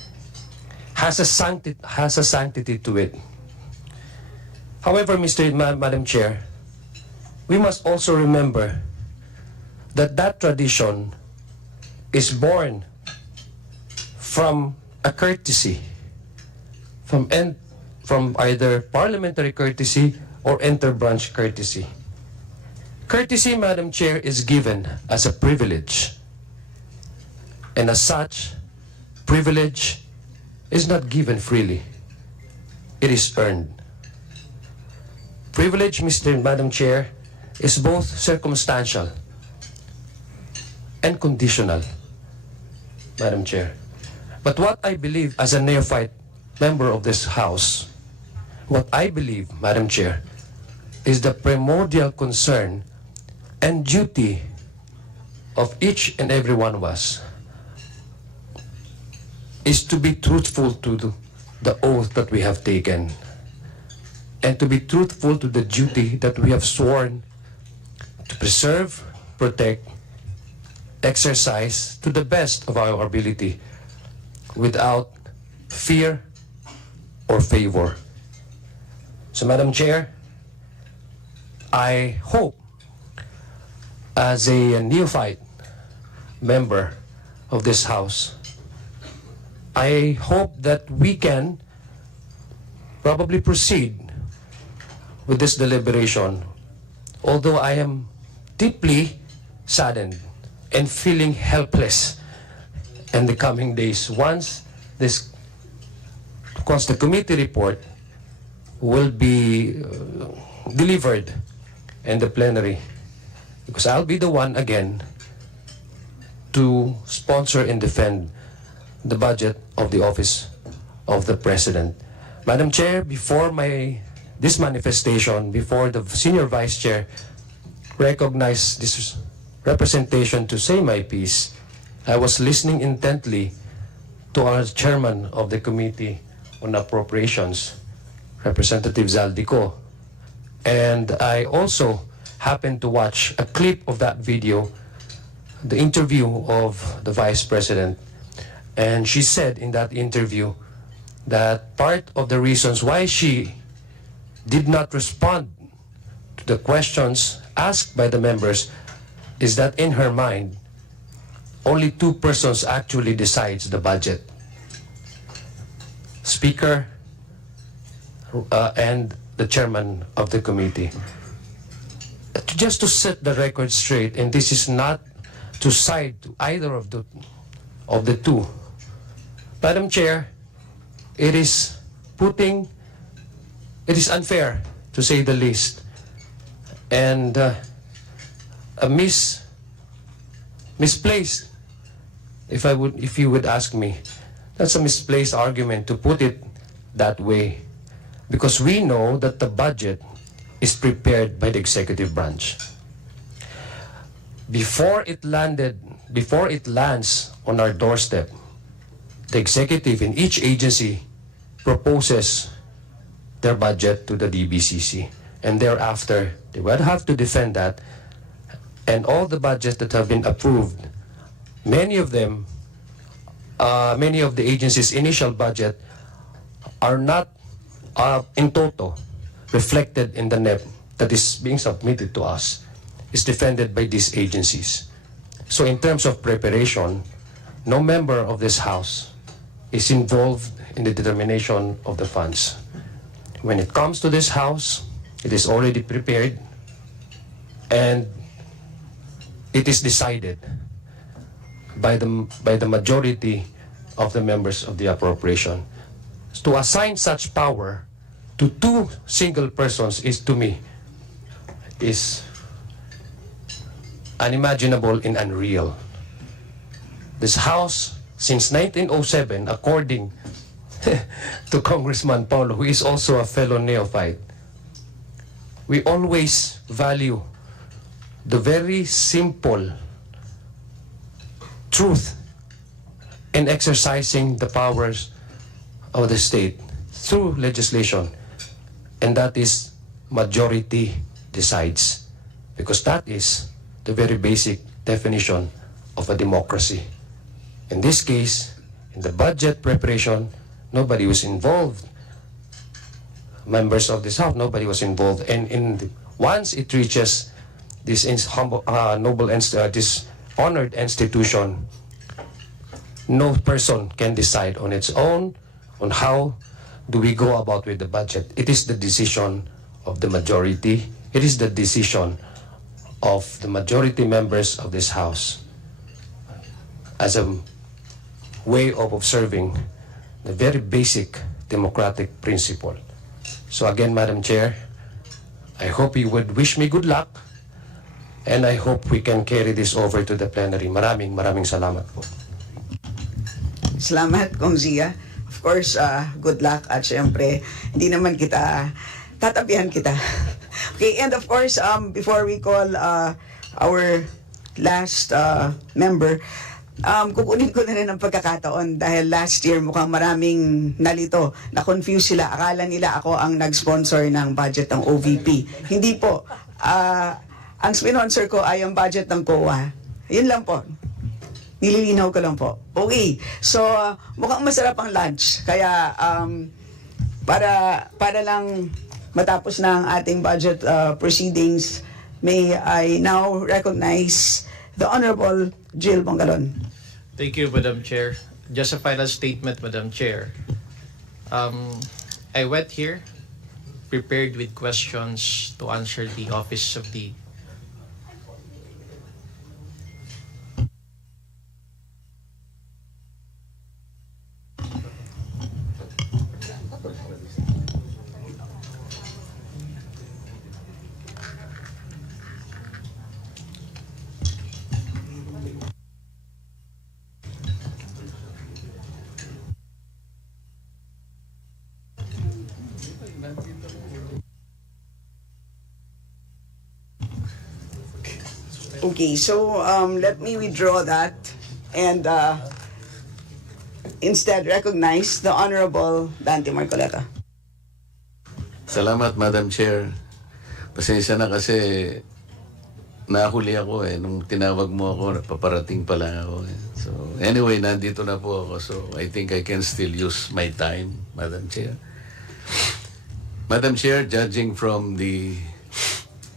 has a sanctity to it. However, Madam Chair, we must also remember that that tradition is born from a courtesy, from either parliamentary courtesy or inter-branch courtesy. Courtesy, Madam Chair, is given as a privilege. And as such, privilege is not given freely. It is earned. Privilege, Madam Chair, is both circumstantial and conditional, Madam Chair. But what I believe as a neophyte member of this House, what I believe, Madam Chair, is the primordial concern and duty of each and every one of us is to be truthful to the oath that we have taken and to be truthful to the duty that we have sworn to preserve, protect, exercise to the best of our ability without fear or favor. So, Madam Chair, I hope as a neophyte member of this House, I hope that we can probably proceed with this deliberation, although I am deeply saddened and feeling helpless in the coming days once the committee report will be delivered in the plenary, because I'll be the one again to sponsor and defend the budget of the Office of the President. Madam Chair, before this manifestation, before the Senior Vice Chair recognized this representation to say my piece, I was listening intently to our Chairman of the Committee on Appropriations, Representative Zaldico. And I also happened to watch a clip of that video, the interview of the Vice President. And she said in that interview that part of the reasons why she did not respond to the questions asked by the members is that in her mind, only two persons actually decides the budget. Speaker and the chairman of the committee. Just to set the record straight, and this is not to side to either of the two. Madam Chair, it is unfair to say the least, and misplaced. If you would ask me, that's a misplaced argument to put it that way, because we know that the budget is prepared by the executive branch. Before it lands on our doorstep, the executive in each agency proposes their budget to the DBCC, and thereafter they would have to defend that, and all the budgets that have been approved, many of the agencies' initial budget are not in total reflected in the NEP that is being submitted to us, is defended by these agencies. So in terms of preparation, no member of this House is involved in the determination of the funds. When it comes to this House, it is already prepared and it is decided by the majority of the members of the appropriation. To assign such power to two single persons is, to me, is unimaginable and unreal. This House, since 1907, according to Congressman Paulo, who is also a fellow neophyte, we always value the very simple truth in exercising the powers of the state through legislation, and that is majority decides, because that is the very basic definition of a democracy. In this case, in the budget preparation, nobody was involved. Members of this house, nobody was involved. And once it reaches this this honored institution, no person can decide on its own on how do we go about with the budget. It is the decision of the majority. It is the decision of the majority members of this house as a way of observing the very basic democratic principle. So again, Madam Chair, I hope you would wish me good luck, and I hope we can carry this over to the plenary. Maraming salamat po. Salamat, Kong Zia. Of course, good luck at syempre, hindi naman kita, tatabihan kita. Okay, and of course, before we call our last member, kukunin ko na rin ang pagkakataon dahil last year mukhang maraming nalito. Na-confuse sila. Akala nila ako ang nag-sponsor ng budget ng OVP. Hindi po. Ang sponsor ko ay ang budget ng COA. Yun lang po. Nililinaw ko lang po. Okay. So, mukhang masarap ang lunch. Kaya, para lang matapos na ang ating budget proceedings, may I now recognize the Honorable Jill Bongalon. Thank you, Madam Chair. Just a final statement, Madam Chair. I went here prepared with questions to answer the Office of the Okay, so let me withdraw that and instead recognize the Honorable Dante Marcoleta. Salamat, Madam Chair. Pasensya na kasi nahuli ako nung tinawag mo ako, paparating pa lang ako So anyway, nandito na po ako. So I think I can still use my time, Madam Chair. Madam Chair, judging from the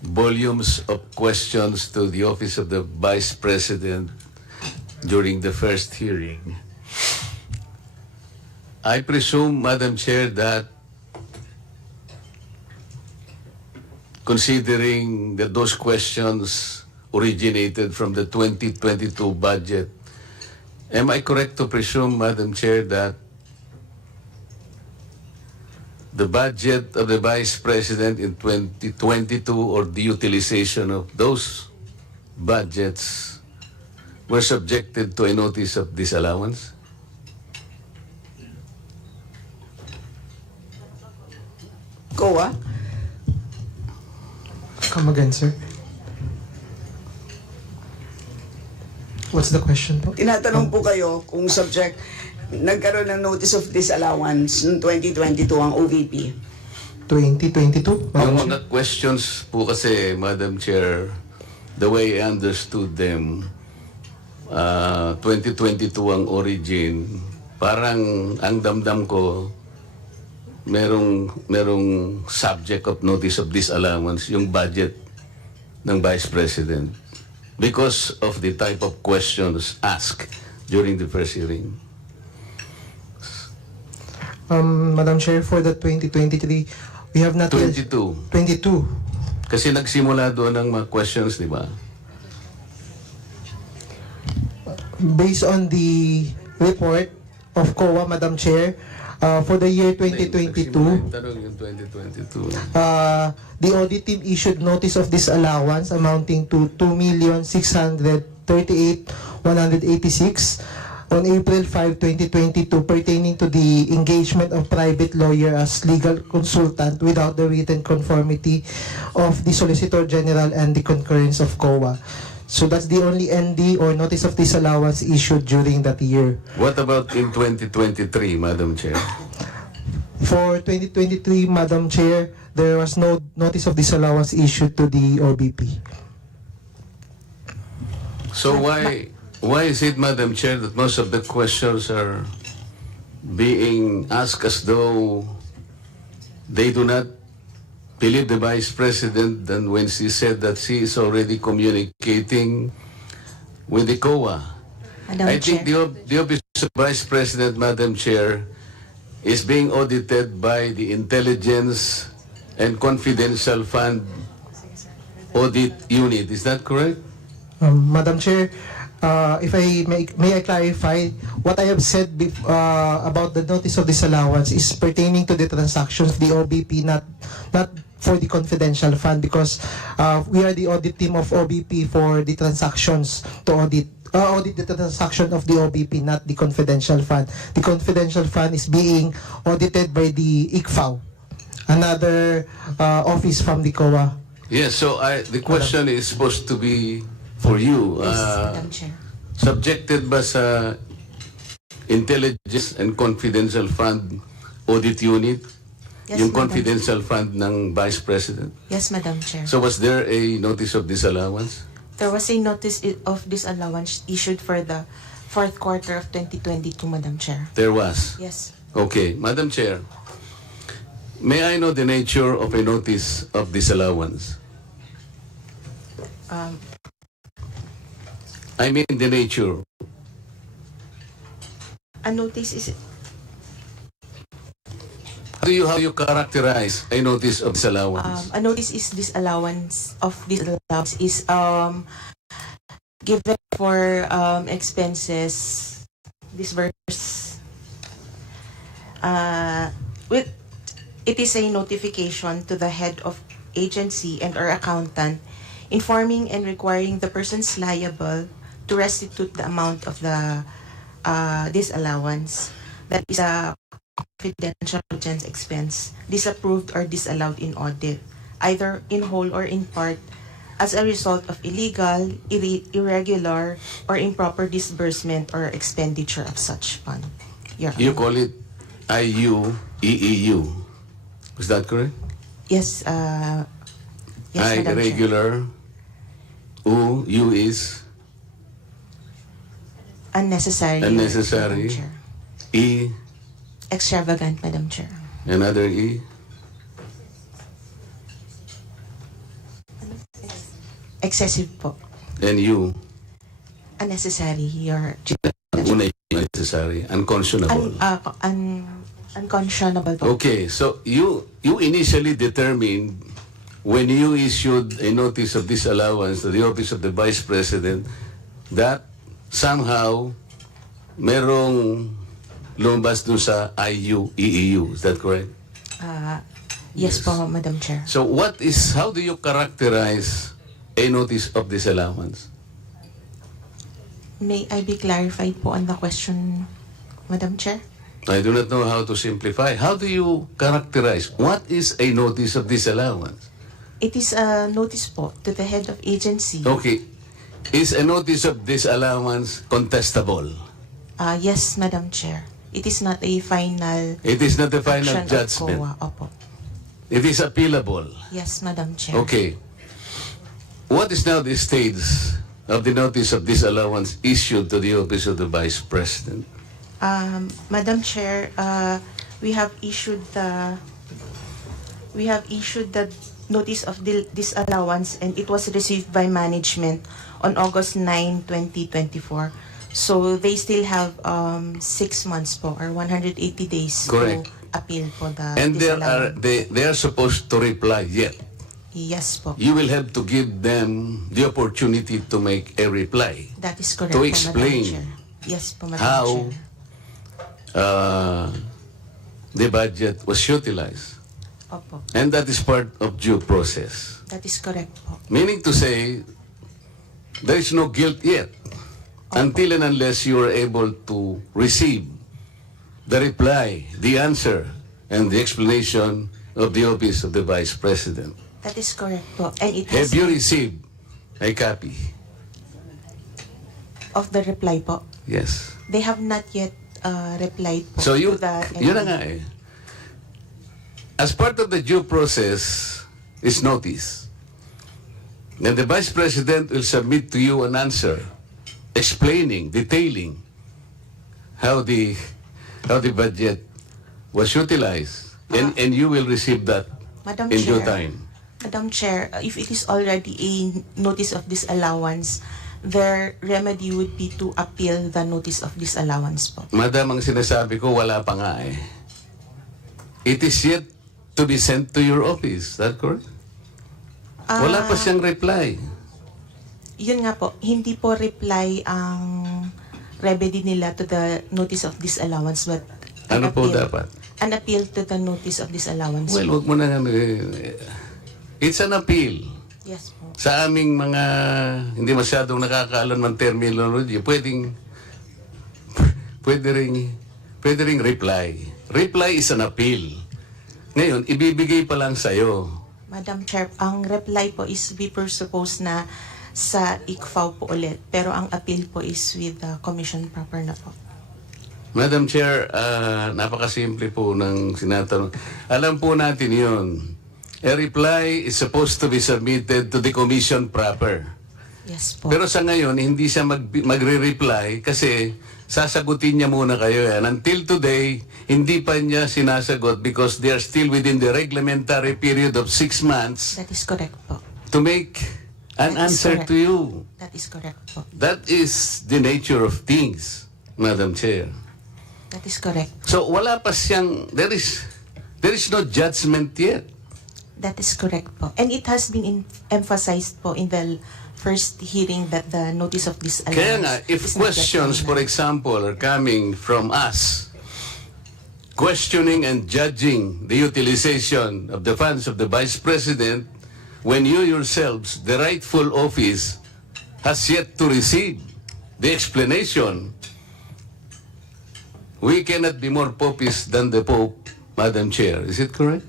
volumes of questions to the Office of the Vice President during the first hearing, I presume, Madam Chair, that considering that those questions originated from the 2022 budget, am I correct to presume, Madam Chair, that the budget of the Vice President in 2022 or the utilization of those budgets were subjected to a notice of disallowance? COA? Come again, sir. What's the question po? Tinatanong po kayo kung subject, nagkaroon ng notice of disallowance noong 2022 ang OVP. 2022? Yung mga questions po kasi, Madam Chair, the way I understood them, 2022 ang origin, parang ang damdam ko, merong subject of notice of disallowance, yung budget ng Vice President, because of the type of questions asked during the first hearing. Madam Chair, for the 2023, we have not... 22. 22. Kasi nagsimula doon ang mga questions, di ba? Based on the report of COA, Madam Chair, for the year 2022, the audit team issued notice of disallowance amounting to 2,638,186 on April 5, 2022 pertaining to the engagement of private lawyer as legal consultant without the written conformity of the Solicitor General and the concurrence of COA. So that's the only ND or notice of disallowance issued during that year. What about in 2023, Madam Chair? For 2023, Madam Chair, there was no notice of disallowance issued to the OBP. So why Why is it, Madam Chair, that most of the questions are being asked as though they do not believe the Vice President than when she said that she is already communicating with the COA? Madam I think Chair. the Office of Vice President, Madam Chair, is being audited by the Intelligence and Confidential Fund Audit Unit. Is that correct? Madam Chair, if I may I clarify, what I have said about the notice of disallowance is pertaining to the transactions of the OBP, not for the confidential fund, because we are the audit team of OBP for the transactions to audit the transaction of the OBP, not the confidential fund. The confidential fund is being audited by the ICFAO, another office from the COA. Yes, so the question is supposed to be for you. Yes, Madam Chair. Subjected ba sa Intelligence and Confidential Fund Audit Unit? Yes, Yung Madam. confidential fund ng Vice President? Yes, Madam Chair. So was there a notice of disallowance? There was a notice of disallowance issued for the fourth quarter of 2022, Madam Chair. There was? Yes. Okay. Madam Chair, may I know the nature of a notice of disallowance? I mean the nature. A notice is How do you characterize a notice of disallowance? a notice is disallowance of disallowance is given for expenses disbursed with it is a notification to the head of agency and or accountant informing and requiring the persons liable to restitute the amount of the disallowance that is a confidential expense disapproved or disallowed in audit, either in whole or in part, as a result of illegal, irregular, or improper disbursement or expenditure of such fund. You call it IUEEU. Is that correct? Yes, yes, I, Madam Chair. regular. U is Unnecessary. unnecessary. Madam Chair. E, Extravagant, Madam Chair. another E. Excessive po. And U. Unnecessary. Your Una yung unnecessary. Unconscionable. unconscionable po. Okay, so you initially determined when you issued a notice of disallowance to the Office of the Vice President that somehow merong lumabas dun sa IUEEU. Is that correct? Yes po, Madam Chair. So how do you characterize a notice of disallowance? May I be clarified po on the question, Madam Chair? I do not know how to simplify. How do you characterize? What is a notice of disallowance? It is a notice po to the head of agency. Okay. Is a notice of disallowance contestable? Yes, Madam Chair. It is not a final It is not a final action of judgment. COA. Opo. It is appealable. Yes, Madam Chair. Okay. What is now the stage of the notice of disallowance issued to the Office of the Vice President? Madam Chair, we have issued the notice of disallowance, and it was received by management on August 9, 2024. So they still have 6 months po or 180 days Correct. to appeal for the And disallowance. they are supposed to reply yet. Yes po. You will have to give them the opportunity to make a reply. That is correct To po, explain Madam Chair. Yes po, Madam how Chair. the budget was utilized. Opo. And that is part of due process. That is correct po. Meaning to say, there is no guilt yet until and unless you are able to receive the reply, the answer, and the explanation of the Office of the Vice President. That is correct po. And it Have has you received a copy? of the reply po. Yes. They have not yet replied po So to that. yun na nga eh. As part of the due process is notice. Then the Vice President will submit to you an answer explaining, detailing how the budget was utilized, and you will receive that Madam in due Chair. time. Madam Chair, if it is already a notice of disallowance, their remedy would be to appeal the notice of disallowance po. Madam, ang sinasabi ko, wala pa nga eh. It is yet to be sent to your office. Is that correct? Wala pa siyang reply. Yun nga po, hindi po reply ang remedy nila to the notice of disallowance, but Ano po dapat? an appeal to the notice of disallowance. Well, wag mo na it's an appeal. Yes po. Sa aming mga hindi masyadong nakakaalam ng terminology, pwede ring reply. Reply is an appeal. Ngayon, ibibigay pa lang sa'yo. Madam Chair, ang reply po is we presuppose na sa ICFAO po ulit, pero ang appeal po is with the commission proper na po. Madam Chair, napakasimple po ng sinatanong. Alam po natin yun. A reply is supposed to be submitted to the commission proper. Yes po. Pero sa ngayon, hindi siya magre-reply kasi sasagutin niya muna kayo yan. Until today, hindi pa niya sinasagot because they are still within the reglementary period of 6 months. That is correct po. To make an That is answer correct. to you. That is correct po. That is the nature of things, Madam Chair. That is correct. So wala pa siyang, there is no judgment yet. That is correct po. And it has been emphasized po in the first hearing that the notice of disallowance Kaya nga, if is not yet questions, final. for example, are coming from us, questioning and judging the utilization of the funds of the Vice President, when you yourselves, the rightful office, has yet to receive the explanation, we cannot be more popist than the Pope, Madam Chair. Is it correct?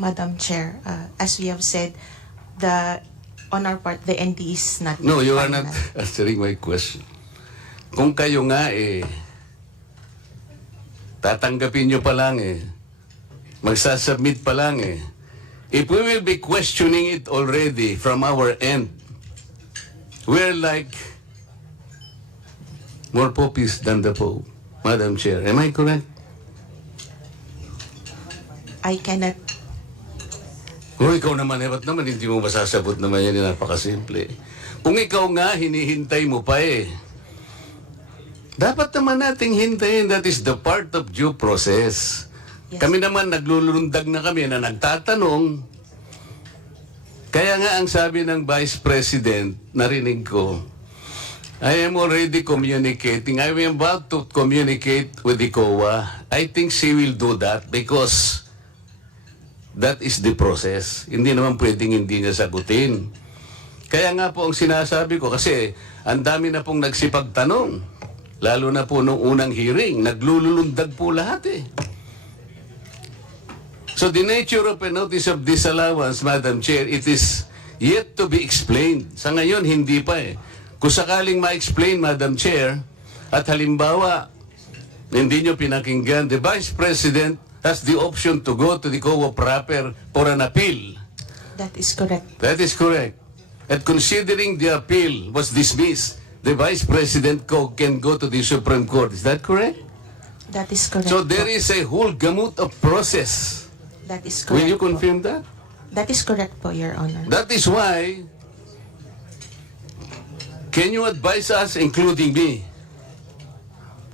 Madam Chair, as we have said, on our part, the ND is not No, you are final. not answering my question. Kung kayo nga tatanggapin nyo pa lang magsasubmit pa lang if we will be questioning it already from our end, we're like more popist than the Pope, Madam Chair. Am I correct? I cannot. Kung ikaw naman, ba't naman hindi mo masasabot naman yan, napakasimple. Kung ikaw nga, hinihintay mo pa dapat naman nating hintayin, that is the part of due process. Yes. Kami naman, naglulundag na kami na nagtatanong. Kaya nga ang sabi ng Vice President, narinig ko, I am already communicating. I am about to communicate with the COA. I think she will do that because that is the process. Hindi naman pwedeng hindi niya sagutin. Kaya nga po ang sinasabi ko, kasi ang dami na pong nagsipagtanong. Lalo na po nung unang hearing, naglulundag po lahat So the nature of a notice of disallowance, Madam Chair, it is yet to be explained. Sa ngayon, hindi pa Kung sakaling ma-explain, Madam Chair, at halimbawa, hindi nyo pinakinggan, the Vice President has the option to go to the COA proper for an appeal. That is correct. That is correct. And considering the appeal was dismissed, the Vice President can go to the Supreme Court. Is that correct? That is correct. So there is a whole gamut of process. That is correct. Will you confirm that? That is correct po, Your Honor. That is why, can you advise us, including me,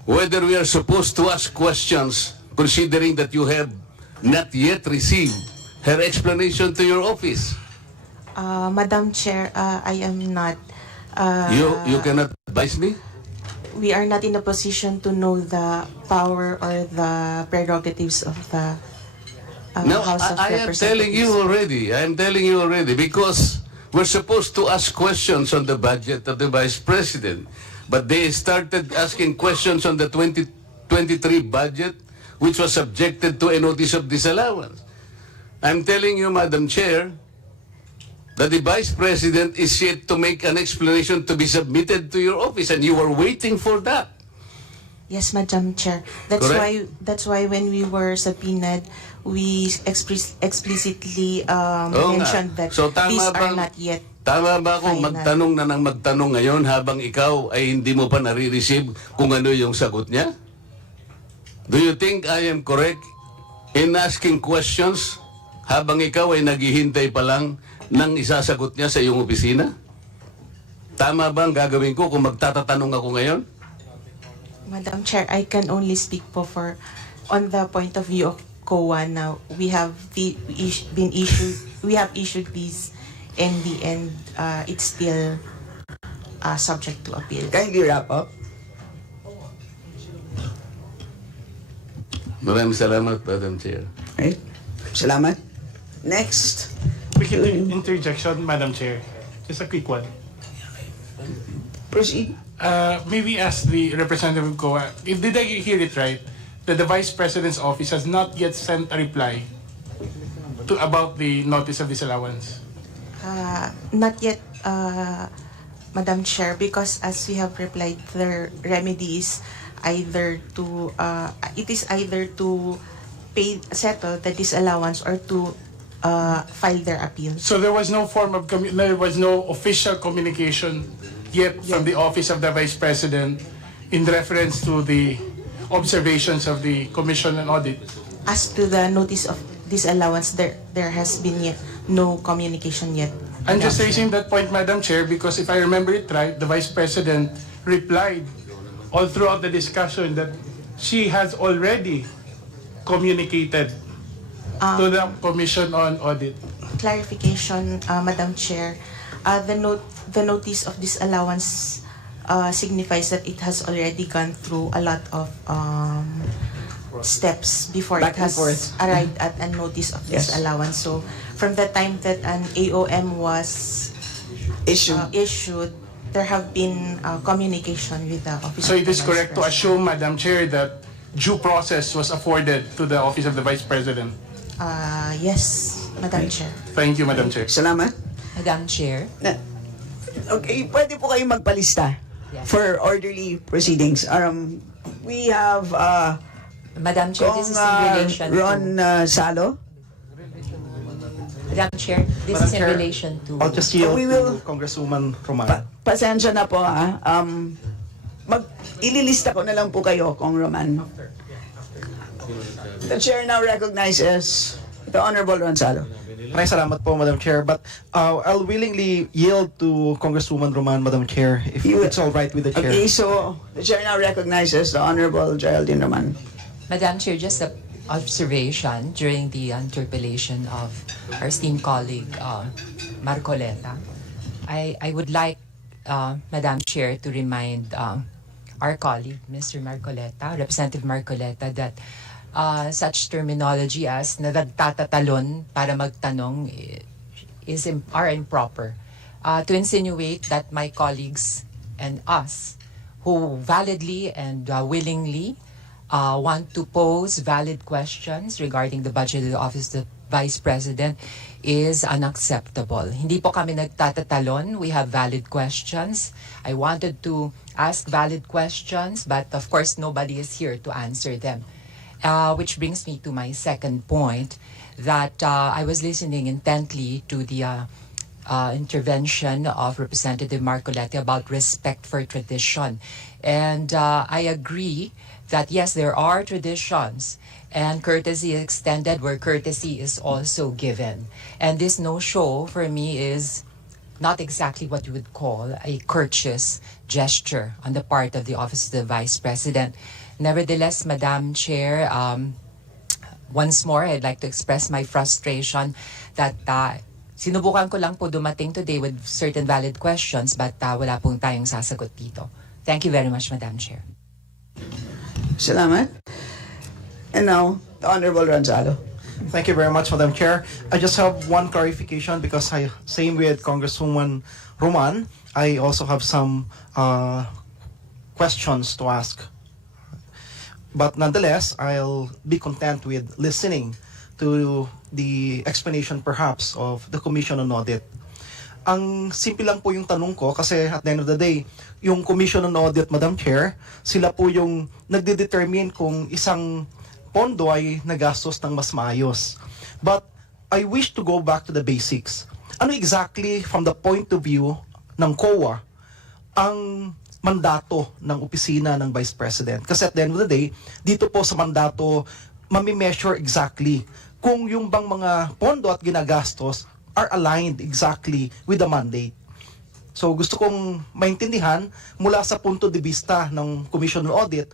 whether we are supposed to ask questions, considering that you have not yet received her explanation to your office? Madam Chair, I am not. You cannot advise me? We are not in a position to know the power or the prerogatives of the No, House of I am Representatives. telling you already, because we're supposed to ask questions on the budget of the Vice President. But they started asking questions on the 2023 budget, which was subjected to a notice of disallowance. I'm telling you, Madam Chair, that the Vice President is yet to make an explanation to be submitted to your office, and you are waiting for that. Yes, Madam Chair. That's Correct? why when we were subpoenaed, we explicitly Oo nga. mentioned that So, tama these are bang- not yet Tama ba kung final. magtanong na ng magtanong ngayon habang ikaw ay hindi mo pa nare-receive kung ano yung sagot niya? Do you think I am correct in asking questions habang ikaw ay naghihintay pa lang ng isasagot niya sa iyong opisina? Tama ba ang gagawin ko kung magtatatanong ako ngayon? Madam Chair, I can only speak for on the point of view of COA now. We have issued these, and the end it's still subject to appeal. Kindly wrap up. Maraming salamat, Madam Chair. Right? Salamat. Next. We can do interjection, Madam Chair. Just a quick one. Proceed. Maybe ask the representative of COA, did I hear it right, that the Vice President's office has not yet sent a reply about the notice of disallowance? Not yet, Madam Chair, because as we have replied, their remedy is either to settle the disallowance or to file their appeal. So there was no there was no official communication yet from the office of the Vice President in reference to the observations of the Commission on Audit. As to the notice of disallowance, there has been yet no communication yet. I'm just raising that point, Madam Chair, because if I remember it right, the Vice President replied all throughout the discussion that she has already communicated to the Commission on Audit. Clarification, Madam Chair. The notice of disallowance signifies that it has already gone through a lot of steps before Back it and has forth. arrived at a notice of Yes. disallowance. So from the time that an AOM was issued, there have been communication with the office. So of it the is Vice correct to President. assume, Madam Chair, that due process was afforded to the Office of the Vice President. Yes, Madam Chair. Thank you, Madam Chair. Salamat. Madam Chair. Okay, pwede po kayo magpalista for orderly proceedings. We have Madam Chair, this is in relation Ron Salo. Madam Chair, this is in Chair, relation to... I'll just yield We will- to Congresswoman Roman. Pasensya na po ililista ko na lang po kayo, Kong Roman. The chair now recognizes the Honorable Ron Salo. Maraming salamat po, Madam Chair. But I'll willingly yield to Congresswoman Roman, Madam Chair, if it's all right with the Chair. Okay, so the chair now recognizes the Honorable Geraldine Roman. Madam Chair, just an observation during the interpellation of our esteemed colleague, Marcoleta. I would like, Madam Chair, to remind our colleague, Mr. Marcoleta, Representative Marcoleta, that such terminology as nagtatatalon para magtanong are improper. To insinuate that my colleagues and us, who validly and willingly want to pose valid questions regarding the budget of the Office of the Vice President is unacceptable. Hindi po kami nagtatatalon. We have valid questions. I wanted to ask valid questions, but of course nobody is here to answer them. Which brings me to my second point, that I was listening intently to the intervention of Representative Marcoleta about respect for tradition. And I agree that yes, there are traditions and courtesy is extended where courtesy is also given. And this no-show for me is not exactly what you would call a courteous gesture on the part of the Office of the Vice President. Nevertheless, Madam Chair, once more, I'd like to express my frustration that sinubukan ko lang po dumating today with certain valid questions, but wala pong tayong sasagot dito. Thank you very much, Madam Chair. Salamat. And now, the Honorable Ron Salo. Thank you very much, Madam Chair. I just have one clarification because same with Congresswoman Roman, I also have some questions to ask. But nonetheless, I'll be content with listening to the explanation perhaps of the Commission on Audit. ang simple lang po yung tanong ko kasi at the end of the day, yung Commission on Audit, Madam Chair, sila po yung nagde-determine kung isang pondo ay nagastos ng mas maayos. But I wish to go back to the basics. Ano exactly from the point of view ng COA ang mandato ng opisina ng Vice President? Kasi at the end of the day, dito po sa mandato, mami-measure exactly kung yung bang mga pondo at ginagastos are aligned exactly with the mandate. So gusto kong maintindihan mula sa punto de vista ng Commission on Audit,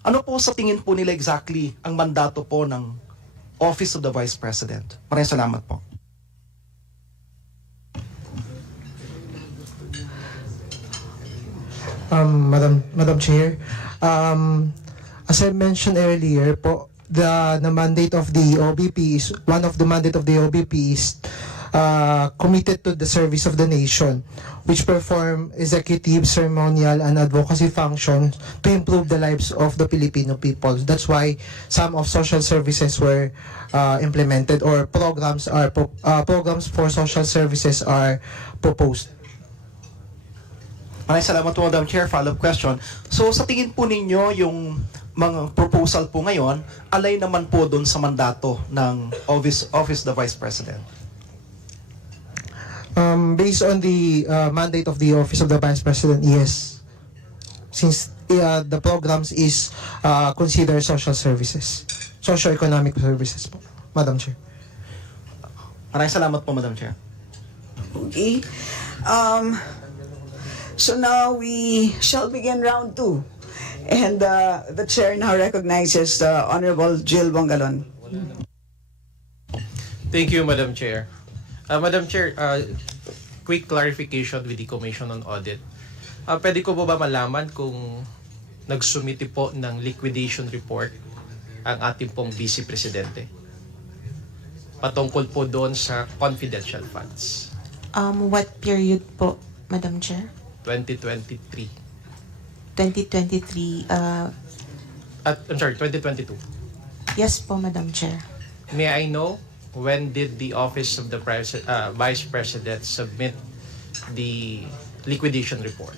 ano po sa tingin po nila exactly ang mandato po ng Office of the Vice President? Maraming salamat po. Madam Chair, as I mentioned earlier po, the mandate of the OBP is, one of the mandate of the OBP is committed to the service of the nation, which perform executive, ceremonial, and advocacy functions to improve the lives of the Filipino people. That's why some of social services were implemented, or programs for social services are proposed. Maraming salamat po, Madam Chair. Follow-up question. So sa tingin po ninyo, yung mga proposal po ngayon, alay naman po doon sa mandato ng Office of the Vice President? Based on the mandate of the Office of the Vice President, yes. Since the programs is consider social services, socio-economic services po, Madam Chair. Maraming salamat po, Madam Chair. Okay. So now we shall begin round 2. And the chair now recognizes the Honorable Jill Bongalon. Thank you, Madam Chair. Madam Chair, quick clarification with the Commission on Audit. Pwede ko ba malaman kung nagsumiti po ng liquidation report ang ating pong Vice Presidente patungkol po doon sa confidential funds? What period po, Madam Chair? 2023. 2023, I'm sorry, 2022. yes po, Madam Chair. May I know when did the Office of the Vice President submit the liquidation report?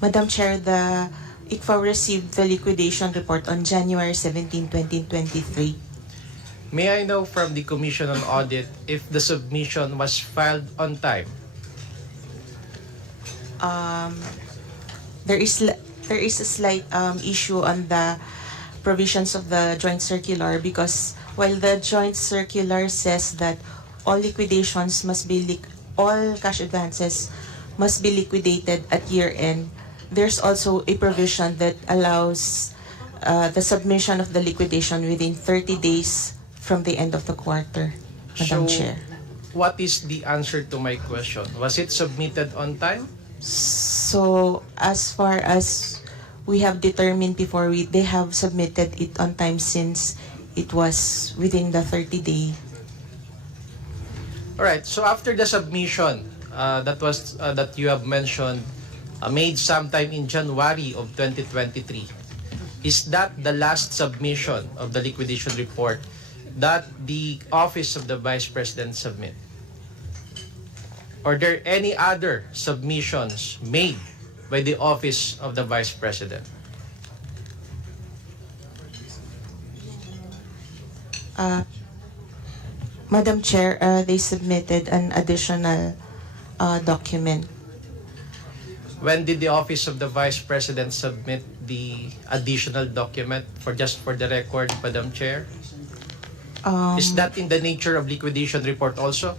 Madam Chair, the ICFA received the liquidation report on January 17, 2023. May I know from the Commission on Audit if the submission was filed on time? There is a slight issue on the provisions of the joint circular, because while the joint circular says that all liquidations must be all cash advances must be liquidated at year end, there's also a provision that allows the submission of the liquidation within 30 days from the end of the quarter, Madam Chair. What is the answer to my question? Was it submitted on time? So, as far as we have determined before, they have submitted it on time since it was within the 30-day. Alright, so after the submission that you have mentioned made sometime in January of 2023, is that the last submission of the liquidation report that the Office of the Vice President submit? Or there any other submissions made by the Office of the Vice President? Madam Chair, they submitted an additional document. When did the Office of the Vice President submit the additional document, for the record, Madam Chair? Is that in the nature of liquidation report also?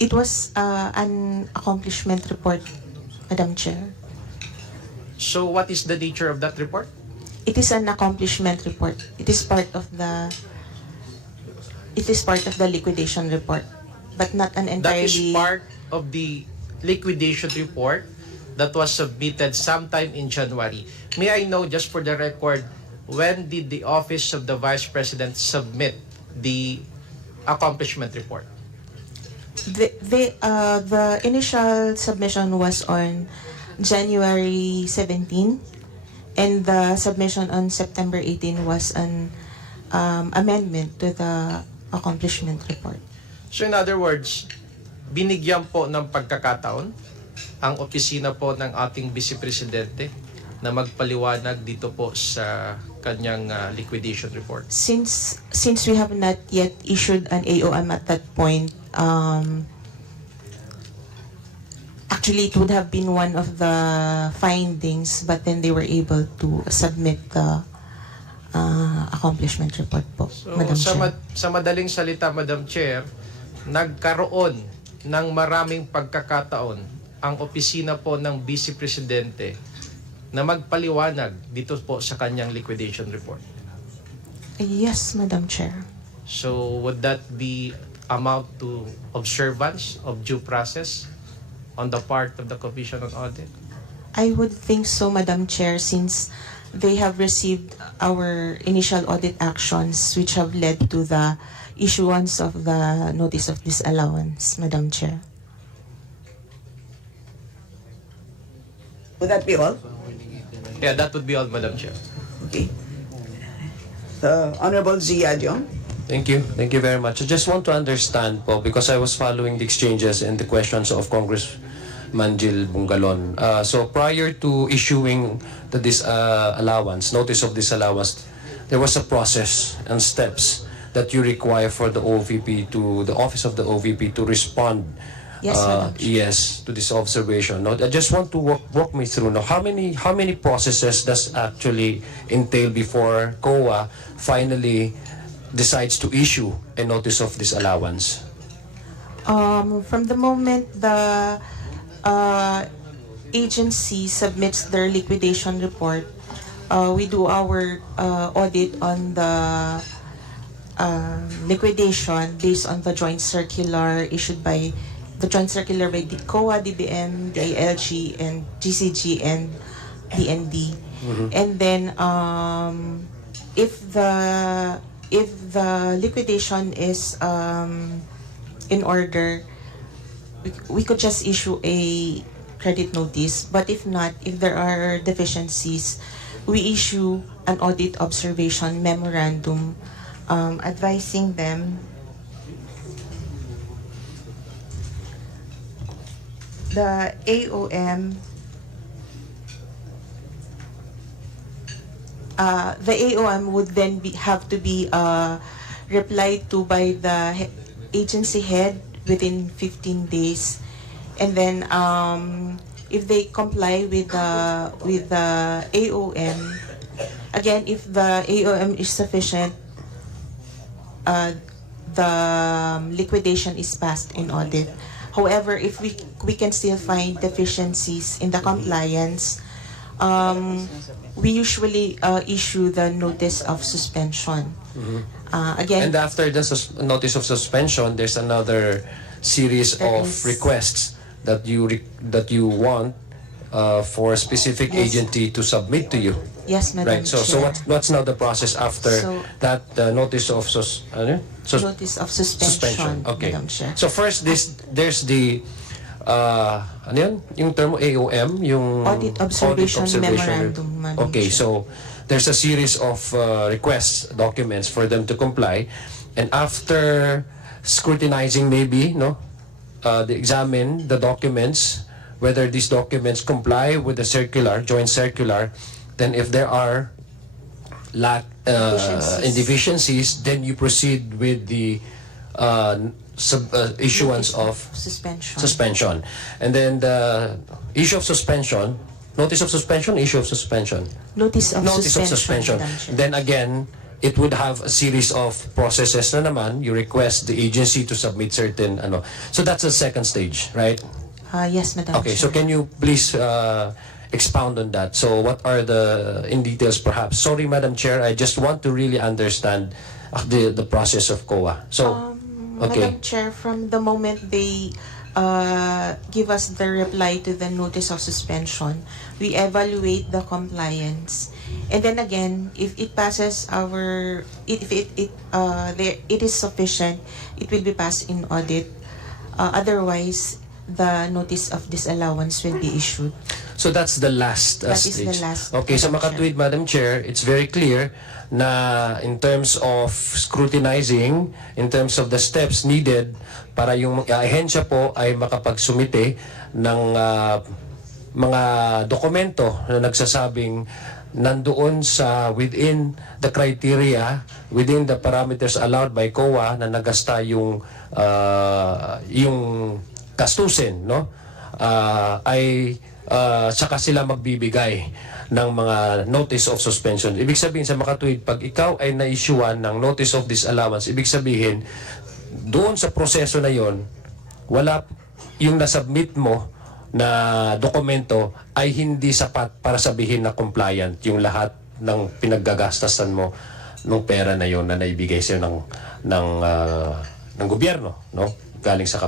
It was an accomplishment report, Madam Chair. So what is the nature of that report? It is an accomplishment report. It is part of the liquidation report, but not an entirely. That is part of the liquidation report that was submitted sometime in January. May I know, just for the record, when did the Office of the Vice President submit the accomplishment report? The initial submission was on January 17, and the submission on September 18 was an amendment to the accomplishment report. So in other words, binigyan po ng pagkakataon ang opisina po ng ating Vice Presidente na magpaliwanag dito po sa kanyang liquidation report. Since we have not yet issued an AOM at that point, actually it would have been one of the findings, but then they were able to submit the accomplishment report po, So Madam Chair. sa madaling salita, Madam Chair, nagkaroon ng maraming pagkakataon ang opisina po ng Vice Presidente na magpaliwanag dito po sa kanyang liquidation report. Yes, Madam Chair. So would that be amount to observance of due process on the part of the Commission on Audit? I would think so, Madam Chair, since they have received our initial audit actions which have led to the issuance of the notice of disallowance, Madam Chair. Would that be all? Yeah, that would be all, Madam Chair. Okay. The Honorable Z. Adjong. Thank you. Thank you very much. I just want to understand po, because I was following the exchanges and the questions of Congressman Jill Bungalon. So prior to issuing the disallowance, notice of disallowance, there was a process and steps that you require for the OVP to, the Office of the OVP to respond. Yes, Madam Chair. Yes, to this observation. Now, I just want to walk me through. Now, how many processes does actually entail before COA finally decides to issue a notice of disallowance? From the moment the agency submits their liquidation report, we do our audit on the liquidation based on the joint circular issued by the COA, DBM, DILG, and GCG, and DND. And then if the liquidation is in order, we could just issue a credit notice. But if not, if there are deficiencies, we issue an audit observation memorandum advising them the AOM would then have to be replied to by the agency head within 15 days, and then if they comply with the AOM, again, if the AOM is sufficient, the liquidation is passed in audit. However, if we can still find deficiencies in the compliance, we usually issue the notice of suspension. Again, And after the notice of suspension, there's another series of requests that you want for a specific agency to submit to you. Yes, Madam Right. So Chair. what's now the process after that notice of Notice of suspension, Okay. Madam Chair. So first, there's the ano yun? Yung term AOM, yung Audit Observation Memorandum, Madam Okay, Chair. so there's a series of requests, documents for them to comply, and after scrutinizing, maybe they examine the documents, whether these documents comply with the joint circular. Then if there are deficiencies, then you proceed with the issuance of suspension. And then the issue of suspension, notice of suspension, issue of suspension. Notice of suspension. Madam Chair. Then again, it would have a series of processes na naman. You request the agency to submit certain So that's the second stage, right? Yes, Madam Okay, Chair. so can you please expound on that? So what are in details perhaps? Sorry, Madam Chair, I just want to really understand the process of COA. So, okay. Madam Chair, from the moment they give us the reply to the notice of suspension, we evaluate the compliance, and then again, if it passes if it is sufficient, it will be passed in audit. Otherwise, the notice of disallowance will be issued. So that's the last That is stage. the last, Okay, sa Madam makatwid, Madam Chair, it's very clear na in terms of scrutinizing, in terms of the steps needed para yung ahensya po ay makapagsumite ng mga dokumento na nagsasabing nandoon sa within the criteria, within the parameters allowed by COA na nagasta yung gastusin, no? Ay saka sila magbibigay ng mga notice of suspension. Ibig sabihin sa makatuwid, pag ikaw ay na-issuean ng notice of disallowance, ibig sabihin doon sa proseso na yon, wala yung nasubmit mo na dokumento ay hindi sapat para sabihin na compliant yung lahat ng pinaggagastasan mo ng pera na yon na naibigay sa'yo ng gobyerno, no? Galing sa